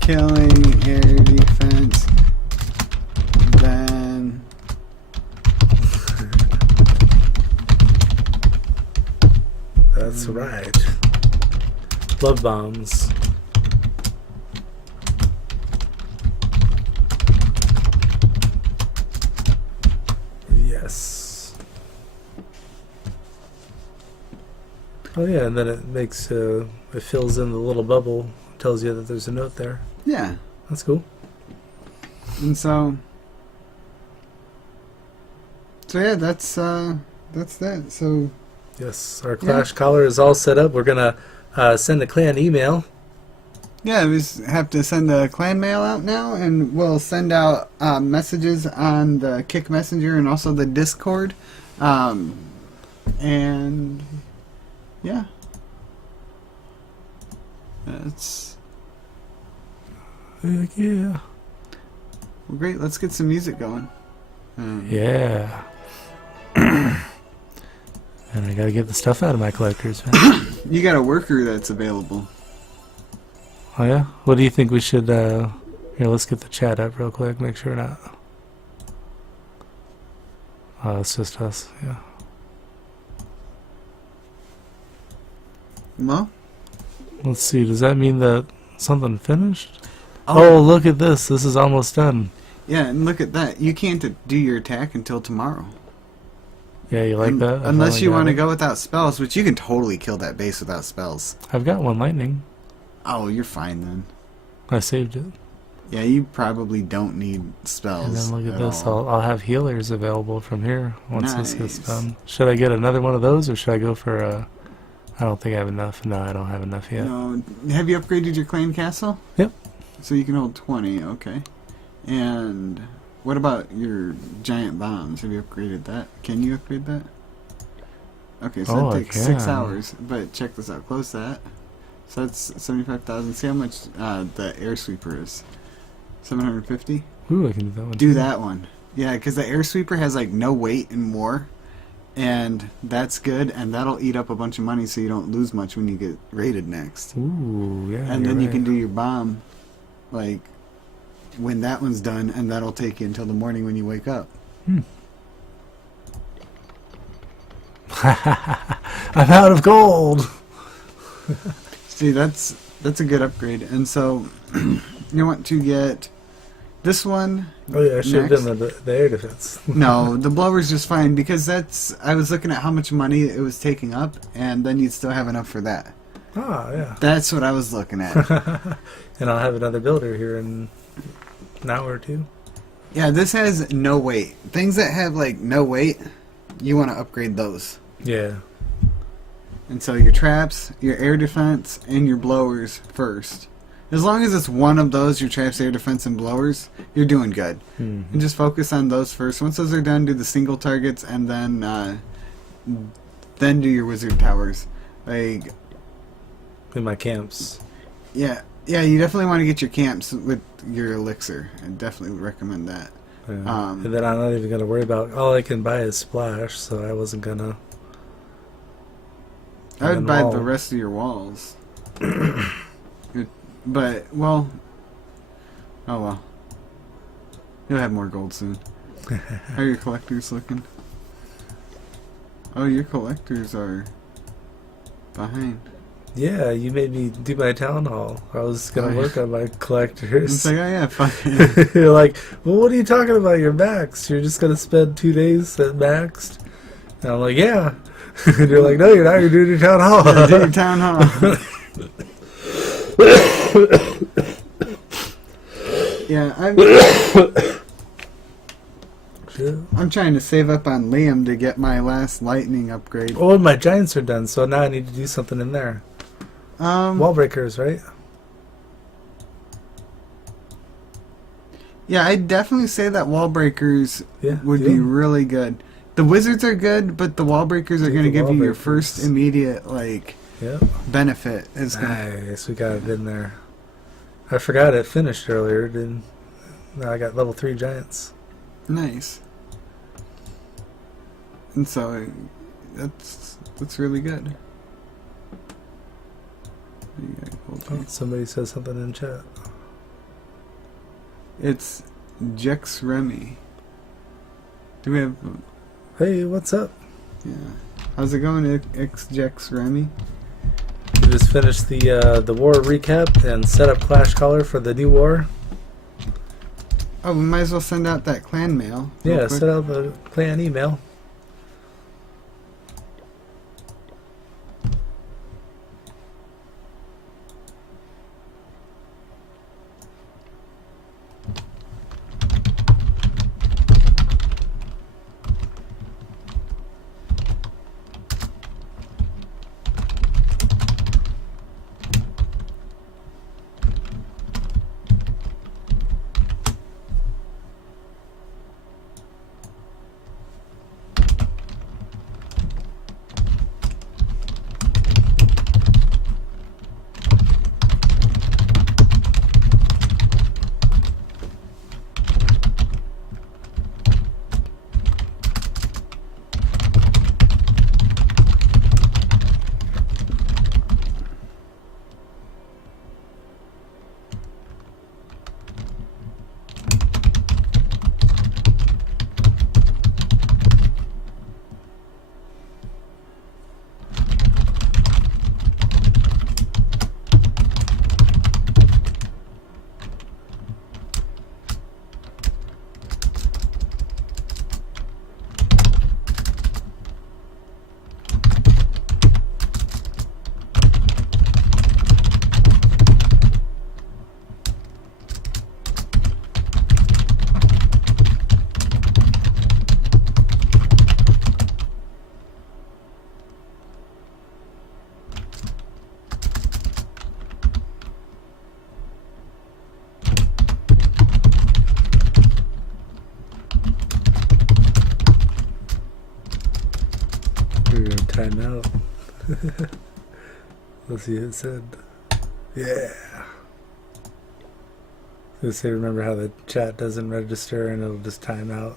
killing air defense, then That's right. Love bombs. Yes. Oh yeah, and then it makes it fills in the little bubble, tells you that there's a note there. yeah. That's cool. And so yeah, that's that. So Yes, our Clash collar is all set up. We're gonna send a clan email. yeah, we just have to send a clan mail out now, and we'll send out messages on the Kick Messenger and also the Discord, and yeah, that's Heck yeah. well, great. Let's get some music going. Yeah. And I gotta get the stuff out of my collectors, man. You got a worker that's available. Oh yeah? What do you think we should, here, let's get the chat up real quick, make sure we're not... Oh, it's just us, yeah. Well, Let's see, does that mean that something finished? Oh, look at this, this is almost done. yeah, and look at that. You can't do your attack until tomorrow. Yeah, you like that? I Unless finally you got want to it. go without spells, which you can totally kill that base without spells. I've got one lightning. Oh, you're fine then. I saved it. Yeah, you probably don't need spells. And then look at this, all. I'll have healers available from here once this gets Nice. done. Should I get another one of those, or should I go for I don't think I have enough. No, I don't have enough yet. No, have you upgraded your clan castle? Yep. So you can hold 20, okay. And what about your giant bombs? Have you upgraded that? Can you upgrade that? Okay, so Oh, that I takes 6 can. hours. But check this out, close that. So that's 75,000. See how much the air sweeper is? 750? Ooh, I can do that one Do too. that one. Yeah, because the air sweeper has like no weight and more. And that's good, and that'll eat up a bunch of money so you don't lose much when you get raided next. Ooh, yeah. And you're then you right. can do your bomb, like, when that one's done, and that'll take you until the morning when you wake up. I'm out of gold. See, that's a good upgrade. And so, you want to get this one. Oh yeah, I should have next. done the air defense. No, the blower's just fine, because I was looking at how much money it was taking up, and then you'd still have enough for that. Ah, yeah. That's what I was looking at. And I'll have another builder here in an hour or two. Yeah, this has no weight. Things that have, like, no weight, you want to upgrade those. Yeah. And so your traps, your air defense, and your blowers first. As long as it's one of those, your traps, air defense, and blowers, you're doing good. Mhm. And just focus on those first. Once those are done, do the single targets, and then do your wizard towers. Like, In my camps. yeah, you definitely want to get your camps with your elixir. I definitely would recommend that. Yeah. And then I'm not even going to worry about... All I can buy is splash, so I wasn't going to... I would And buy wall. the rest of your walls. But, well... Oh, well. You'll have more gold soon. How are your collectors looking? Oh, your collectors are behind. Yeah, you made me do my town hall. I was going to Oh, work on my collectors. It's like, oh yeah, fuck it. You're like, well, what are you talking about? You're maxed. You're just going to spend 2 days at maxed? And I'm like, yeah. And you're like, no, you're not. You're doing your town hall. Yeah, do your town hall. Yeah, I'm trying to save up on Liam to get my last lightning upgrade. Oh, and my giants are done, so now I need to do something in there. Wall breakers, right? Yeah, I'd definitely say that wall breakers Yeah, would do be 'em. really good. The wizards are good, but the wall breakers are Dude, going to the give wall you your breakers. first immediate Yep. benefit. Is gonna, Nice. We got it in there. I forgot it finished earlier. Didn't? Now I got level 3 giants. nice. And so that's really good. You gotta hold Oh, here. somebody says something in chat. It's Jex Remy. Do we have? Hey, what's up? Yeah. How's it going, X Jex Remy? We just finished the war recap and set up Clash Caller for the new war. Oh, we might as well send out that clan mail. real Yeah, quick. set out the clan email. We're gonna time out. Let's see what it said. Yeah. Let's say, remember how the chat doesn't register and it'll just time out.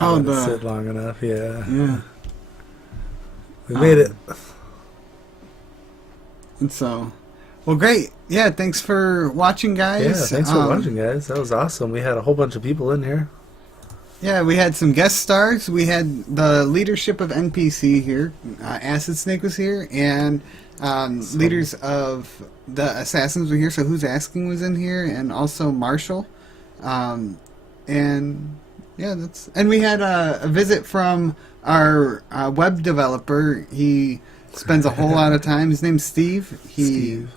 Oh, Let it the sit long enough. Yeah. yeah. We made it. And so, well, great. Yeah, thanks for watching, guys. Yeah. Thanks for watching, guys. That was awesome. We had a whole bunch of people in here. Yeah, we had some guest stars. We had the leadership of NPC here. Acid Snake was here, and leaders of the Assassins were here. So Who's Asking was in here, and also Marshall. And yeah, and we had a visit from our web developer. He spends a whole lot of time. His name's Steve. Steve.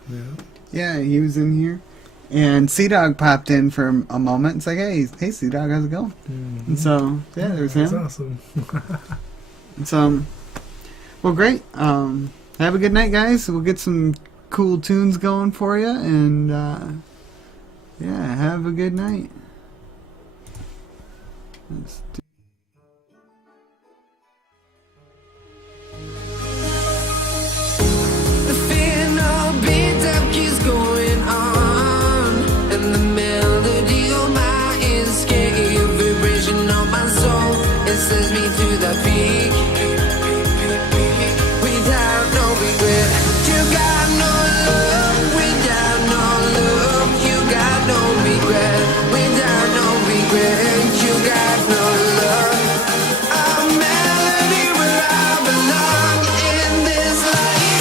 Yeah, he was in here. And Sea Dog popped in for a moment. It's like, hey, Sea Dog, how's it going? Mm-hmm. And so, yeah, there's him. That's awesome. And so, well, great. Have a good night, guys. We'll get some cool tunes going for you. And, yeah, have a good night. Let's do The fear no beat up keeps going on, and the melody on my escape, vibration on my soul, it sends me to the peak. Without no regret, you got no love. Without no love, you got no regret. Without no regret, you got no love. A melody where I belong in this life.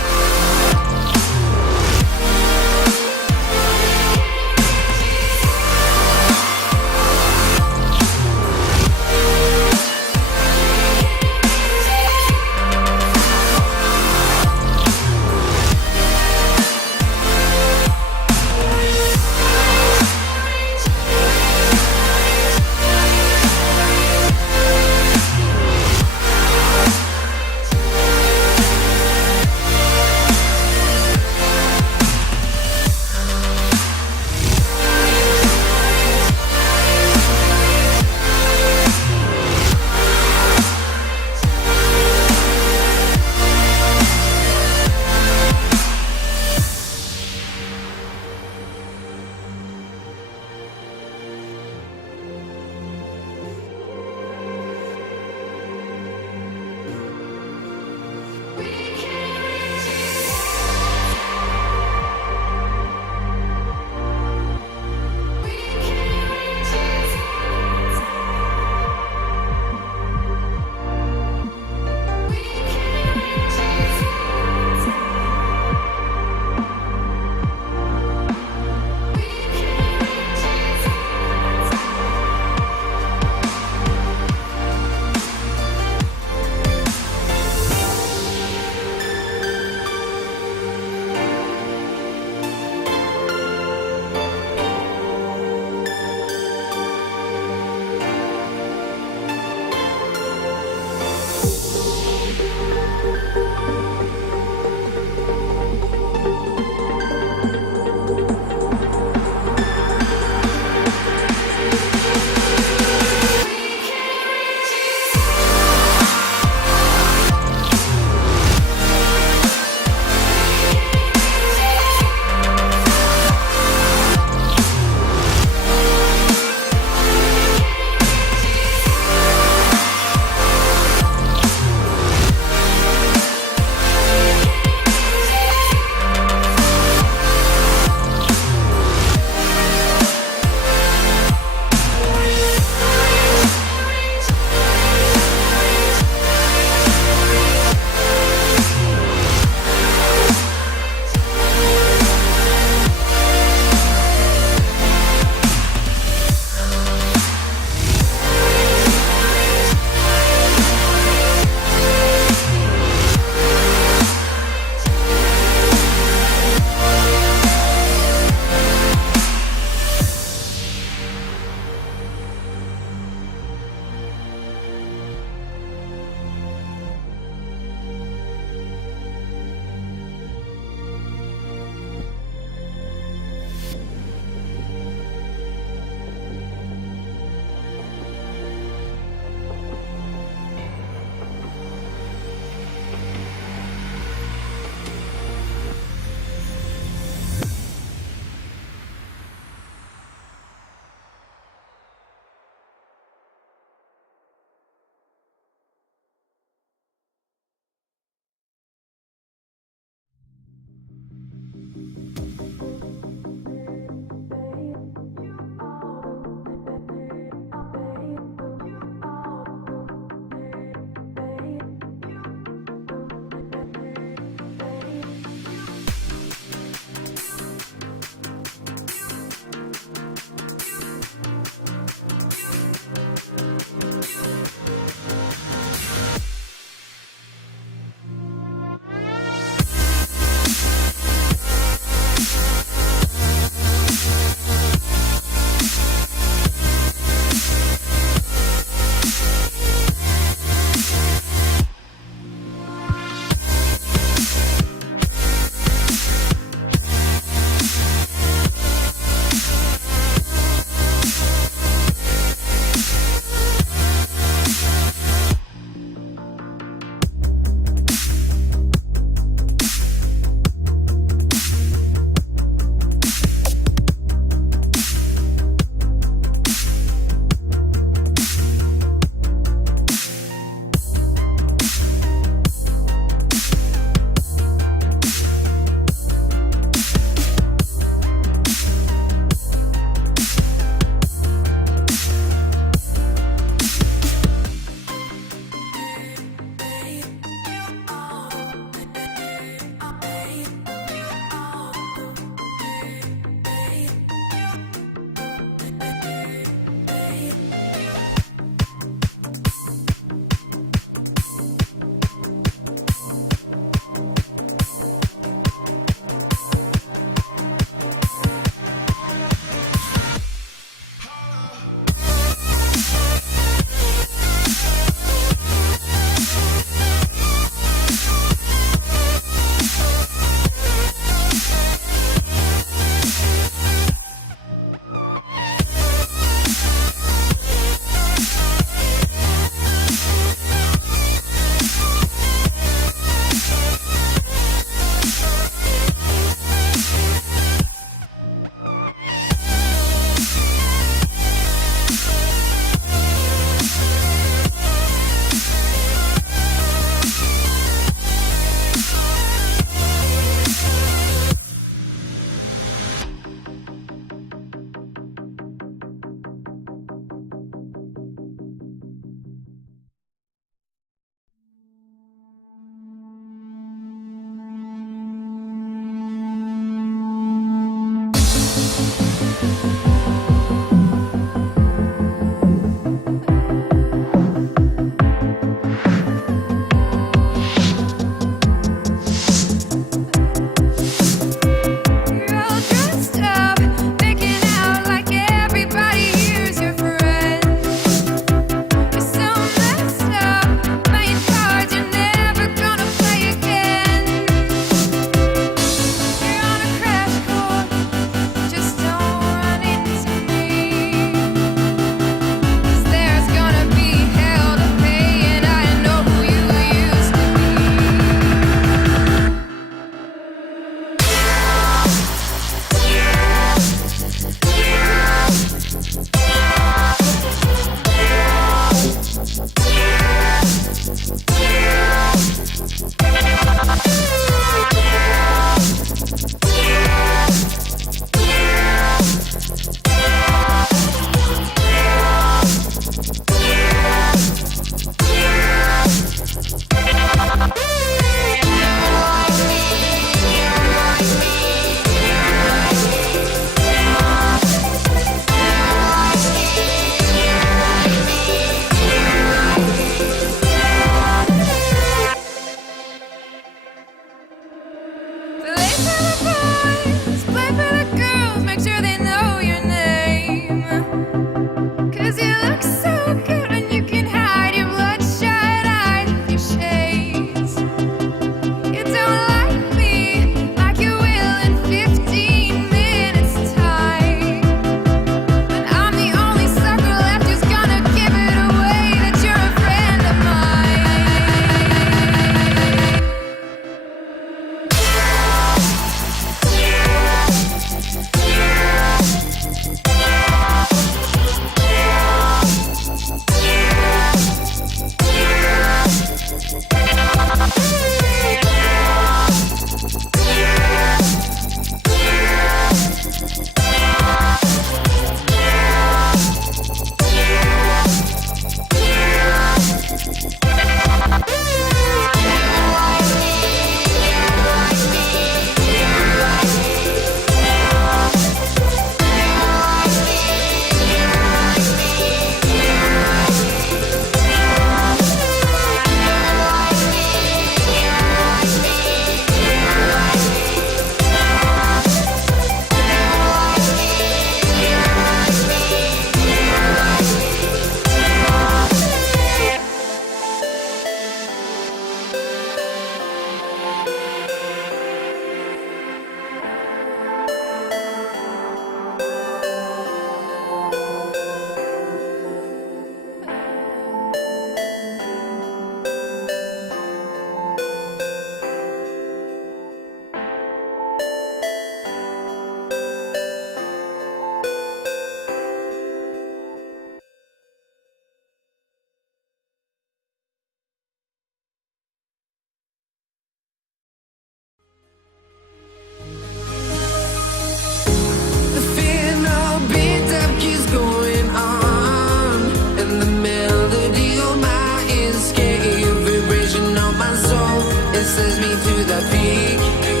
Sends me to the peak.